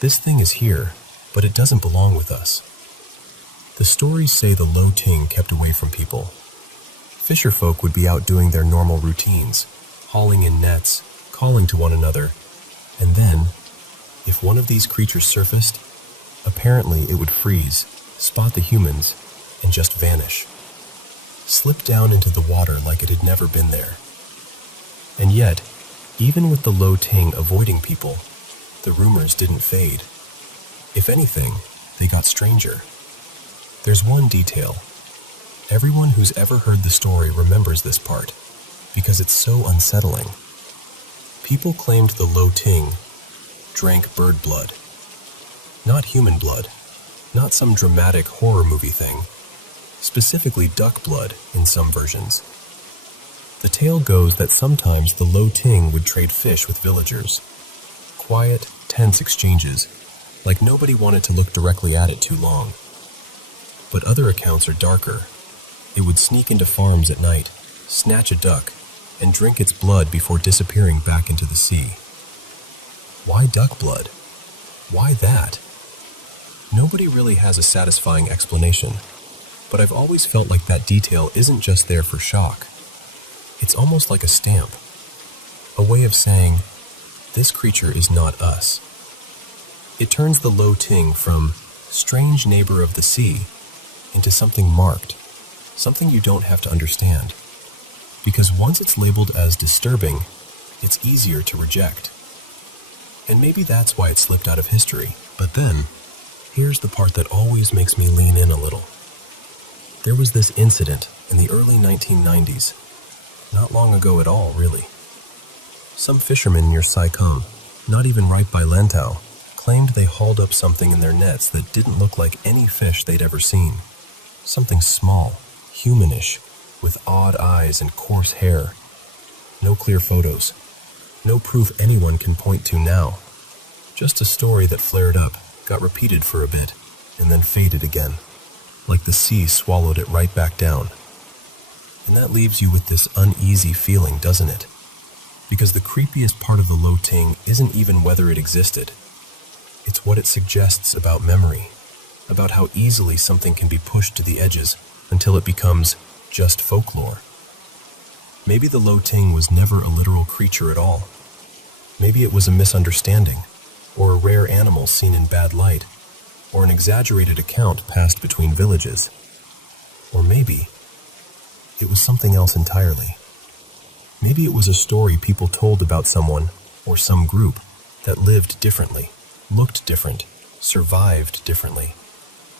this thing is here, but it doesn't belong with us. The stories say the Lo Ting kept away from people. Fisher folk would be out doing their normal routines, hauling in nets, calling to one another, and then, if one of these creatures surfaced, apparently it would freeze, spot the humans, and just vanish. Slip down into the water like it had never been there. And yet, even with the Lo Ting avoiding people, the rumors didn't fade. If anything, they got stranger. There's one detail. Everyone who's ever heard the story remembers this part, because it's so unsettling. People claimed the Lo Ting drank bird blood. Not human blood, not some dramatic horror movie thing. Specifically duck blood in some versions. The tale goes that sometimes the Lo Ting would trade fish with villagers. Quiet, tense exchanges, like nobody wanted to look directly at it too long. But other accounts are darker. It would sneak into farms at night, snatch a duck, and drink its blood before disappearing back into the sea. Why duck blood? Why that? Nobody really has a satisfying explanation, but I've always felt like that detail isn't just there for shock. It's almost like a stamp, a way of saying, this creature is not us. It turns the Lo Ting from strange neighbor of the sea into something marked, something you don't have to understand. Because once it's labeled as disturbing, it's easier to reject. And maybe that's why it slipped out of history. But then, here's the part that always makes me lean in a little. There was this incident in the early 1990s. Not long ago at all, really. Some fishermen near Saikom, not even right by Lantau, claimed they hauled up something in their nets that didn't look like any fish they'd ever seen. Something small, humanish, with odd eyes and coarse hair. No clear photos. No proof anyone can point to now. Just a story that flared up, got repeated for a bit, and then faded again. Like the sea swallowed it right back down. And that leaves you with this uneasy feeling, doesn't it? Because the creepiest part of the Lo Ting isn't even whether it existed. It's what it suggests about memory, about how easily something can be pushed to the edges until it becomes just folklore. Maybe the Lo Ting was never a literal creature at all. Maybe it was a misunderstanding, or a rare animal seen in bad light, or an exaggerated account passed between villages. Or maybe it was something else entirely. Maybe it was a story people told about someone or some group that lived differently, looked different, survived differently.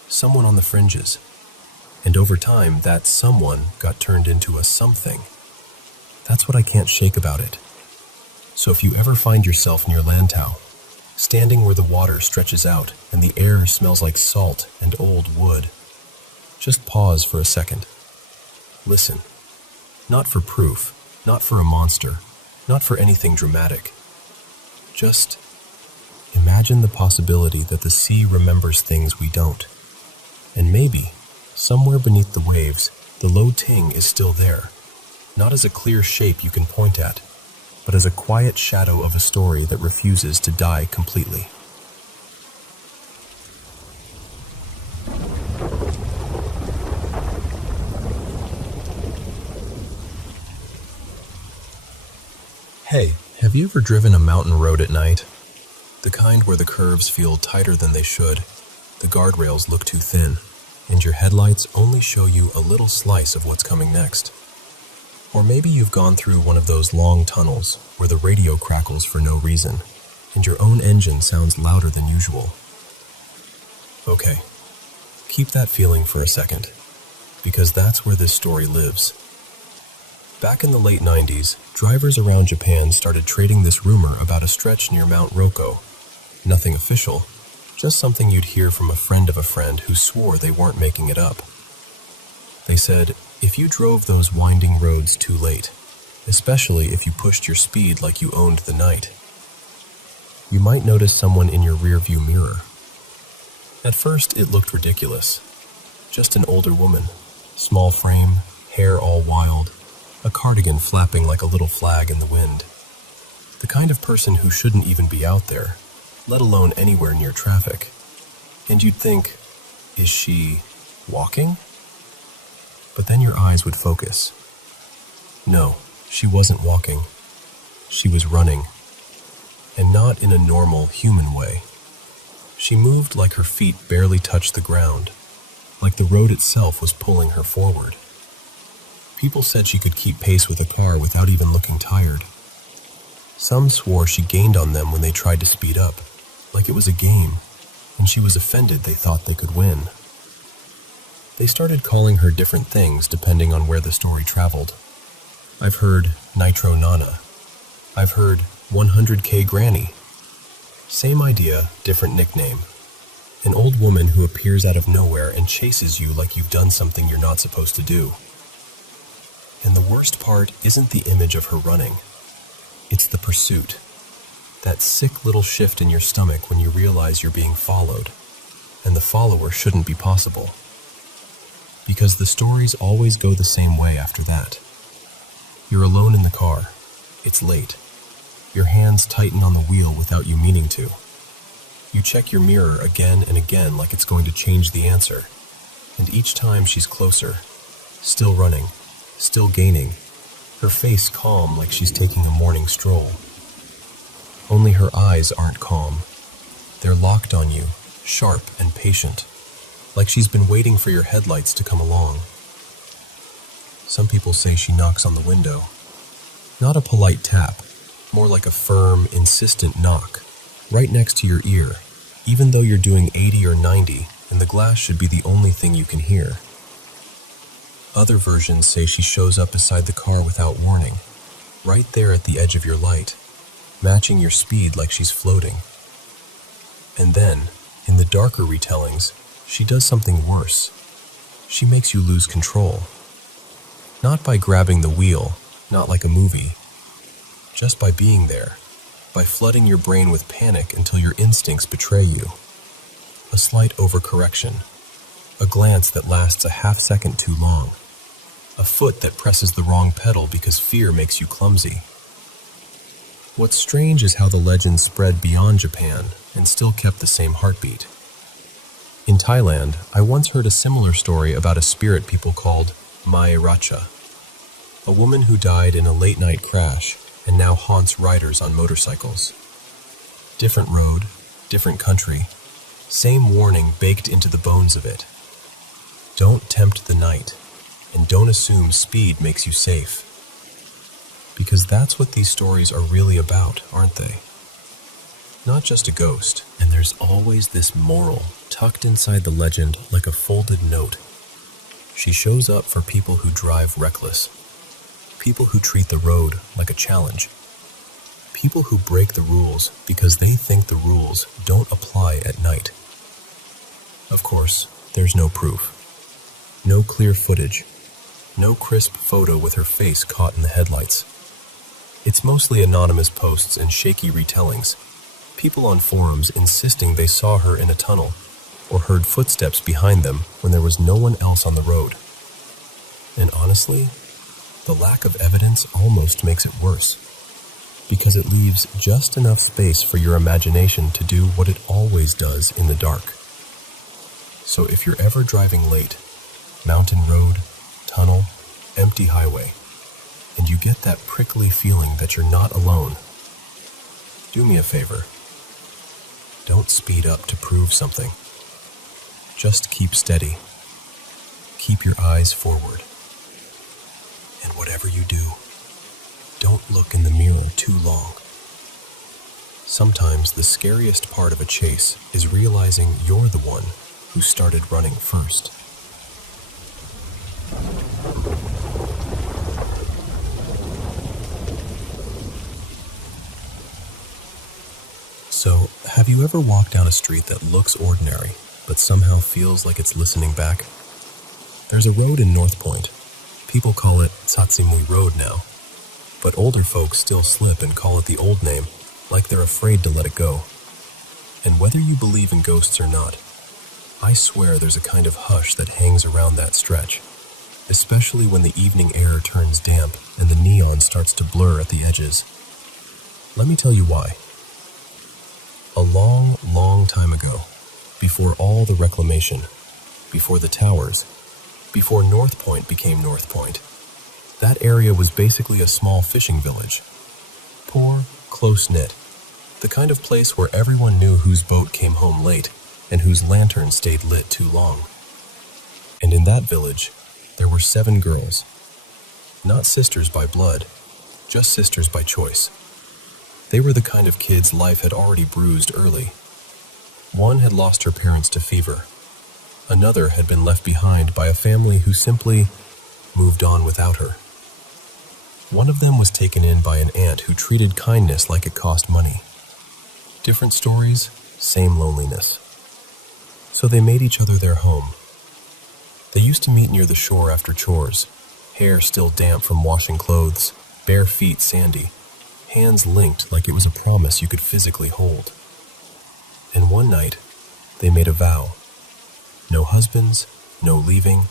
Someone on the fringes. And over time, that someone got turned into a something. That's what I can't shake about it. So if you ever find yourself near Lantau, standing where the water stretches out and the air smells like salt and old wood, just pause for a second Listen. Not for proof, not for a monster, not for anything dramatic. Just imagine the possibility that the sea remembers things we don't. And maybe, somewhere beneath the waves, the low ting is still there, not as a clear shape you can point at, but as a quiet shadow of a story that refuses to die completely. Hey, have you ever driven a mountain road at night? The kind where the curves feel tighter than they should, the guardrails look too thin, and your headlights only show you a little slice of what's coming next. Or maybe you've gone through one of those long tunnels where the radio crackles for no reason, and your own engine sounds louder than usual. Okay, keep that feeling for a second, because that's where this story lives. Back in the late 90s, drivers around Japan started trading this rumor about a stretch near Mount Roko. Nothing official, just something you'd hear from a friend of a friend who swore they weren't making it up. They said, if you drove those winding roads too late, especially if you pushed your speed like you owned the night, you might notice someone in your rearview mirror. At first, it looked ridiculous. Just an older woman, small frame, hair all wild, a cardigan flapping like a little flag in the wind. The kind of person who shouldn't even be out there, let alone anywhere near traffic. And you'd think, is she walking? But then your eyes would focus. No, she wasn't walking. She was running. And not in a normal human way. She moved like her feet barely touched the ground, like the road itself was pulling her forward. People said she could keep pace with a car without even looking tired. Some swore she gained on them when they tried to speed up, like it was a game, and she was offended they thought they could win. They started calling her different things depending on where the story traveled. I've heard Nitro Nana. I've heard 100K Granny. Same idea, different nickname. An old woman who appears out of nowhere and chases you like you've done something you're not supposed to do. And the worst part isn't the image of her running. It's the pursuit. That sick little shift in your stomach when you realize you're being followed, and the follower shouldn't be possible. Because the stories always go the same way after that. You're alone in the car. It's late. Your hands tighten on the wheel without you meaning to. You check your mirror again and again like it's going to change the answer. And each time she's closer, still running, still gaining, her face calm like she's taking a morning stroll. Only her eyes aren't calm. They're locked on you, sharp and patient, like she's been waiting for your headlights to come along. Some people say she knocks on the window. Not a polite tap, more like a firm, insistent knock, right next to your ear, even though you're doing 80 or 90 and the glass should be the only thing you can hear. Other versions say she shows up beside the car without warning, right there at the edge of your light, matching your speed like she's floating. And then, in the darker retellings, she does something worse. She makes you lose control. Not by grabbing the wheel, not like a movie. Just by being there, by flooding your brain with panic until your instincts betray you. A slight overcorrection, a glance that lasts a half second too long, a foot that presses the wrong pedal because fear makes you clumsy. What's strange is how the legend spread beyond Japan and still kept the same heartbeat. In Thailand, I once heard a similar story about a spirit people called MysteryX, a woman who died in a late-night crash and now haunts riders on motorcycles. Different road, different country, same warning baked into the bones of it. Don't tempt the night, and don't assume speed makes you safe. Because that's what these stories are really about, aren't they? Not just a ghost, and there's always this moral tucked inside the legend like a folded note. She shows up for people who drive reckless, people who treat the road like a challenge, people who break the rules because they think the rules don't apply at night. Of course, there's no proof, no clear footage, No crisp photo with her face caught in the headlights. It's mostly anonymous posts and shaky retellings. People on forums insisting they saw her in a tunnel or heard footsteps behind them when there was no one else on the road. And honestly, the lack of evidence almost makes it worse, because it leaves just enough space for your imagination to do what it always does in the dark. So if you're ever driving late, mountain road, tunnel, empty highway, and you get that prickly feeling that you're not alone, do me a favor. Don't speed up to prove something. Just keep steady. Keep your eyes forward. And whatever you do, don't look in the mirror too long. Sometimes the scariest part of a chase is realizing you're the one who started running first. So, have you ever walked down a street that looks ordinary, but somehow feels like it's listening back? There's a road in North Point. People call it Tsatsimui Road now, but older folks still slip and call it the old name, like they're afraid to let it go. And whether you believe in ghosts or not, I swear there's a kind of hush that hangs around that stretch, especially when the evening air turns damp and the neon starts to blur at the edges. Let me tell you why. A long, long time ago, before all the reclamation, before the towers, before North Point became North Point, that area was basically a small fishing village. Poor, close-knit, the kind of place where everyone knew whose boat came home late and whose lantern stayed lit too long. And in that village, there were 7 girls. Not sisters by blood, just sisters by choice. They were the kind of kids life had already bruised early. One had lost her parents to fever. Another had been left behind by a family who simply moved on without her. One of them was taken in by an aunt who treated kindness like it cost money. Different stories, same loneliness. So they made each other their home. They used to meet near the shore after chores, hair still damp from washing clothes, bare feet sandy, hands linked like it was a promise you could physically hold. And one night, they made a vow. No husbands, no leaving,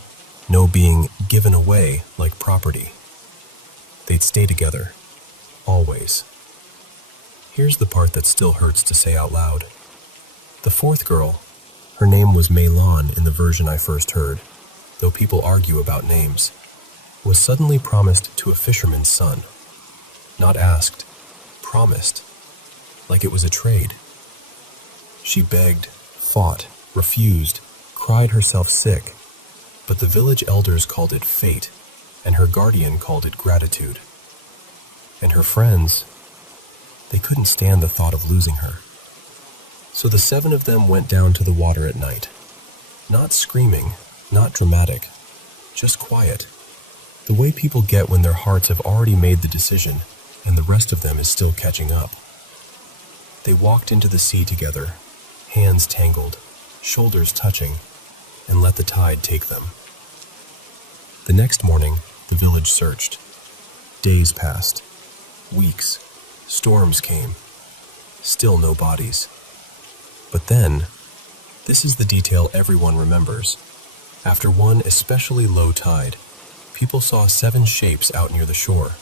no being given away like property. They'd stay together, always. Here's the part that still hurts to say out loud. The 4th girl, her name was Meilon in the version I first heard, though people argue about names, was suddenly promised to a fisherman's son. Not asked, promised, like it was a trade. She begged, fought, refused, cried herself sick, but the village elders called it fate, and her guardian called it gratitude. And her friends, they couldn't stand the thought of losing her. So the 7 of them went down to the water at night. Not screaming, not dramatic, just quiet. The way people get when their hearts have already made the decision and the rest of them is still catching up. They walked into the sea together, hands tangled, shoulders touching, and let the tide take them. The next morning, the village searched. Days passed. Weeks. Storms came. Still no bodies. But then, this is the detail everyone remembers. After one especially low tide, people saw 7 shapes out near the shore.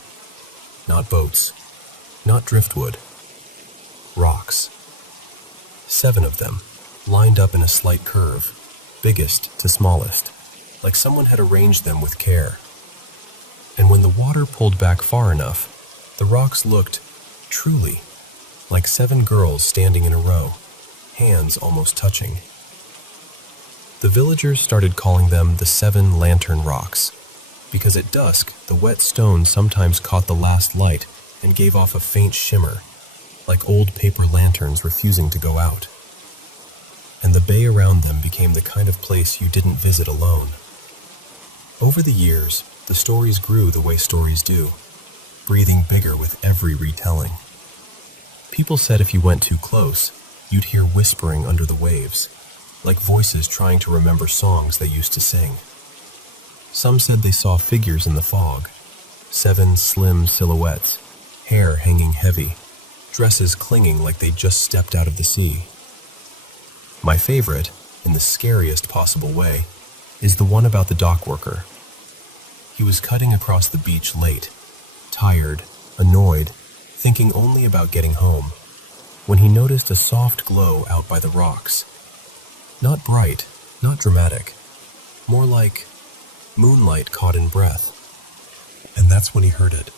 Not boats. Not driftwood. Rocks. 7 of them, lined up in a slight curve, biggest to smallest, like someone had arranged them with care. And when the water pulled back far enough, the rocks looked, truly, like 7 girls standing in a row, hands almost touching. The villagers started calling them the 7 Lantern Rocks, because at dusk, the wet stone sometimes caught the last light and gave off a faint shimmer, like old paper lanterns refusing to go out. And the bay around them became the kind of place you didn't visit alone. Over the years, the stories grew the way stories do, breathing bigger with every retelling. People said if you went too close, you'd hear whispering under the waves, like voices trying to remember songs they used to sing. Some said they saw figures in the fog, 7 slim silhouettes, hair hanging heavy, dresses clinging like they'd just stepped out of the sea. My favorite, in the scariest possible way, is the one about the dock worker. He was cutting across the beach late, tired, annoyed, thinking only about getting home, when he noticed a soft glow out by the rocks. Not bright, not dramatic, more like moonlight caught in breath. And that's when he heard it,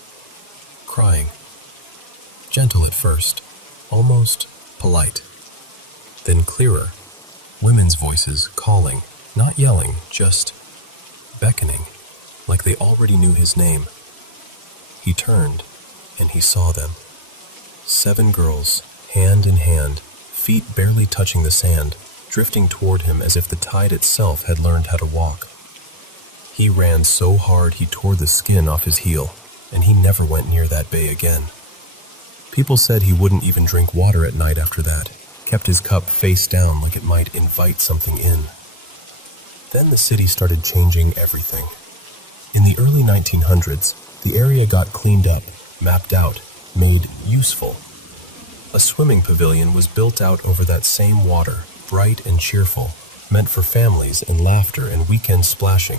crying. Gentle at first, almost polite. Then clearer, women's voices calling, not yelling, just beckoning, like they already knew his name. He turned, and he saw them. 7 girls, hand in hand, feet barely touching the sand, drifting toward him as if the tide itself had learned how to walk. He ran so hard he tore the skin off his heel, and he never went near that bay again. People said he wouldn't even drink water at night after that, kept his cup face down like it might invite something in. Then the city started changing everything. In the early 1900s, the area got cleaned up, mapped out, made useful. A swimming pavilion was built out over that same water, bright and cheerful, meant for families and laughter and weekend splashing.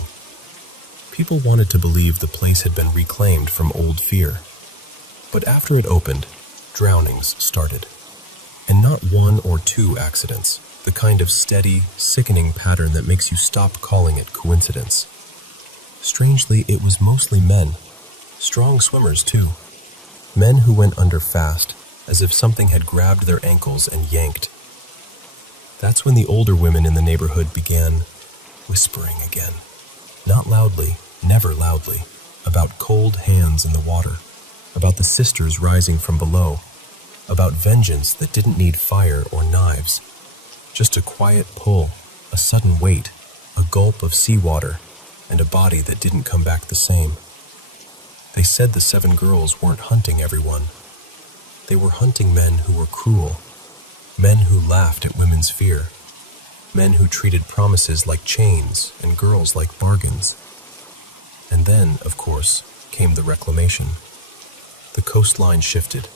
People wanted to believe the place had been reclaimed from old fear. But after it opened, drownings started. And not 1 or 2 accidents, the kind of steady, sickening pattern that makes you stop calling it coincidence. Strangely, it was mostly men. Strong swimmers, too. Men who went under fast, as if something had grabbed their ankles and yanked. That's when the older women in the neighborhood began whispering again. Not loudly, never loudly, about cold hands in the water, about the sisters rising from below, about vengeance that didn't need fire or knives. Just a quiet pull, a sudden weight, a gulp of seawater, and a body that didn't come back the same. They said the 7 girls weren't hunting everyone. They were hunting men who were cruel, men who laughed at women's fear, men who treated promises like chains and girls like bargains. And then, of course, came the reclamation. The coastline shifted.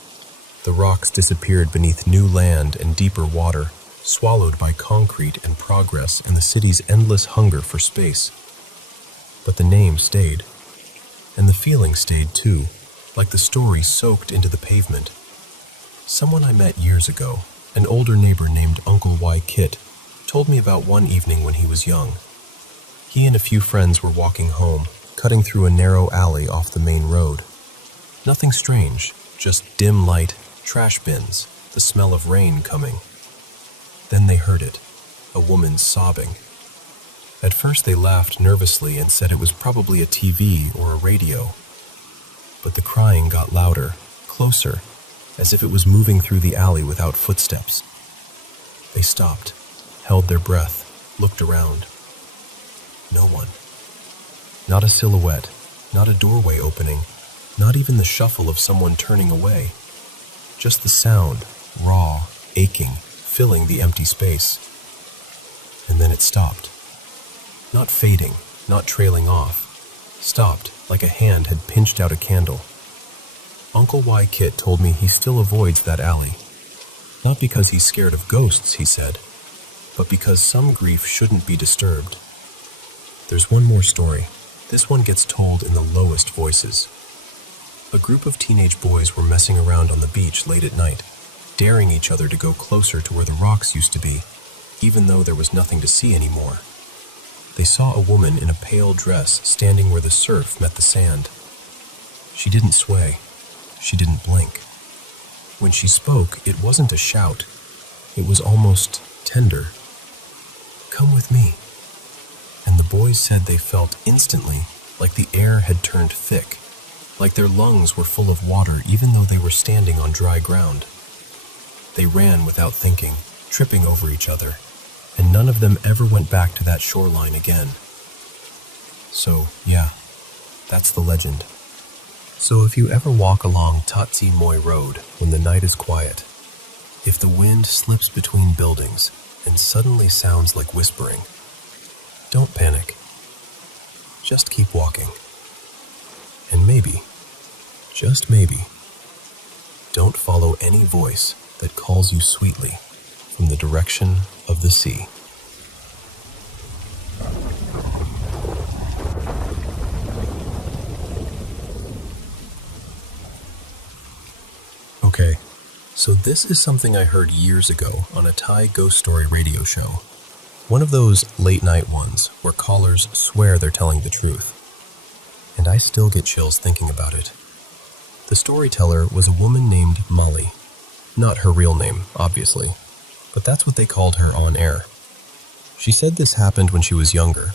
The rocks disappeared beneath new land and deeper water, swallowed by concrete and progress and the city's endless hunger for space. But the name stayed. And the feeling stayed too, like the story soaked into the pavement. Someone I met years ago, an older neighbor named Uncle Y. Kit, told me about one evening when he was young. He and a few friends were walking home, cutting through a narrow alley off the main road. Nothing strange, just dim light, trash bins, the smell of rain coming. Then they heard it, a woman sobbing. At first they laughed nervously and said it was probably a TV or a radio. But the crying got louder, closer, as if it was moving through the alley without footsteps. They stopped, held their breath, looked around. No one. Not a silhouette, not a doorway opening, not even the shuffle of someone turning away. Just the sound, raw, aching, filling the empty space. And then it stopped. Not fading, not trailing off. Stopped, like a hand had pinched out a candle. Uncle Y. Kit told me he still avoids that alley. Not because he's scared of ghosts, he said, but because some grief shouldn't be disturbed. There's one more story. This one gets told in the lowest voices. A group of teenage boys were messing around on the beach late at night, daring each other to go closer to where the rocks used to be, even though there was nothing to see anymore. They saw a woman in a pale dress standing where the surf met the sand. She didn't sway. She didn't blink. When she spoke, it wasn't a shout. It was almost tender. "Come with me." And the boys said they felt instantly like the air had turned thick, like their lungs were full of water even though they were standing on dry ground. They ran without thinking, tripping over each other, and none of them ever went back to that shoreline again. So, yeah, that's the legend. So if you ever walk along Tatsi Moi Road when the night is quiet, if the wind slips between buildings and suddenly sounds like whispering, don't panic. just keep walking. And maybe, just maybe, don't follow any voice that calls you sweetly from the direction of the sea. Okay, so this is something I heard years ago on a Thai ghost story radio show. One of those late-night ones where callers swear they're telling the truth. And I still get chills thinking about it. The storyteller was a woman named Molly. Not her real name, obviously, but that's what they called her on air. She said this happened when she was younger,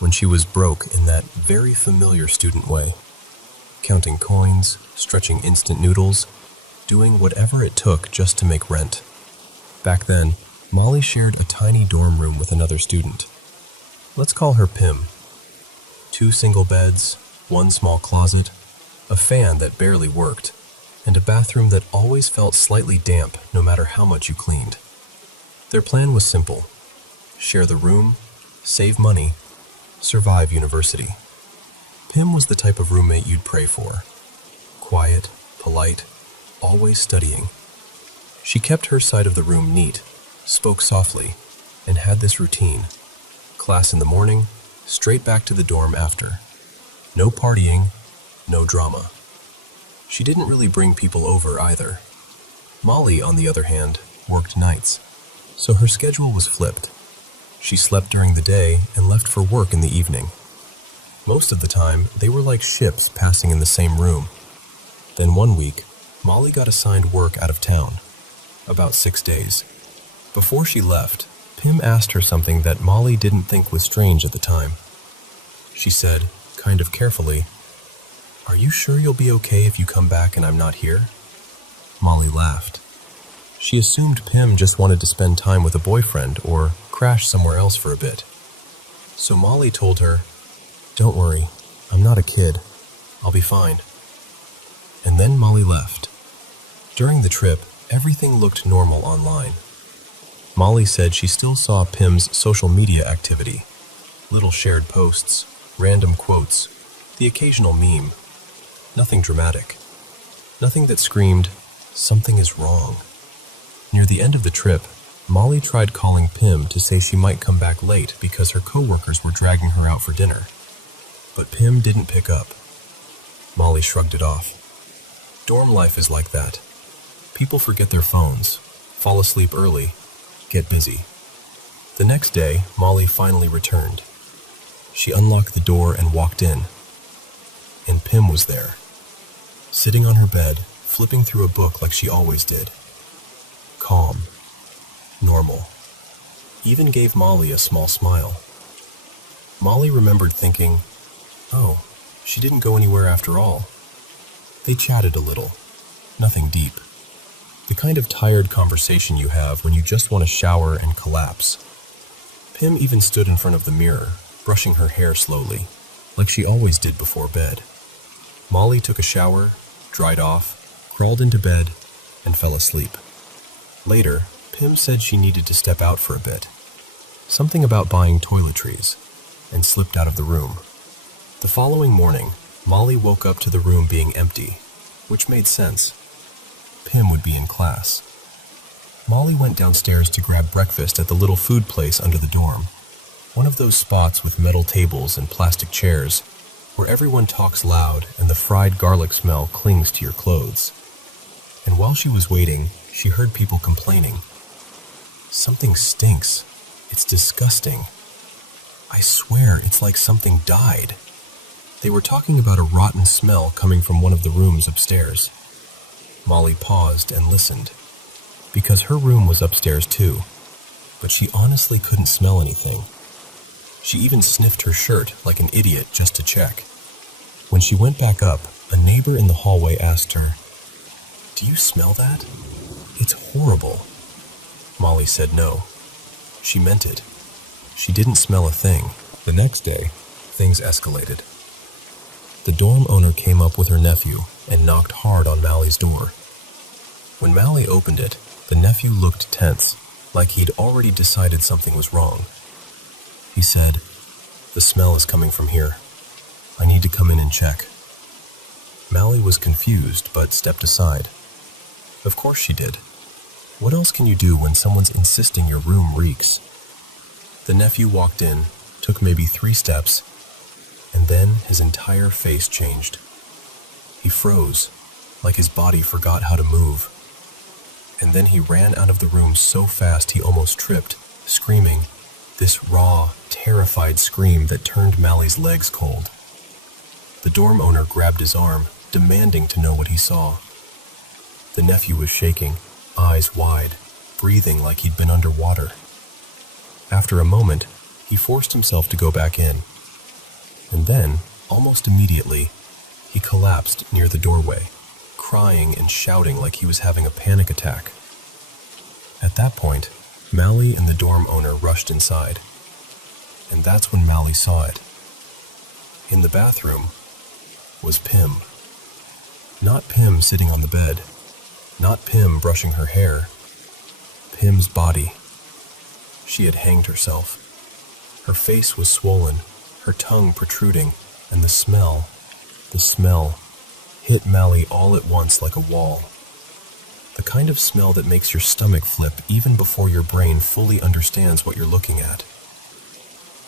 when she was broke in that very familiar student way. Counting coins, stretching instant noodles, doing whatever it took just to make rent. Back then, Molly shared a tiny dorm room with another student. Let's call her Pim. 2 single beds, 1 small closet, a fan that barely worked, and a bathroom that always felt slightly damp no matter how much you cleaned. Their plan was simple: share the room, save money, survive university. Pim was the type of roommate you'd pray for. Quiet, polite, always studying. She kept her side of the room neat, spoke softly, and had this routine: class in the morning, straight back to the dorm after. No partying, no drama. She didn't really bring people over either. Molly, on the other hand, worked nights, so her schedule was flipped. She slept during the day and left for work in the evening. Most of the time, they were like ships passing in the same room. Then one week, Molly got assigned work out of town, about 6 days. Before she left, Pim asked her something that Molly didn't think was strange at the time. She said, kind of carefully, "Are you sure you'll be okay if you come back and I'm not here?" Molly laughed. She assumed Pim just wanted to spend time with a boyfriend or crash somewhere else for a bit. So Molly told her, "Don't worry, I'm not a kid. I'll be fine." And then Molly left. During the trip, everything looked normal online. Molly said she still saw Pim's social media activity, little shared posts, random quotes, the occasional meme. Nothing dramatic. Nothing that screamed, "Something is wrong." Near the end of the trip, Molly tried calling Pim to say she might come back late because her coworkers were dragging her out for dinner. But Pim didn't pick up. Molly shrugged it off. Dorm life is like that. People forget their phones, fall asleep early, get busy. The next day, Molly finally returned. She unlocked the door and walked in. And Pim was there, sitting on her bed, flipping through a book like she always did. Calm, normal, even gave Molly a small smile. Molly remembered thinking, oh, she didn't go anywhere after all. They chatted a little, nothing deep. The kind of tired conversation you have when you just want to shower and collapse. Pim even stood in front of the mirror, brushing her hair slowly, like she always did before bed. Molly took a shower, dried off, crawled into bed, and fell asleep. Later, Pim said she needed to step out for a bit. Something about buying toiletries, and slipped out of the room. The following morning, Molly woke up to the room being empty, which made sense. Pim would be in class. Molly went downstairs to grab breakfast at the little food place under the dorm, one of those spots with metal tables and plastic chairs, where everyone talks loud and the fried garlic smell clings to your clothes. And while she was waiting, she heard people complaining. "Something stinks. It's disgusting. I swear it's like something died." They were talking about a rotten smell coming from one of the rooms upstairs. Molly paused and listened, because her room was upstairs too, but she honestly couldn't smell anything. She even sniffed her shirt like an idiot just to check. When she went back up, a neighbor in the hallway asked her, "Do you smell that? It's horrible." Molly said no. She meant it. She didn't smell a thing. The next day, things escalated. The dorm owner came up with her nephew and knocked hard on Mally's door. When Mally opened it, the nephew looked tense, like he'd already decided something was wrong. He said, "The smell is coming from here. I need to come in and check." Mally was confused, but stepped aside. Of course she did. What else can you do when someone's insisting your room reeks? The nephew walked in, took maybe 3 steps, and then his entire face changed. He froze, like his body forgot how to move. And then he ran out of the room so fast he almost tripped, screaming, this raw, terrified scream that turned Mally's legs cold. The dorm owner grabbed his arm, demanding to know what he saw. The nephew was shaking, eyes wide, breathing like he'd been underwater. After a moment, he forced himself to go back in. And then, almost immediately, he collapsed near the doorway, crying and shouting like he was having a panic attack. At that point, Mally and the dorm owner rushed inside. And that's when Mally saw it. In the bathroom was Pim. Not Pim sitting on the bed. Not Pim brushing her hair. Pim's body. She had hanged herself. Her face was swollen, her tongue protruding, and the smell hit Mally all at once like a wall. The kind of smell that makes your stomach flip even before your brain fully understands what you're looking at.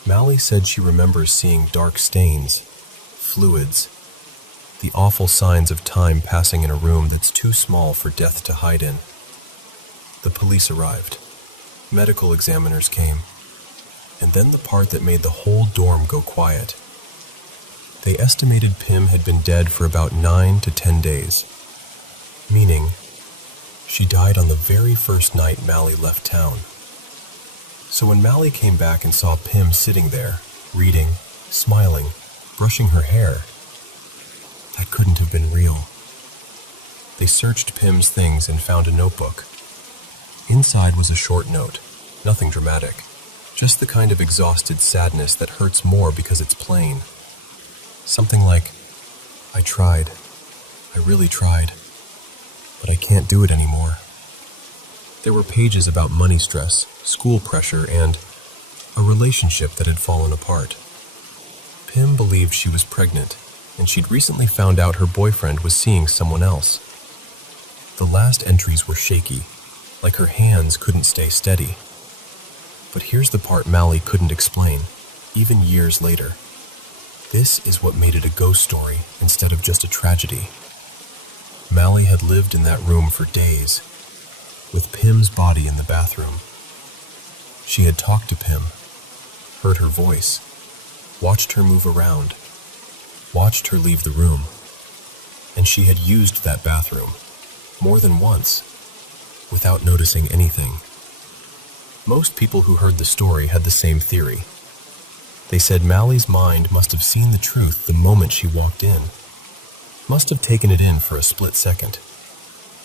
Mally said she remembers seeing dark stains, fluids, the awful signs of time passing in a room that's too small for death to hide in. The police arrived. Medical examiners came. And then the part that made the whole dorm go quiet. They estimated Pim had been dead for about 9 to 10 days, meaning she died on the very first night Mally left town. So when Mally came back and saw Pim sitting there, reading, smiling, brushing her hair, that couldn't have been real. They searched Pim's things and found a notebook. Inside was a short note, nothing dramatic, just the kind of exhausted sadness that hurts more because it's plain. Something like, I tried. I really tried. But I can't do it anymore. There were pages about money stress, school pressure, and a relationship that had fallen apart. Pim believed she was pregnant, and she'd recently found out her boyfriend was seeing someone else. The last entries were shaky, like her hands couldn't stay steady. But here's the part Mally couldn't explain, even years later. This is what made it a ghost story instead of just a tragedy. Mally had lived in that room for days, with Pim's body in the bathroom. She had talked to Pim, heard her voice, watched her move around, watched her leave the room, and she had used that bathroom more than once, without noticing anything. Most people who heard the story had the same theory. They said Mally's mind must have seen the truth the moment she walked in. Must have taken it in for a split second.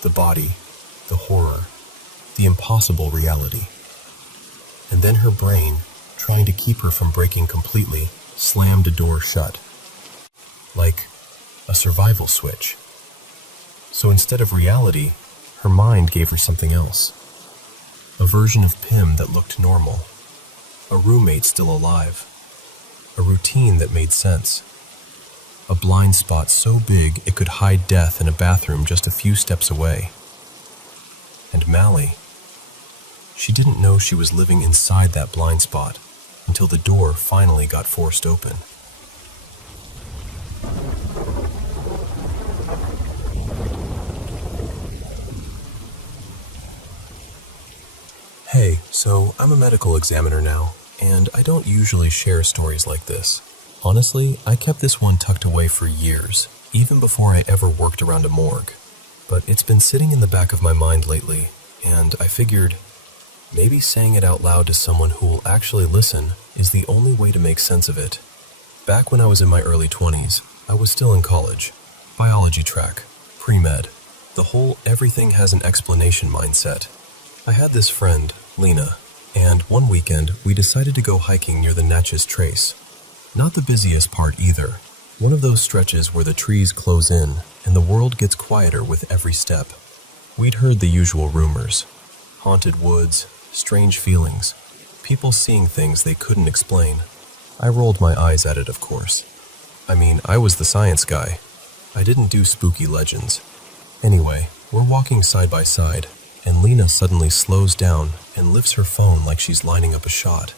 The body, the horror, the impossible reality. And then her brain, trying to keep her from breaking completely, slammed a door shut. Like a survival switch. So instead of reality, her mind gave her something else. A version of Pim that looked normal. A roommate still alive. A routine that made sense. A blind spot so big it could hide death in a bathroom just a few steps away. And Mally, she didn't know she was living inside that blind spot until the door finally got forced open. Hey, so I'm a medical examiner now, and I don't usually share stories like this. Honestly, I kept this one tucked away for years, even before I ever worked around a morgue. But it's been sitting in the back of my mind lately, and I figured maybe saying it out loud to someone who will actually listen is the only way to make sense of it. Back when I was in my early 20s, I was still in college. Biology track, pre-med, the whole everything has an explanation mindset. I had this friend, Lena, and one weekend we decided to go hiking near the Natchez Trace. Not the busiest part either. One of those stretches where the trees close in and the world gets quieter with every step. We'd heard the usual rumors. Haunted woods, strange feelings, people seeing things they couldn't explain. I rolled my eyes at it, of course. I mean, I was the science guy. I didn't do spooky legends. Anyway, we're walking side by side, and Lena suddenly slows down and lifts her phone like she's lining up a shot.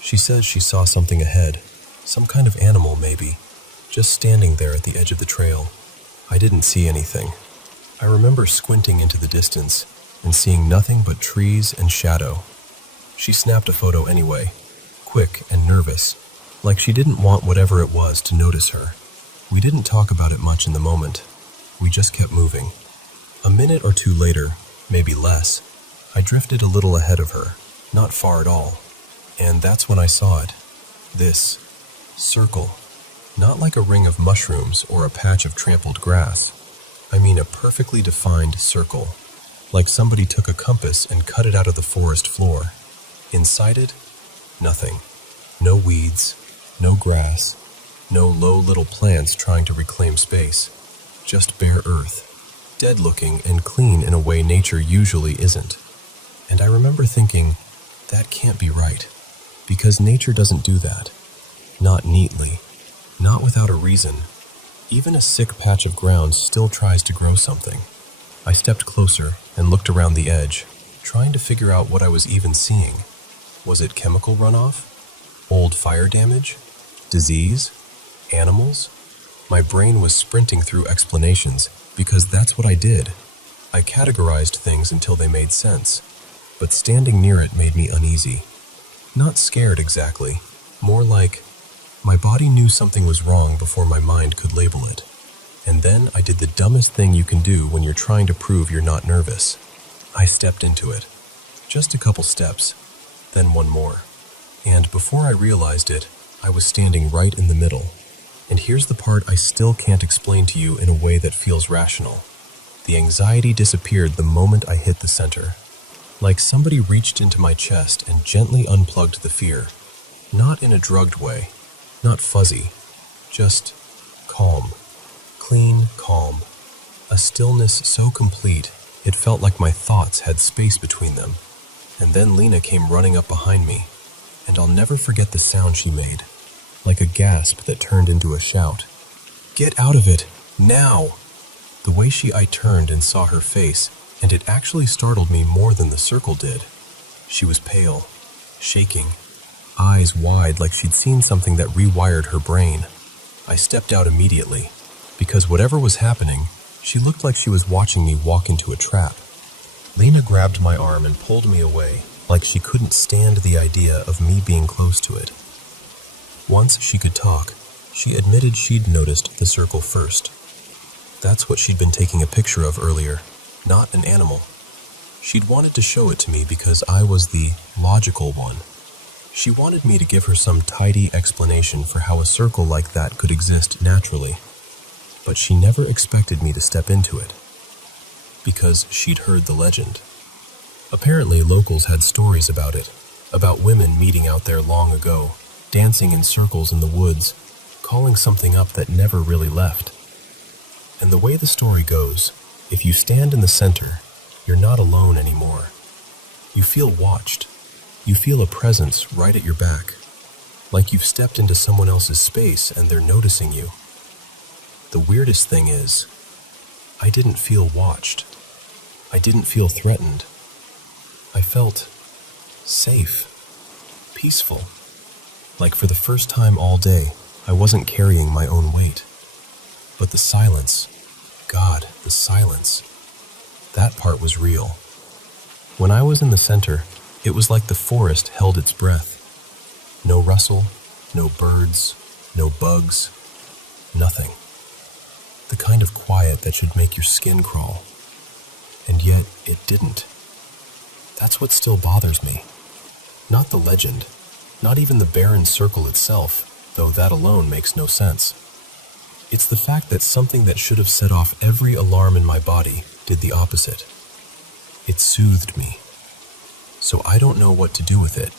She says she saw something ahead, some kind of animal maybe, just standing there at the edge of the trail. I didn't see anything. I remember squinting into the distance and seeing nothing but trees and shadow. She snapped a photo anyway, quick and nervous, like she didn't want whatever it was to notice her. We didn't talk about it much in the moment. We just kept moving. A minute or two later, maybe less, I drifted a little ahead of her, not far at all. And that's when I saw it. This circle. Not like a ring of mushrooms or a patch of trampled grass. I mean a perfectly defined circle, like somebody took a compass and cut it out of the forest floor. Inside it, nothing. No weeds, no grass, no low little plants trying to reclaim space. Just bare earth, dead-looking and clean in a way nature usually isn't. And I remember thinking, that can't be right, because nature doesn't do that. Not neatly, not without a reason. Even a sick patch of ground still tries to grow something. I stepped closer and looked around the edge, trying to figure out what I was even seeing. Was it chemical runoff? Old fire damage? Disease? Animals? My brain was sprinting through explanations, because that's what I did. I categorized things until they made sense, but standing near it made me uneasy. Not scared exactly, more like my body knew something was wrong before my mind could label it. And then I did the dumbest thing you can do when you're trying to prove you're not nervous. I stepped into it. Just a couple steps, then one more. And before I realized it, I was standing right in the middle. And here's the part I still can't explain to you in a way that feels rational. The anxiety disappeared the moment I hit the center. Like somebody reached into my chest and gently unplugged the fear. Not in a drugged way, not fuzzy, just calm. Clean calm. A stillness so complete, it felt like my thoughts had space between them. And then Lena came running up behind me, and I'll never forget the sound she made, like a gasp that turned into a shout. "Get out of it, now!" The way I turned and saw her face, and it actually startled me more than the circle did. She was pale, shaking, eyes wide like she'd seen something that rewired her brain. I stepped out immediately, because whatever was happening, she looked like she was watching me walk into a trap. Lena grabbed my arm and pulled me away, like she couldn't stand the idea of me being close to it. Once she could talk, she admitted she'd noticed the circle first. That's what she'd been taking a picture of earlier, not an animal. She'd wanted to show it to me because I was the logical one. She wanted me to give her some tidy explanation for how a circle like that could exist naturally. But she never expected me to step into it, because she'd heard the legend. Apparently locals had stories about it, about women meeting out there long ago, dancing in circles in the woods, calling something up that never really left. And the way the story goes, if you stand in the center, you're not alone anymore. You feel watched. You feel a presence right at your back, like you've stepped into someone else's space and they're noticing you. The weirdest thing is, I didn't feel watched. I didn't feel threatened. I felt safe, peaceful. Like for the first time all day, I wasn't carrying my own weight. But the silence, God, the silence, that part was real. When I was in the center, it was like the forest held its breath. No rustle, no birds, no bugs, nothing. The kind of quiet that should make your skin crawl. And yet, it didn't. That's what still bothers me. Not the legend, not even the barren circle itself, though that alone makes no sense. It's the fact that something that should have set off every alarm in my body did the opposite. It soothed me. So I don't know what to do with it.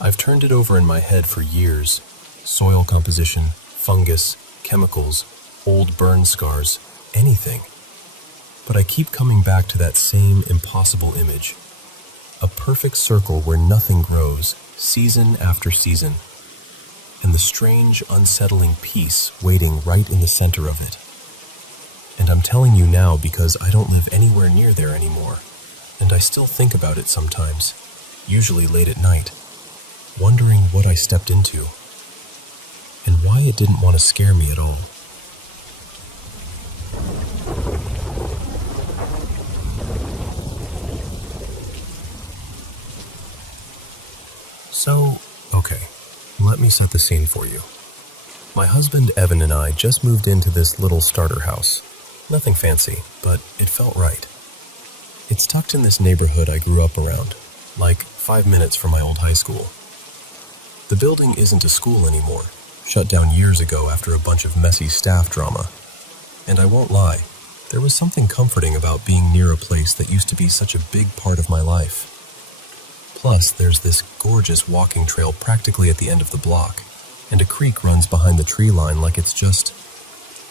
I've turned it over in my head for years. Soil composition, fungus, chemicals, old burn scars, anything. But I keep coming back to that same impossible image. A perfect circle where nothing grows, season after season. and the strange, unsettling peace waiting right in the center of it. And I'm telling you now because I don't live anywhere near there anymore, and I still think about it sometimes, usually late at night, wondering what I stepped into, and why it didn't want to scare me at all. So, okay, let me set the scene for you. My husband Evan and I just moved into this little starter house. Nothing fancy, but it felt right. It's tucked in this neighborhood I grew up around, like 5 minutes from my old high school. The building isn't a school anymore, shut down years ago after a bunch of messy staff drama. And I won't lie, there was something comforting about being near a place that used to be such a big part of my life. Plus, there's this gorgeous walking trail practically at the end of the block, and a creek runs behind the tree line like it's just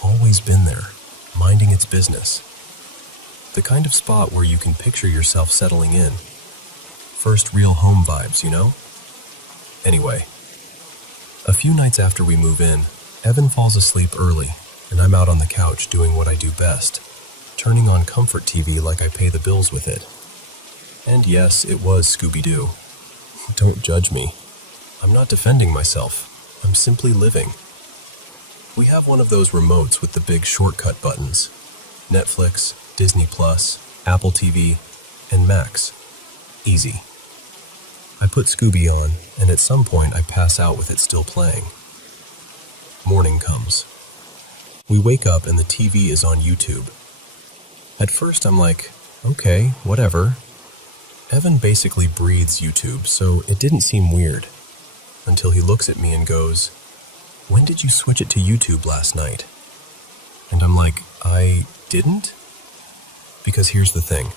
always been there, minding its business. The kind of spot where you can picture yourself settling in. First real home vibes, you know? Anyway, a few nights after we move in, Evan falls asleep early, and I'm out on the couch doing what I do best, turning on comfort TV like I pay the bills with it. And yes, it was Scooby-Doo. Don't judge me. I'm not defending myself. I'm simply living. We have one of those remotes with the big shortcut buttons. Netflix, Disney+, Apple TV, and Max. Easy. I put Scooby on, and at some point I pass out with it still playing. Morning comes. We wake up and the TV is on YouTube. At first I'm like, okay, whatever. Evan basically breathes YouTube, so it didn't seem weird. Until he looks at me and goes, "When did you switch it to YouTube last night?" And I'm like, I didn't? Because here's the thing.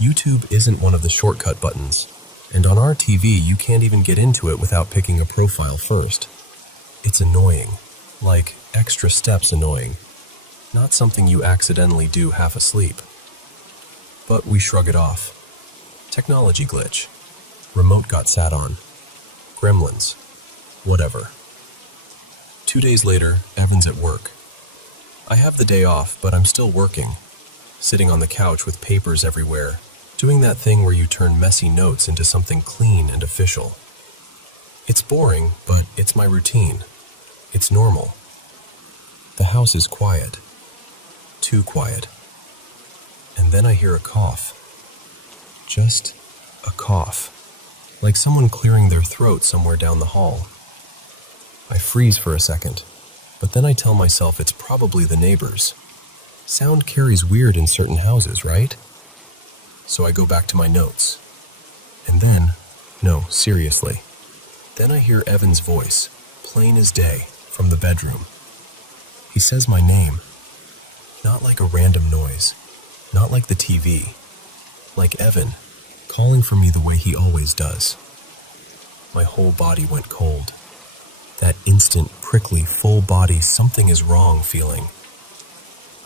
YouTube isn't one of the shortcut buttons, and on our TV you can't even get into it without picking a profile first. It's annoying. Like, extra steps annoying. Not something you accidentally do half asleep. But we shrug it off. Technology glitch. Remote got sat on. Gremlins. Whatever. 2 days later, Evan's at work. I have the day off, but I'm still working, sitting on the couch with papers everywhere, doing that thing where you turn messy notes into something clean and official. It's boring, but it's my routine. It's normal. The house is quiet. Too quiet. And then I hear a cough. Just a cough. Like someone clearing their throat somewhere down the hall. I freeze for a second, but then I tell myself it's probably the neighbors. Sound carries weird in certain houses, right? So I go back to my notes. And then, no, seriously, then I hear Evan's voice, plain as day, from the bedroom. He says my name. Not like a random noise. Not like the TV. Like Evan, calling for me the way he always does. My whole body went cold. That instant, prickly, full body, something is wrong feeling.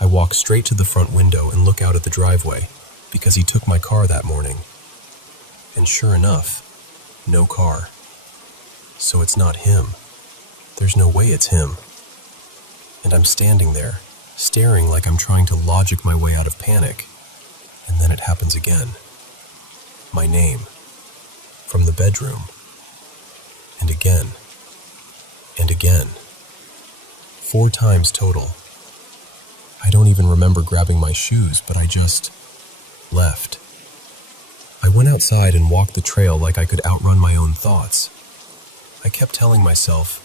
I walk straight to the front window and look out at the driveway, because he took my car that morning. And sure enough, no car. So it's not him. There's no way it's him. And I'm standing there, staring like I'm trying to logic my way out of panic. And then it happens again. My name. From the bedroom. And again. And again. 4 times total. I don't even remember grabbing my shoes, but I just left. I went outside and walked the trail like I could outrun my own thoughts. I kept telling myself,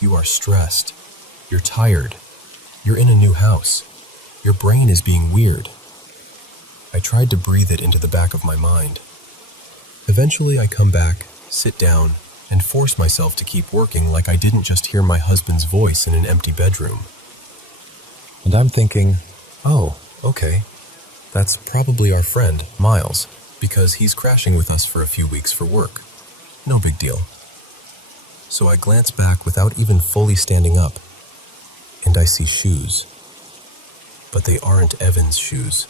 you are stressed. You're tired. You're in a new house. Your brain is being weird. I tried to breathe it into the back of my mind. Eventually I come back, sit down, and force myself to keep working like I didn't just hear my husband's voice in an empty bedroom. And I'm thinking, oh, okay, that's probably our friend, Miles, because he's crashing with us for a few weeks for work. No big deal. So I glance back without even fully standing up, and I see shoes. But they aren't Evan's shoes.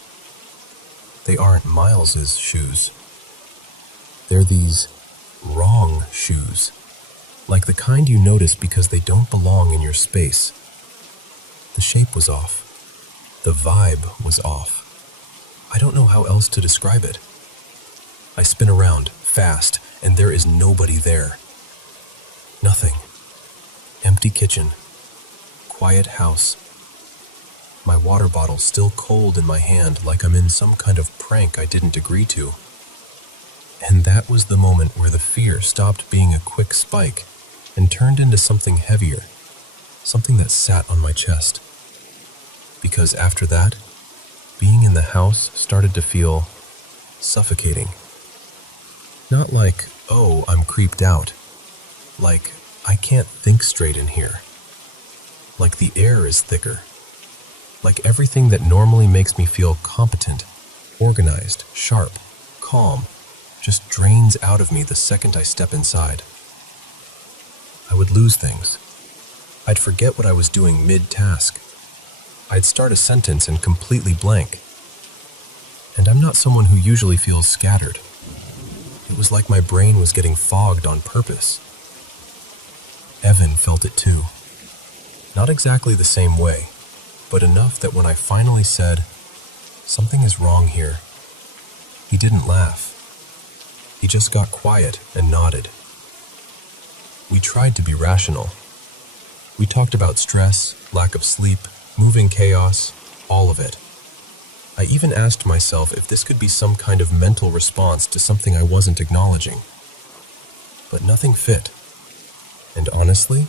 They aren't Miles's shoes. They're these wrong shoes, like the kind you notice because they don't belong in your space. The shape was off. The vibe was off. I don't know how else to describe it. I spin around, fast, and there is nobody there. Nothing. Empty kitchen. Quiet house. My water bottle still cold in my hand, like I'm in some kind of prank I didn't agree to. And that was the moment where the fear stopped being a quick spike and turned into something heavier, something that sat on my chest. Because after that, being in the house started to feel suffocating. Not like, oh, I'm creeped out. Like, I can't think straight in here. Like the air is thicker. Like everything that normally makes me feel competent, organized, sharp, calm, just drains out of me the second I step inside. I would lose things. I'd forget what I was doing mid-task. I'd start a sentence and completely blank. And I'm not someone who usually feels scattered. It was like my brain was getting fogged on purpose. Evan felt it too. Not exactly the same way, but enough that when I finally said, "Something is wrong here," he didn't laugh. He just got quiet and nodded. We tried to be rational. We talked about stress, lack of sleep, moving chaos, all of it. I even asked myself if this could be some kind of mental response to something I wasn't acknowledging. But nothing fit. And honestly,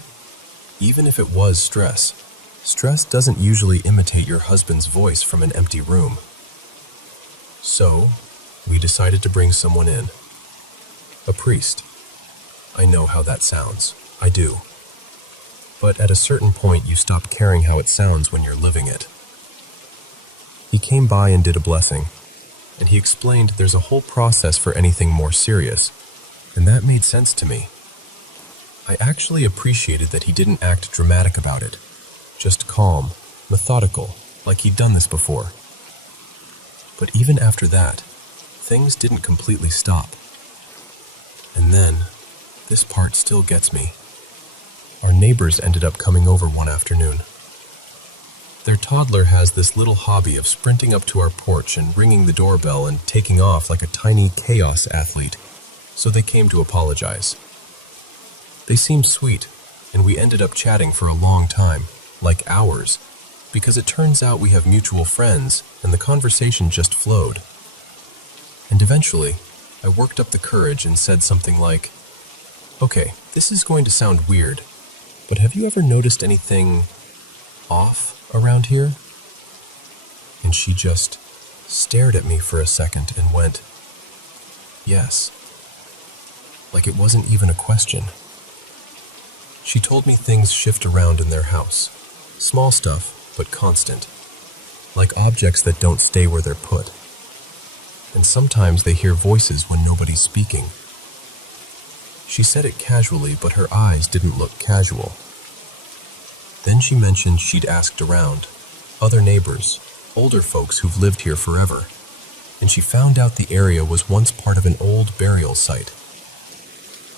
even if it was stress, stress doesn't usually imitate your husband's voice from an empty room. So, we decided to bring someone in. A priest. I know how that sounds. I do. But at a certain point, you stop caring how it sounds when you're living it. He came by and did a blessing, and he explained there's a whole process for anything more serious, and that made sense to me. I actually appreciated that he didn't act dramatic about it, just calm, methodical, like he'd done this before. But even after that, things didn't completely stop. And then, this part still gets me. Our neighbors ended up coming over one afternoon. Their toddler has this little hobby of sprinting up to our porch and ringing the doorbell and taking off like a tiny chaos athlete, so they came to apologize. They seemed sweet, and we ended up chatting for a long time, like hours, because it turns out we have mutual friends, and the conversation just flowed. And eventually, I worked up the courage and said something like, "Okay, this is going to sound weird, but have you ever noticed anything off around here?" And she just stared at me for a second and went, "Yes." Like it wasn't even a question. She told me things shift around in their house. Small stuff, but constant. Like objects that don't stay where they're put. And sometimes they hear voices when nobody's speaking. She said it casually, but her eyes didn't look casual. Then she mentioned she'd asked around, other neighbors, older folks who've lived here forever, and she found out the area was once part of an old burial site.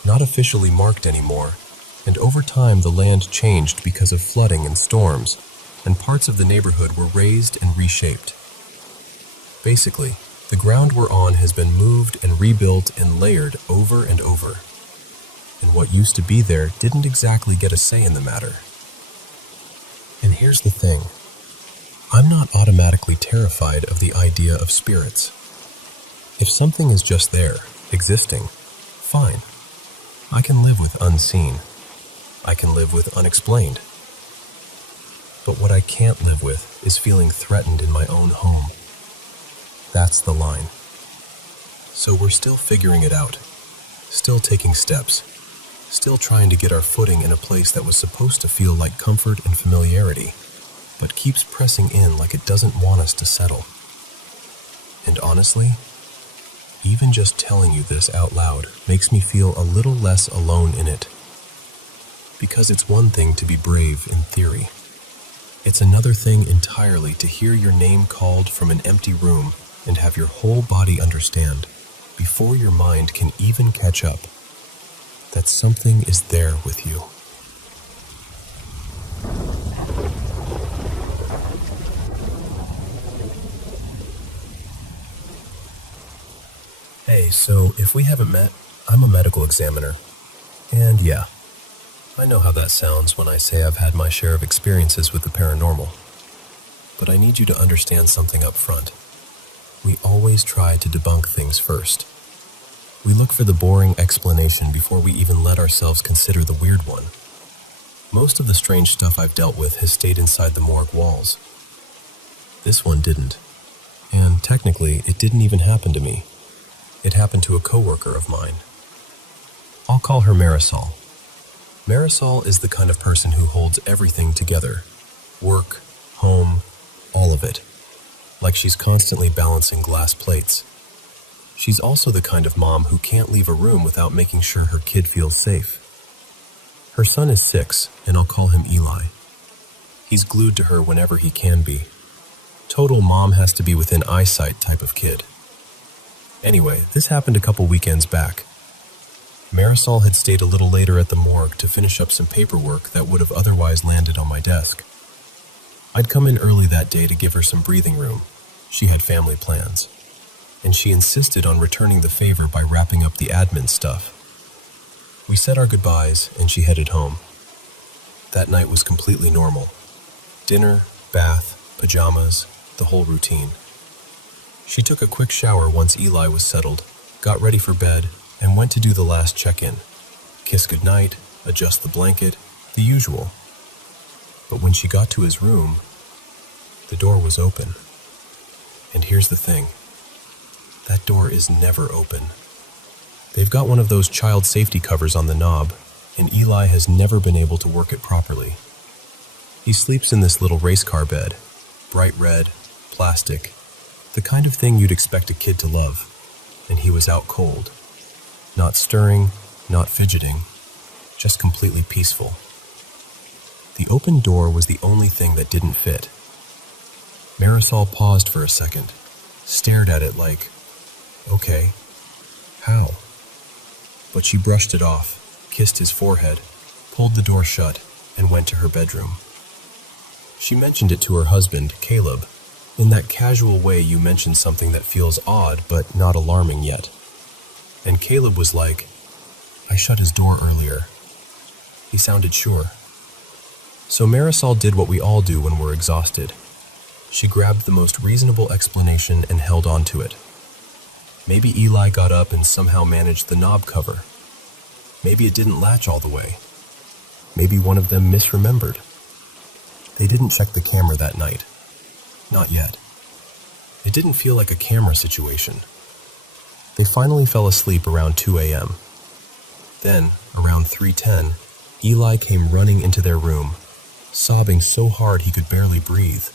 Not officially marked anymore, and over time the land changed because of flooding and storms, and parts of the neighborhood were raised and reshaped. Basically, the ground we're on has been moved and rebuilt and layered over and over. And what used to be there didn't exactly get a say in the matter. And here's the thing. I'm not automatically terrified of the idea of spirits. If something is just there, existing, fine. I can live with unseen. I can live with unexplained. But what I can't live with is feeling threatened in my own home. That's the line. So we're still figuring it out, still taking steps, still trying to get our footing in a place that was supposed to feel like comfort and familiarity, but keeps pressing in like it doesn't want us to settle. And honestly, even just telling you this out loud makes me feel a little less alone in it. Because it's one thing to be brave in theory. It's another thing entirely to hear your name called from an empty room and have your whole body understand, before your mind can even catch up, that something is there with you. Hey, so if we haven't met, I'm a medical examiner. And yeah, I know how that sounds when I say I've had my share of experiences with the paranormal. But I need you to understand something up front. We always try to debunk things first. We look for the boring explanation before we even let ourselves consider the weird one. Most of the strange stuff I've dealt with has stayed inside the morgue walls. This one didn't. And technically, it didn't even happen to me. It happened to a coworker of mine. I'll call her Marisol. Marisol is the kind of person who holds everything together. Work, home, all of it. Like she's constantly balancing glass plates. She's also the kind of mom who can't leave a room without making sure her kid feels safe. Her son is 6, and I'll call him Eli. He's glued to her whenever he can be. Total mom has to be within eyesight type of kid. Anyway, this happened a couple weekends back. Marisol had stayed a little later at the morgue to finish up some paperwork that would have otherwise landed on my desk. I'd come in early that day to give her some breathing room. She had family plans. And she insisted on returning the favor by wrapping up the admin stuff. We said our goodbyes, and she headed home. That night was completely normal. Dinner, bath, pajamas, the whole routine. She took a quick shower once Eli was settled, got ready for bed, and went to do the last check-in. Kiss goodnight, adjust the blanket, the usual. But when she got to his room, the door was open. And here's the thing. That door is never open. They've got one of those child safety covers on the knob, and Eli has never been able to work it properly. He sleeps in this little race car bed, bright red, plastic, the kind of thing you'd expect a kid to love, and he was out cold. Not stirring, not fidgeting, just completely peaceful. The open door was the only thing that didn't fit. Marisol paused for a second, stared at it like, okay, how? But she brushed it off, kissed his forehead, pulled the door shut, and went to her bedroom. She mentioned it to her husband, Caleb, in that casual way you mention something that feels odd but not alarming yet. And Caleb was like, I shut his door earlier. He sounded sure. So Marisol did what we all do when we're exhausted. She grabbed the most reasonable explanation and held on to it. Maybe Eli got up and somehow managed the knob cover. Maybe it didn't latch all the way. Maybe one of them misremembered. They didn't check the camera that night. Not yet. It didn't feel like a camera situation. They finally fell asleep around 2 a.m. Then, around 3:10, Eli came running into their room, sobbing so hard he could barely breathe,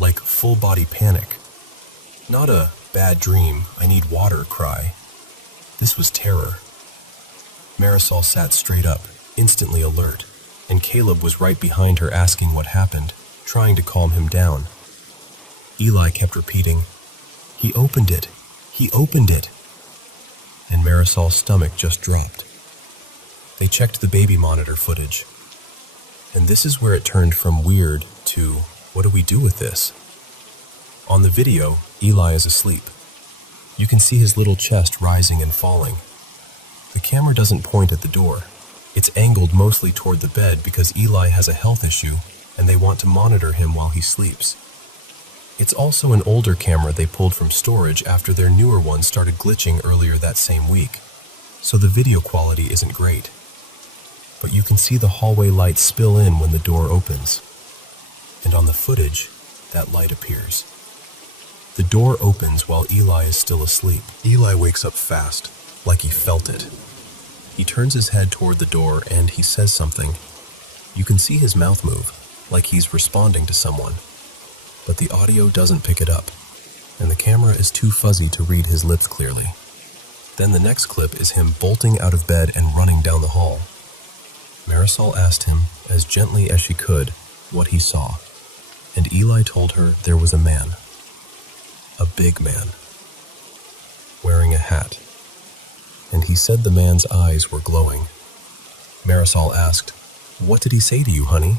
like full-body panic. Not a bad dream, I need water cry. This was terror. Marisol sat straight up, instantly alert, and Caleb was right behind her asking what happened, trying to calm him down. Eli kept repeating, "He opened it! He opened it!" And Marisol's stomach just dropped. They checked the baby monitor footage. And this is where it turned from weird to, what do we do with this? On the video, Eli is asleep. You can see his little chest rising and falling. The camera doesn't point at the door. It's angled mostly toward the bed because Eli has a health issue and they want to monitor him while he sleeps. It's also an older camera they pulled from storage after their newer one started glitching earlier that same week, so the video quality isn't great. But you can see the hallway light spill in when the door opens. And on the footage, that light appears. The door opens while Eli is still asleep. Eli wakes up fast, like he felt it. He turns his head toward the door and he says something. You can see his mouth move, like he's responding to someone. But the audio doesn't pick it up, and the camera is too fuzzy to read his lips clearly. Then the next clip is him bolting out of bed and running down the hall. Marisol asked him, as gently as she could, what he saw, and Eli told her there was a man. A big man. Wearing a hat. And he said the man's eyes were glowing, Marisol asked, "What did he say to you, honey?"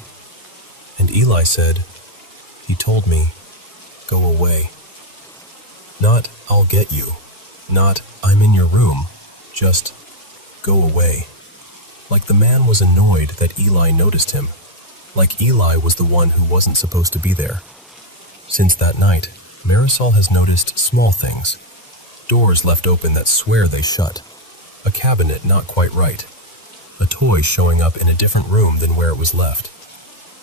And Eli said, "He told me, go away. Not, I'll get you. Not, I'm in your room. Just, go away." Like the man was annoyed that Eli noticed him. Like Eli was the one who wasn't supposed to be there. Since that night, Marisol has noticed small things. Doors left open that swear they shut. A cabinet not quite right. A toy showing up in a different room than where it was left.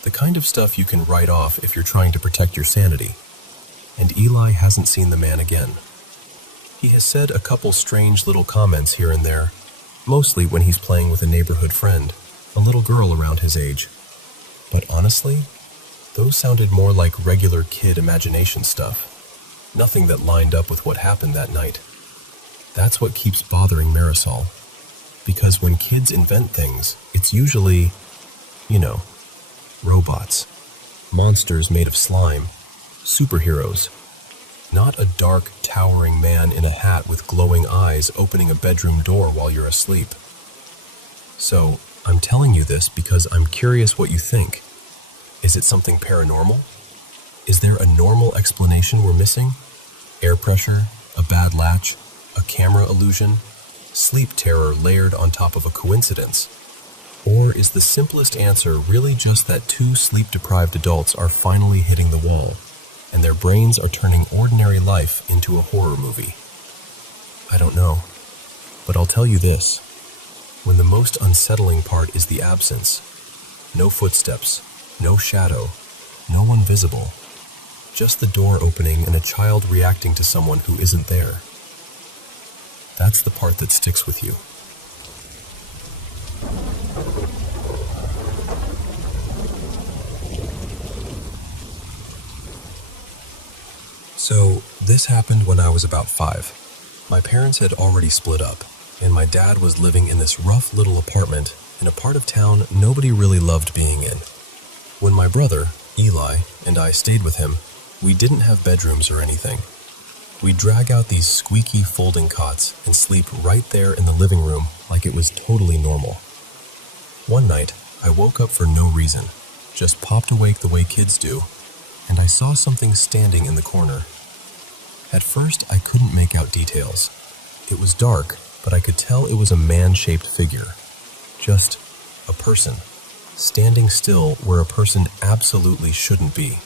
The kind of stuff you can write off if you're trying to protect your sanity. And Eli hasn't seen the man again. He has said a couple strange little comments here and there, mostly when he's playing with a neighborhood friend, a little girl around his age. But honestly, those sounded more like regular kid imagination stuff. Nothing that lined up with what happened that night. That's what keeps bothering Marisol. Because when kids invent things, it's usually, robots, monsters made of slime, superheroes. Not a dark, towering man in a hat with glowing eyes opening a bedroom door while you're asleep. So, I'm telling you this because I'm curious what you think. Is it something paranormal? Is there a normal explanation we're missing? Air pressure, a bad latch, a camera illusion, sleep terror layered on top of a coincidence? Or is the simplest answer really just that two sleep-deprived adults are finally hitting the wall, and their brains are turning ordinary life into a horror movie? I don't know, but I'll tell you this. When the most unsettling part is the absence, no footsteps, no shadow, no one visible, just the door opening and a child reacting to someone who isn't there. That's the part that sticks with you. So, this happened when I was about 5. My parents had already split up, and my dad was living in this rough little apartment in a part of town nobody really loved being in. When my brother, Eli, and I stayed with him, we didn't have bedrooms or anything. We'd drag out these squeaky folding cots and sleep right there in the living room like it was totally normal. One night, I woke up for no reason, just popped awake the way kids do, and I saw something standing in the corner. At first, I couldn't make out details. It was dark, but I could tell it was a man-shaped figure. Just a person, standing still where a person absolutely shouldn't be.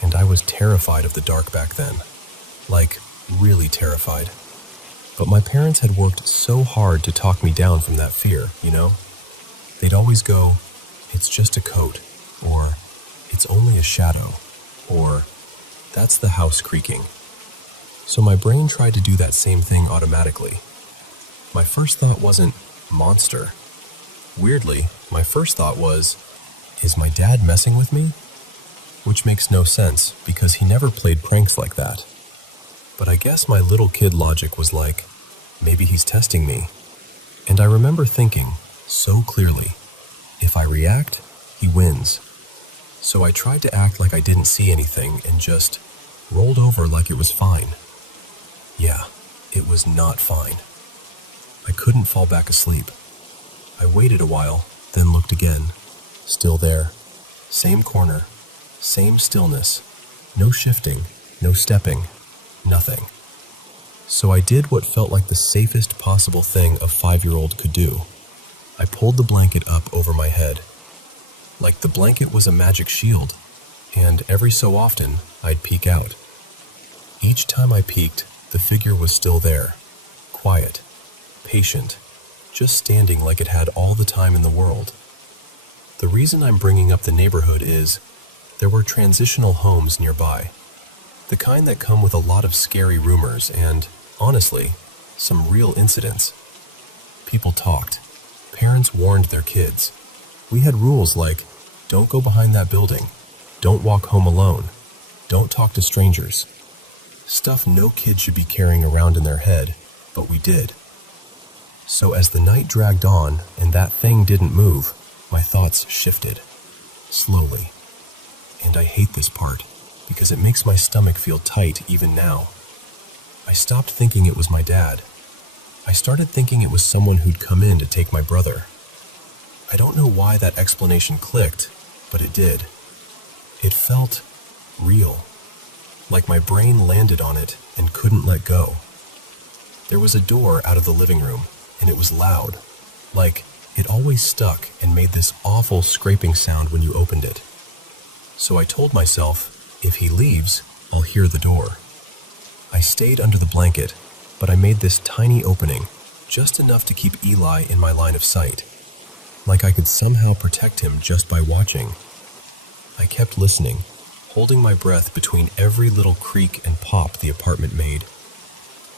And I was terrified of the dark back then. Like, really terrified. But my parents had worked so hard to talk me down from that fear, They'd always go, "It's just a coat," or "It's only a shadow," or "That's the house creaking." So my brain tried to do that same thing automatically. My first thought wasn't, monster. Weirdly, my first thought was, is my dad messing with me? Which makes no sense, because he never played pranks like that. But I guess my little kid logic was like, maybe he's testing me. And I remember thinking, so clearly, if I react, he wins. So I tried to act like I didn't see anything and just rolled over like it was fine. Yeah, it was not fine. I couldn't fall back asleep. I waited a while, then looked again. Still there. Same corner. Same stillness. No shifting, no stepping, nothing. So I did what felt like the safest possible thing a 5-year-old could do. I pulled the blanket up over my head. Like the blanket was a magic shield, and every so often, I'd peek out. Each time I peeked, the figure was still there, quiet, patient, just standing like it had all the time in the world. The reason I'm bringing up the neighborhood is there were transitional homes nearby, the kind that come with a lot of scary rumors and, honestly, some real incidents. People talked. Parents warned their kids. We had rules like, don't go behind that building, don't walk home alone, don't talk to strangers. Stuff no kid should be carrying around in their head, but we did. So as the night dragged on and that thing didn't move, my thoughts shifted, slowly. And I hate this part, because it makes my stomach feel tight even now. I stopped thinking it was my dad. I started thinking it was someone who'd come in to take my brother. I don't know why that explanation clicked, but it did. It felt real, like my brain landed on it and couldn't let go. There was a door out of the living room, and it was loud, like it always stuck and made this awful scraping sound when you opened it. So I told myself, if he leaves, I'll hear the door. I stayed under the blanket, but I made this tiny opening, just enough to keep Eli in my line of sight, like I could somehow protect him just by watching. I kept listening, holding my breath between every little creak and pop the apartment made.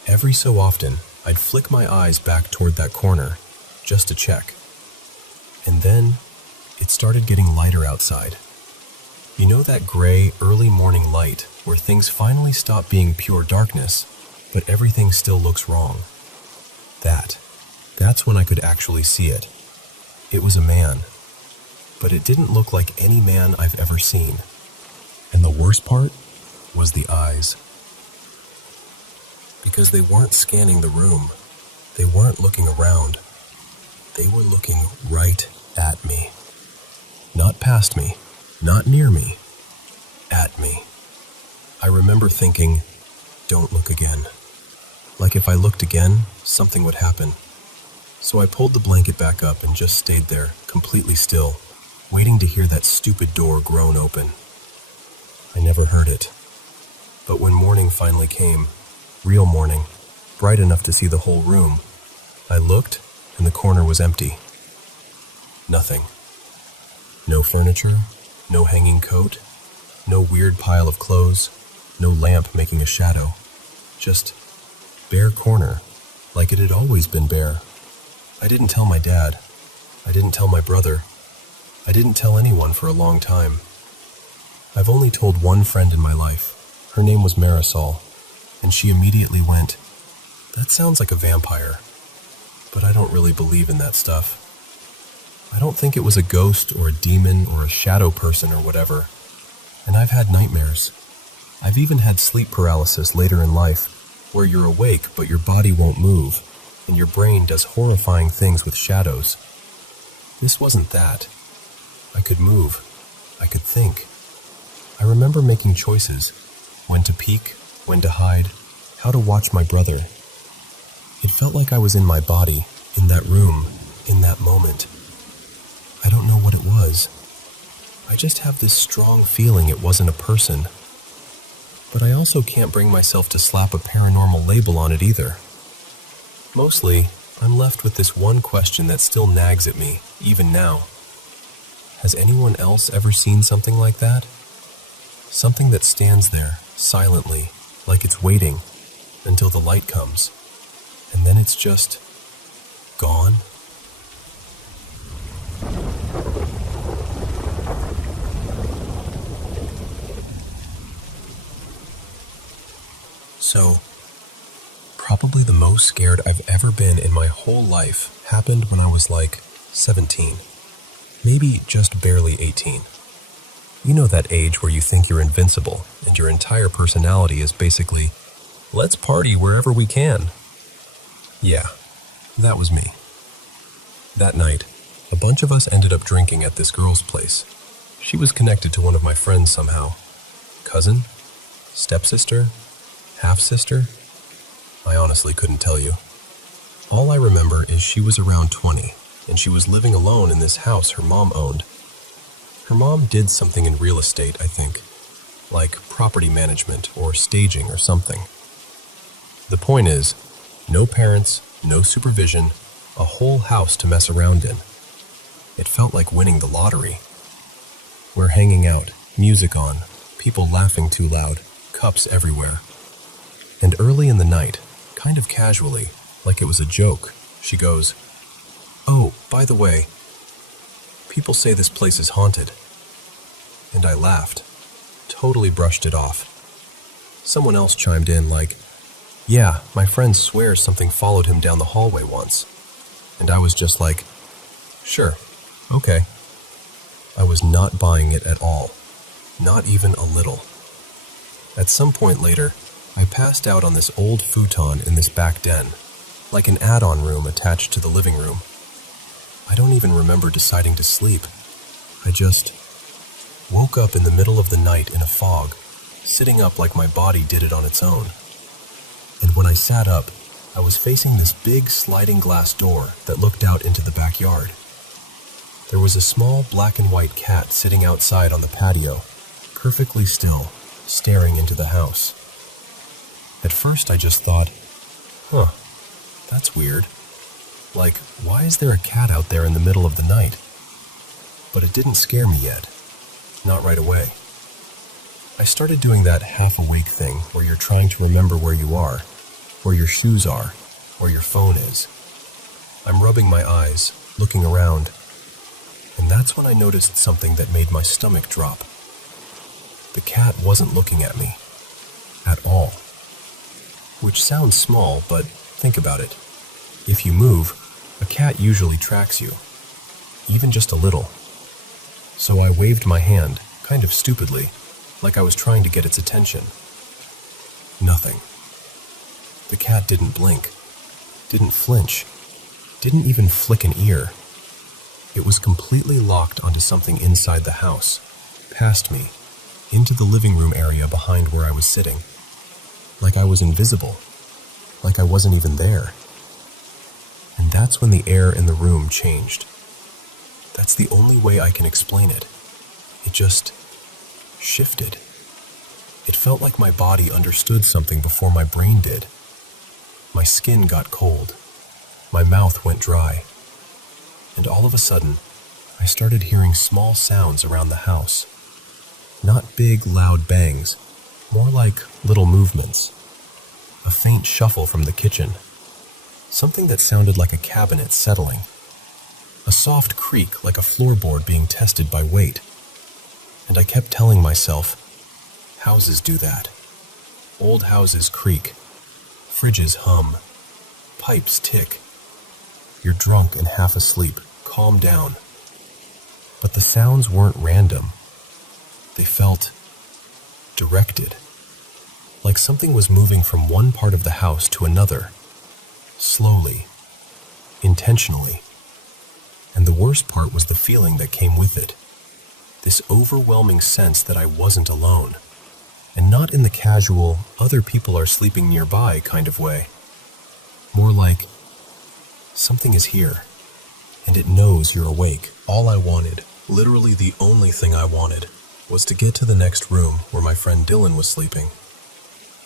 Every so often, I'd flick my eyes back toward that corner, just to check. And then, it started getting lighter outside. You know that gray, early morning light where things finally stop being pure darkness, but everything still looks wrong? That's when I could actually see it. It was a man, but it didn't look like any man I've ever seen. And the worst part was the eyes. Because they weren't scanning the room. They weren't looking around. They were looking right at me. Not past me, not near me, at me. I remember thinking, don't look again. Like if I looked again, something would happen. So I pulled the blanket back up and just stayed there, completely still, waiting to hear that stupid door groan open. I never heard it. But when morning finally came, real morning, bright enough to see the whole room, I looked and the corner was empty. Nothing. No furniture, no hanging coat, no weird pile of clothes, no lamp making a shadow. Just bare corner, like it had always been bare. I didn't tell my dad. I didn't tell my brother. I didn't tell anyone for a long time. I've only told one friend in my life. Her name was Marisol, and she immediately went, "That sounds like a vampire." But I don't really believe in that stuff. I don't think it was a ghost or a demon or a shadow person or whatever. And I've had nightmares. I've even had sleep paralysis later in life, where you're awake but your body won't move, and your brain does horrifying things with shadows. This wasn't that. I could move. I could think. I remember making choices. When to peek, when to hide, how to watch my brother. It felt like I was in my body, in that room, in that moment. I don't know what it was. I just have this strong feeling it wasn't a person. But I also can't bring myself to slap a paranormal label on it either. Mostly, I'm left with this one question that still nags at me, even now. Has anyone else ever seen something like that? Something that stands there, silently, like it's waiting, until the light comes, and then it's just gone? So, probably the most scared I've ever been in my whole life happened when I was like 17. Maybe just barely 18. You know that age where you think you're invincible and your entire personality is basically, let's party wherever we can. Yeah, that was me. That night, a bunch of us ended up drinking at this girl's place. She was connected to one of my friends somehow. Cousin? Stepsister? Half-sister? I honestly couldn't tell you. All I remember is she was around 20, and she was living alone in this house her mom owned. Her mom did something in real estate, I think, like property management or staging or something. The point is, no parents, no supervision, a whole house to mess around in. It felt like winning the lottery. We're hanging out, music on, people laughing too loud, cups everywhere. And early in the night, kind of casually, like it was a joke, she goes, "Oh, by the way, people say this place is haunted." And I laughed, totally brushed it off. Someone else chimed in like, "Yeah, my friend swears something followed him down the hallway once." And I was just like, "Sure, okay." I was not buying it at all, not even a little. At some point later, I passed out on this old futon in this back den, like an add-on room attached to the living room. I don't even remember deciding to sleep. I just woke up in the middle of the night in a fog, sitting up like my body did it on its own. And when I sat up, I was facing this big sliding glass door that looked out into the backyard. There was a small black and white cat sitting outside on the patio, perfectly still, staring into the house. At first I just thought, that's weird. Like, why is there a cat out there in the middle of the night? But it didn't scare me yet. Not right away. I started doing that half-awake thing where you're trying to remember where you are, where your shoes are, where your phone is. I'm rubbing my eyes, looking around, and that's when I noticed something that made my stomach drop. The cat wasn't looking at me. At all. Which sounds small, but think about it. If you move, a cat usually tracks you, even just a little. So I waved my hand, kind of stupidly, like I was trying to get its attention. Nothing. The cat didn't blink, didn't flinch, didn't even flick an ear. It was completely locked onto something inside the house, past me, into the living room area behind where I was sitting. Like I was invisible, like I wasn't even there. And that's when the air in the room changed. That's the only way I can explain it. It just shifted. It felt like my body understood something before my brain did. My skin got cold. My mouth went dry. And all of a sudden, I started hearing small sounds around the house. Not big, loud bangs, more like little movements. A faint shuffle from the kitchen. Something that sounded like a cabinet settling. A soft creak like a floorboard being tested by weight. And I kept telling myself, houses do that. Old houses creak. Fridges hum. Pipes tick. You're drunk and half asleep. Calm down. But the sounds weren't random. They felt directed. Like something was moving from one part of the house to another. Slowly. Intentionally. And the worst part was the feeling that came with it. This overwhelming sense that I wasn't alone. And not in the casual, other people are sleeping nearby kind of way. More like, something is here, and it knows you're awake. All I wanted, literally the only thing I wanted, was to get to the next room where my friend Dylan was sleeping.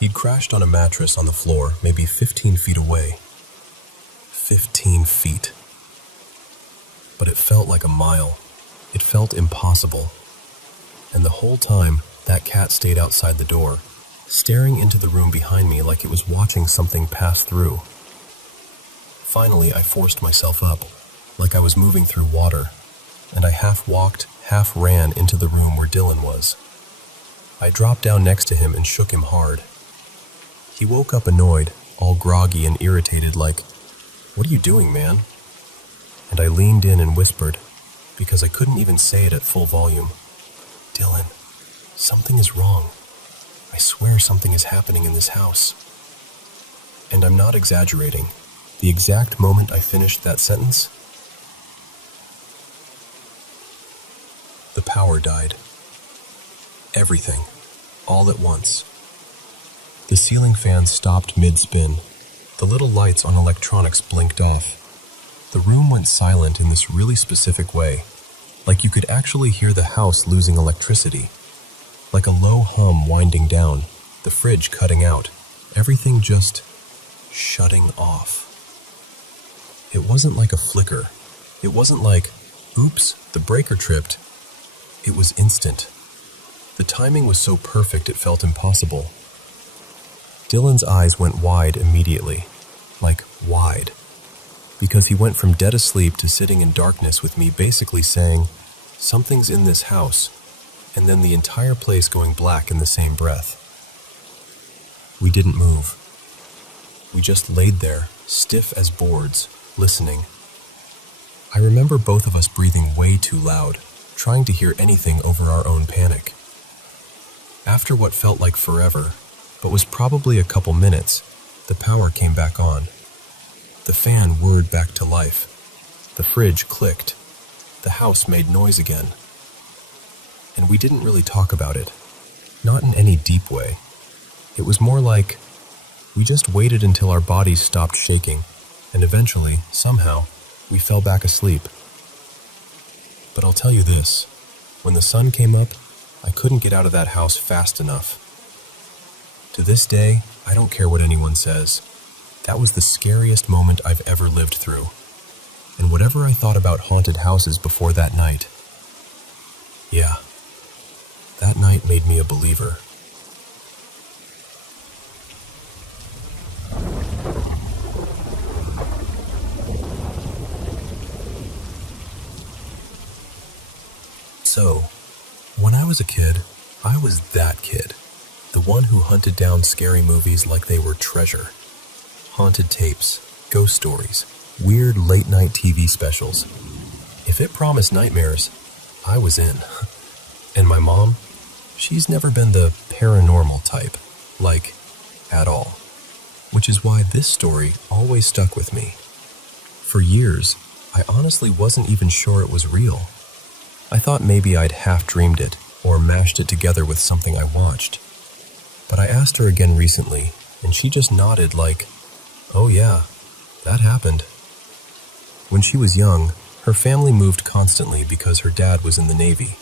He'd crashed on a mattress on the floor, maybe 15 feet away. 15 feet. But it felt like a mile. It felt impossible. And the whole time, that cat stayed outside the door, staring into the room behind me like it was watching something pass through. Finally, I forced myself up, like I was moving through water, and I half walked, half ran into the room where Dylan was. I dropped down next to him and shook him hard. He woke up annoyed, all groggy and irritated like, "What are you doing, man?" And I leaned in and whispered, because I couldn't even say it at full volume, "Dylan, something is wrong. I swear something is happening in this house." And I'm not exaggerating. The exact moment I finished that sentence, the power died. Everything, all at once. The ceiling fan stopped mid-spin. The little lights on electronics blinked off. The room went silent in this really specific way, like you could actually hear the house losing electricity. Like a low hum winding down, the fridge cutting out, everything just shutting off. It wasn't like a flicker. It wasn't like, oops, the breaker tripped. It was instant. The timing was so perfect it felt impossible. Dylan's eyes went wide immediately. Like, wide. Because he went from dead asleep to sitting in darkness with me basically saying, "Something's in this house," and then the entire place going black in the same breath. We didn't move. We just laid there, stiff as boards, listening. I remember both of us breathing way too loud, trying to hear anything over our own panic. After what felt like forever, but was probably a couple minutes, the power came back on. The fan whirred back to life. The fridge clicked. The house made noise again. And we didn't really talk about it. Not in any deep way. It was more like we just waited until our bodies stopped shaking, and eventually, somehow, we fell back asleep. But I'll tell you this, when the sun came up, I couldn't get out of that house fast enough. To this day, I don't care what anyone says. That was the scariest moment I've ever lived through. And whatever I thought about haunted houses before that night, yeah, that night made me a believer. So, when I was a kid, I was that kid. The one who hunted down scary movies like they were treasure. Haunted tapes, ghost stories, weird late-night TV specials. If it promised nightmares, I was in. And my mom, she's never been the paranormal type, like, at all. Which is why this story always stuck with me. For years, I honestly wasn't even sure it was real. I thought maybe I'd half-dreamed it, or mashed it together with something I watched. But I asked her again recently, and she just nodded like, oh yeah, that happened. When she was young, her family moved constantly because her dad was in the Navy.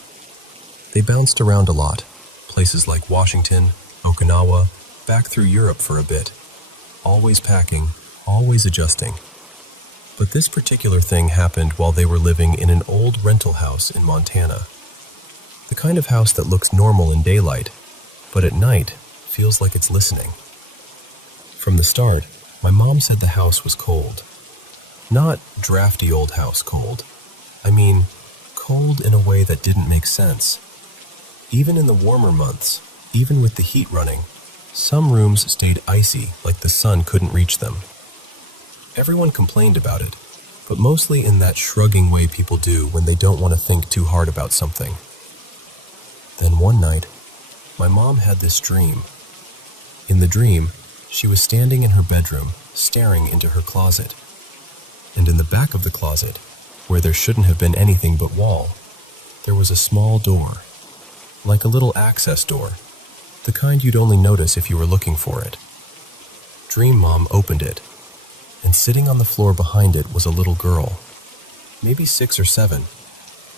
They bounced around a lot, places like Washington, Okinawa, back through Europe for a bit. Always packing, always adjusting. But this particular thing happened while they were living in an old rental house in Montana. The kind of house that looks normal in daylight, but at night feels like it's listening. From the start, my mom said the house was cold. Not drafty old house cold. I mean, cold in a way that didn't make sense. Even in the warmer months, even with the heat running, some rooms stayed icy like the sun couldn't reach them. Everyone complained about it, but mostly in that shrugging way people do when they don't want to think too hard about something. Then one night, my mom had this dream. In the dream, she was standing in her bedroom, staring into her closet. And in the back of the closet, where there shouldn't have been anything but wall, there was a small door, like a little access door, the kind you'd only notice if you were looking for it. Dream Mom opened it, and sitting on the floor behind it was a little girl, maybe 6 or 7,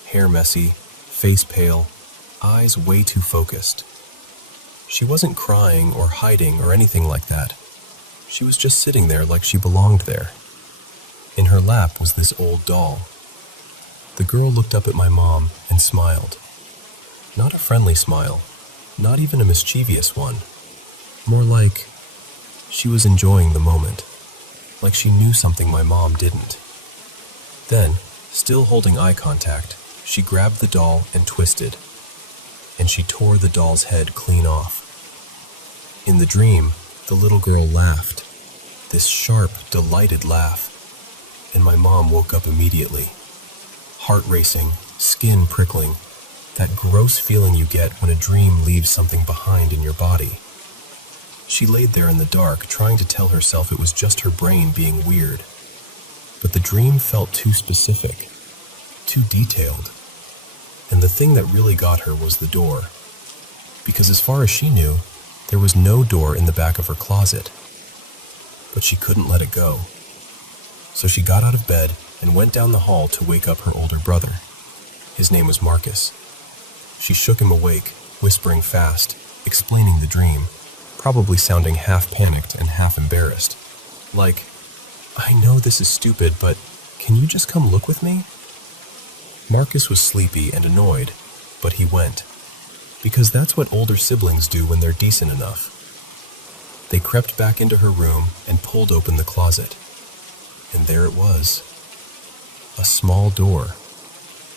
hair messy, face pale, eyes way too focused. She wasn't crying or hiding or anything like that. She was just sitting there like she belonged there. In her lap was this old doll. The girl looked up at my mom and smiled. Not a friendly smile, not even a mischievous one. More like she was enjoying the moment, like she knew something my mom didn't. Then, still holding eye contact, she grabbed the doll and twisted, and she tore the doll's head clean off. In the dream, the little girl laughed, this sharp, delighted laugh, and my mom woke up immediately. Heart racing, skin prickling, that gross feeling you get when a dream leaves something behind in your body. She laid there in the dark, trying to tell herself it was just her brain being weird. But the dream felt too specific, too detailed. And the thing that really got her was the door. Because as far as she knew, there was no door in the back of her closet. But she couldn't let it go. So she got out of bed and went down the hall to wake up her older brother. His name was Marcus. She shook him awake, whispering fast, explaining the dream, probably sounding half panicked and half embarrassed. Like, I know this is stupid, but can you just come look with me? Marcus was sleepy and annoyed, but he went. Because that's what older siblings do when they're decent enough. They crept back into her room and pulled open the closet. And there it was. A small door,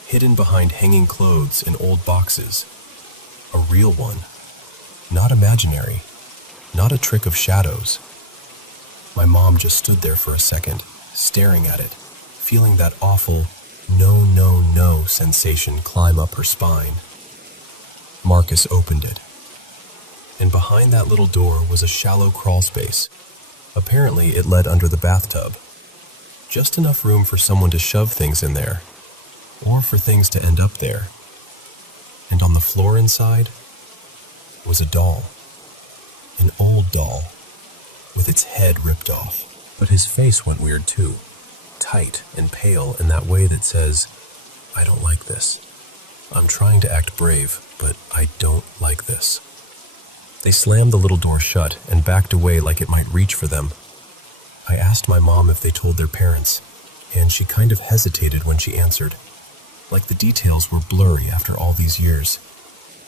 hidden behind hanging clothes in old boxes. A real one. Not imaginary. Not a trick of shadows. My mom just stood there for a second, staring at it, feeling that awful no, no, no sensation climb up her spine. Marcus opened it. And behind that little door was a shallow crawl space. Apparently it led under the bathtub. just enough room for someone to shove things in there, or for things to end up there. And on the floor inside was a doll, an old doll, with its head ripped off. But his face went weird too, tight and pale in that way that says, I don't like this. I'm trying to act brave, but I don't like this. They slammed the little door shut and backed away like it might reach for them. I asked my mom if they told their parents, and she kind of hesitated when she answered, like the details were blurry after all these years.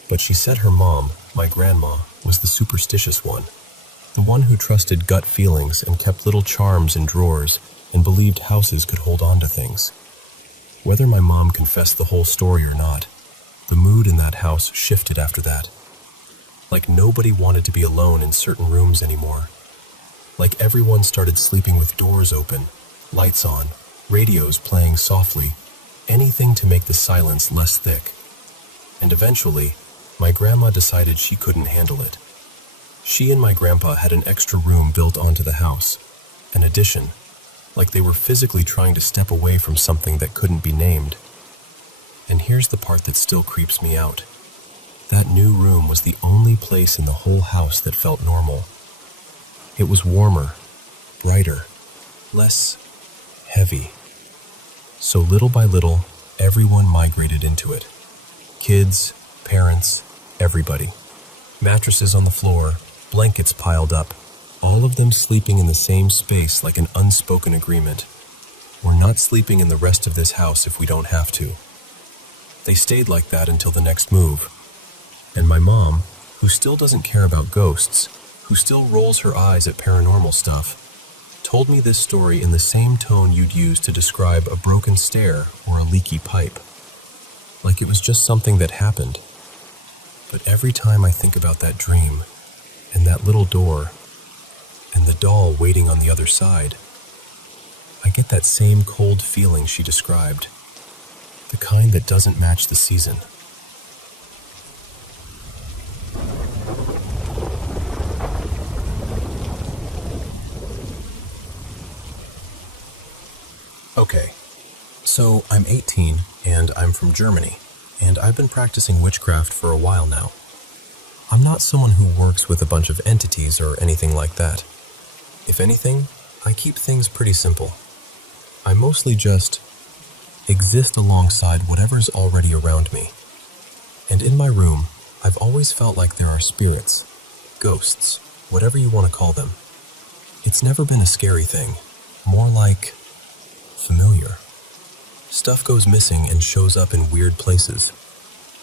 But she said her mom, my grandma, was the superstitious one, the one who trusted gut feelings and kept little charms in drawers and believed houses could hold on to things. Whether my mom confessed the whole story or not, the mood in that house shifted after that. Like nobody wanted to be alone in certain rooms anymore. Like everyone started sleeping with doors open, lights on, radios playing softly, anything to make the silence less thick. And eventually, my grandma decided she couldn't handle it. She and my grandpa had an extra room built onto the house, an addition, like they were physically trying to step away from something that couldn't be named. And here's the part that still creeps me out. That new room was the only place in the whole house that felt normal. It was warmer, brighter, less heavy. So little by little, everyone migrated into it. Kids, parents, everybody. Mattresses on the floor, blankets piled up, all of them sleeping in the same space like an unspoken agreement. We're not sleeping in the rest of this house if we don't have to. They stayed like that until the next move. And my mom, who still doesn't care about ghosts, who still rolls her eyes at paranormal stuff, told me this story in the same tone you'd use to describe a broken stair or a leaky pipe. Like it was just something that happened. But every time I think about that dream, and that little door, and the doll waiting on the other side, I get that same cold feeling she described, the kind that doesn't match the season. Okay, so I'm 18 and I'm from Germany, and I've been practicing witchcraft for a while now. I'm not someone who works with a bunch of entities or anything like that. If anything, I keep things pretty simple. I mostly just exist alongside whatever's already around me. And in my room, I've always felt like there are spirits, ghosts, whatever you want to call them. It's never been a scary thing, more like familiar. Stuff goes missing and shows up in weird places.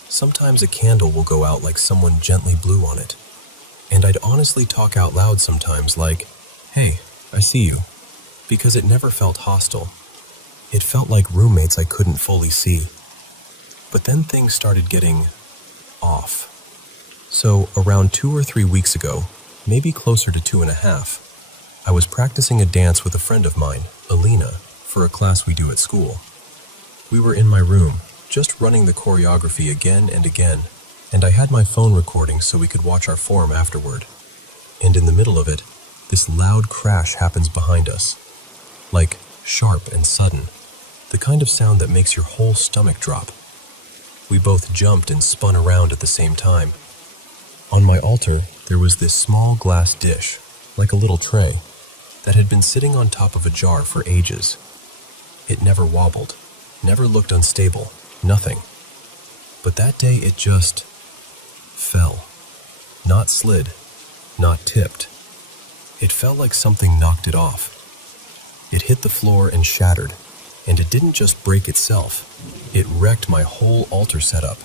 Sometimes a candle will go out like someone gently blew on it. And I'd honestly talk out loud sometimes like, "Hey, I see you," because it never felt hostile. It felt like roommates I couldn't fully see. But then things started getting off. So around 2 or 3 weeks ago, maybe closer to 2.5, I was practicing a dance with a friend of mine, Alina, for a class we do at school. We were in my room, just running the choreography again and again, and I had my phone recording so we could watch our form afterward. And in the middle of it, this loud crash happens behind us. Like, sharp and sudden. The kind of sound that makes your whole stomach drop. We both jumped and spun around at the same time. On my altar, there was this small glass dish, like a little tray, that had been sitting on top of a jar for ages. It never wobbled, never looked unstable, nothing. But that day it just fell. Not slid, not tipped. It felt like something knocked it off. It hit the floor and shattered, and it didn't just break itself. It wrecked my whole altar setup.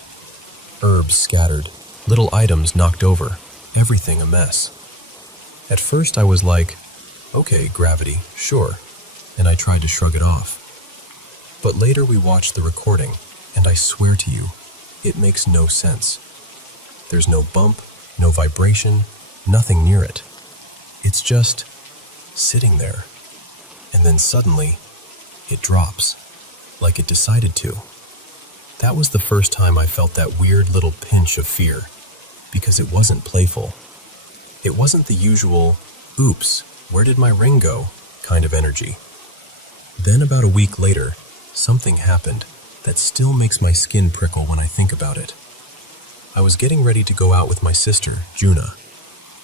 Herbs scattered, little items knocked over, everything a mess. At first I was like, okay, gravity, sure, and I tried to shrug it off. But later we watched the recording, and I swear to you, it makes no sense. There's no bump, no vibration, nothing near it. It's just sitting there, and then suddenly, it drops, like it decided to. That was the first time I felt that weird little pinch of fear, because it wasn't playful. It wasn't the usual, oops, where did my ring go, kind of energy. Then about a week later, something happened that still makes my skin prickle when I think about it. I was getting ready to go out with my sister, Juna.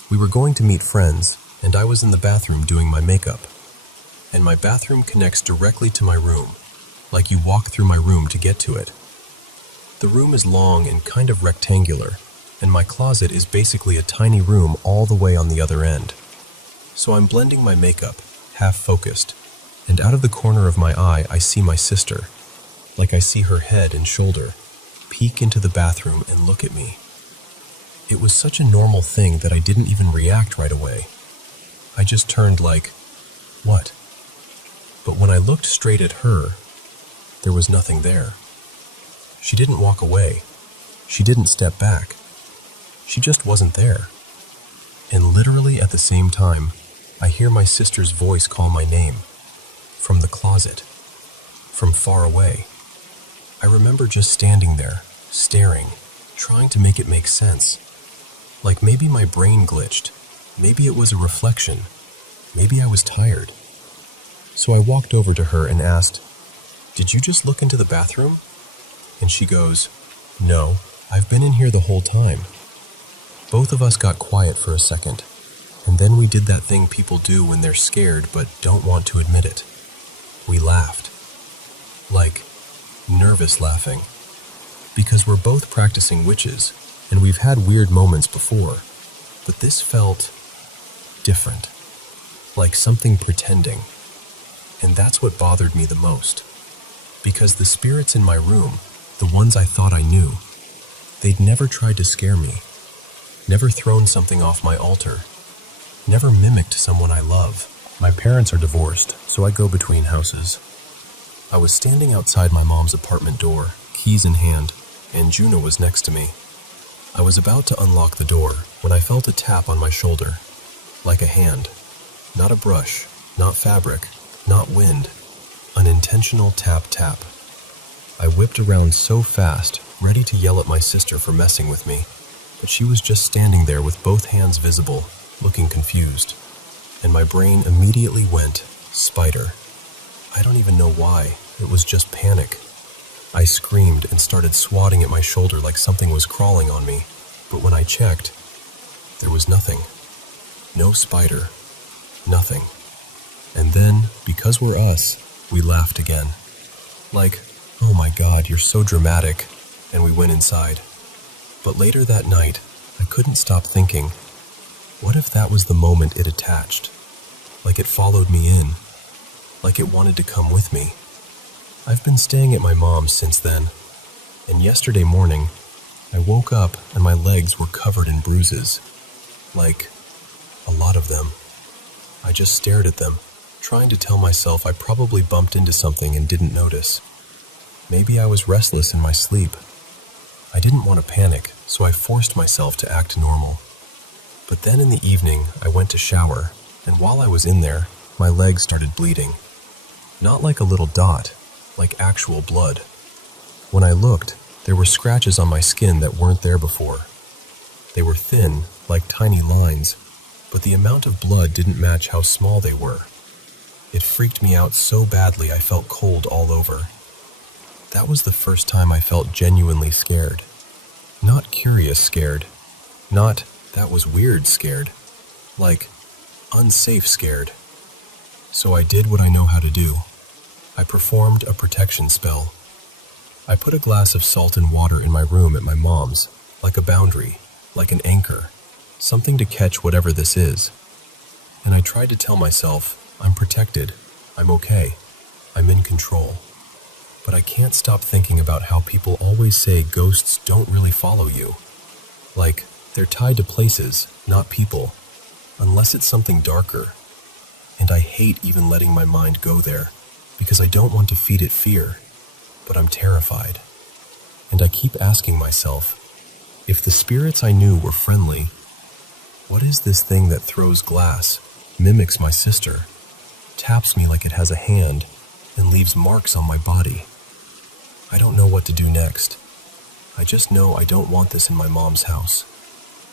We were going to meet friends, and I was in the bathroom doing my makeup. And my bathroom connects directly to my room, like you walk through my room to get to it. The room is long and kind of rectangular, and my closet is basically a tiny room all the way on the other end. So I'm blending my makeup, half focused, and out of the corner of my eye I see my sister, like I see her head and shoulder, peek into the bathroom and look at me. It was such a normal thing that I didn't even react right away. I just turned like, what? But when I looked straight at her, there was nothing there. She didn't walk away. She didn't step back. She just wasn't there. And literally at the same time, I hear my sister's voice call my name. From the closet. From far away. I remember just standing there, staring, trying to make it make sense. Like maybe my brain glitched. Maybe it was a reflection. Maybe I was tired. So I walked over to her and asked, "Did you just look into the bathroom?" And she goes, "No, I've been in here the whole time." Both of us got quiet for a second, and then we did that thing people do when they're scared but don't want to admit it. We laughed. Like, nervous laughing. Because we're both practicing witches, and we've had weird moments before, but this felt different. Like something pretending. And that's what bothered me the most. Because the spirits in my room, the ones I thought I knew, they'd never tried to scare me. Never thrown something off my altar. Never mimicked someone I love. My parents are divorced, so I go between houses. I was standing outside my mom's apartment door, keys in hand, and Juna was next to me. I was about to unlock the door when I felt a tap on my shoulder. Like a hand. Not a brush, not fabric, not wind. An intentional tap-tap. I whipped around so fast, ready to yell at my sister for messing with me, but she was just standing there with both hands visible, looking confused. And my brain immediately went, spider. I don't even know why, it was just panic. I screamed and started swatting at my shoulder like something was crawling on me, but when I checked, there was nothing. No spider. Nothing. And then, because we're us, we laughed again. Like, "Oh my God, you're so dramatic," and we went inside. But later that night, I couldn't stop thinking, what if that was the moment it attached? Like it followed me in. Like it wanted to come with me. I've been staying at my mom's since then, and yesterday morning, I woke up and my legs were covered in bruises. Like, a lot of them. I just stared at them, trying to tell myself I probably bumped into something and didn't notice. Maybe I was restless in my sleep. I didn't want to panic, so I forced myself to act normal. But then in the evening, I went to shower, and while I was in there, my legs started bleeding. Not like a little dot, like actual blood. When I looked, there were scratches on my skin that weren't there before. They were thin, like tiny lines, but the amount of blood didn't match how small they were. It freaked me out so badly I felt cold all over. That was the first time I felt genuinely scared. Not curious scared. Not, that was weird scared. Like, unsafe scared. So I did what I know how to do. I performed a protection spell. I put a glass of salt and water in my room at my mom's, like a boundary, like an anchor, something to catch whatever this is. And I tried to tell myself, I'm protected, I'm okay, I'm in control. But I can't stop thinking about how people always say ghosts don't really follow you. Like, they're tied to places, not people, unless it's something darker. And I hate even letting my mind go there, because I don't want to feed it fear, but I'm terrified. And I keep asking myself, if the spirits I knew were friendly, what is this thing that throws glass, mimics my sister, taps me like it has a hand, and leaves marks on my body? I don't know what to do next. I just know I don't want this in my mom's house,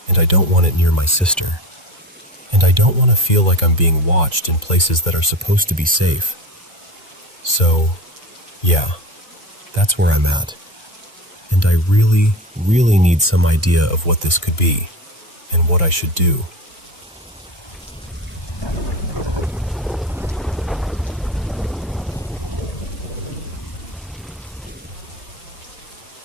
and I don't want it near my sister. And I don't want to feel like I'm being watched in places that are supposed to be safe. So, yeah, that's where I'm at. And I really, really need some idea of what this could be and what I should do.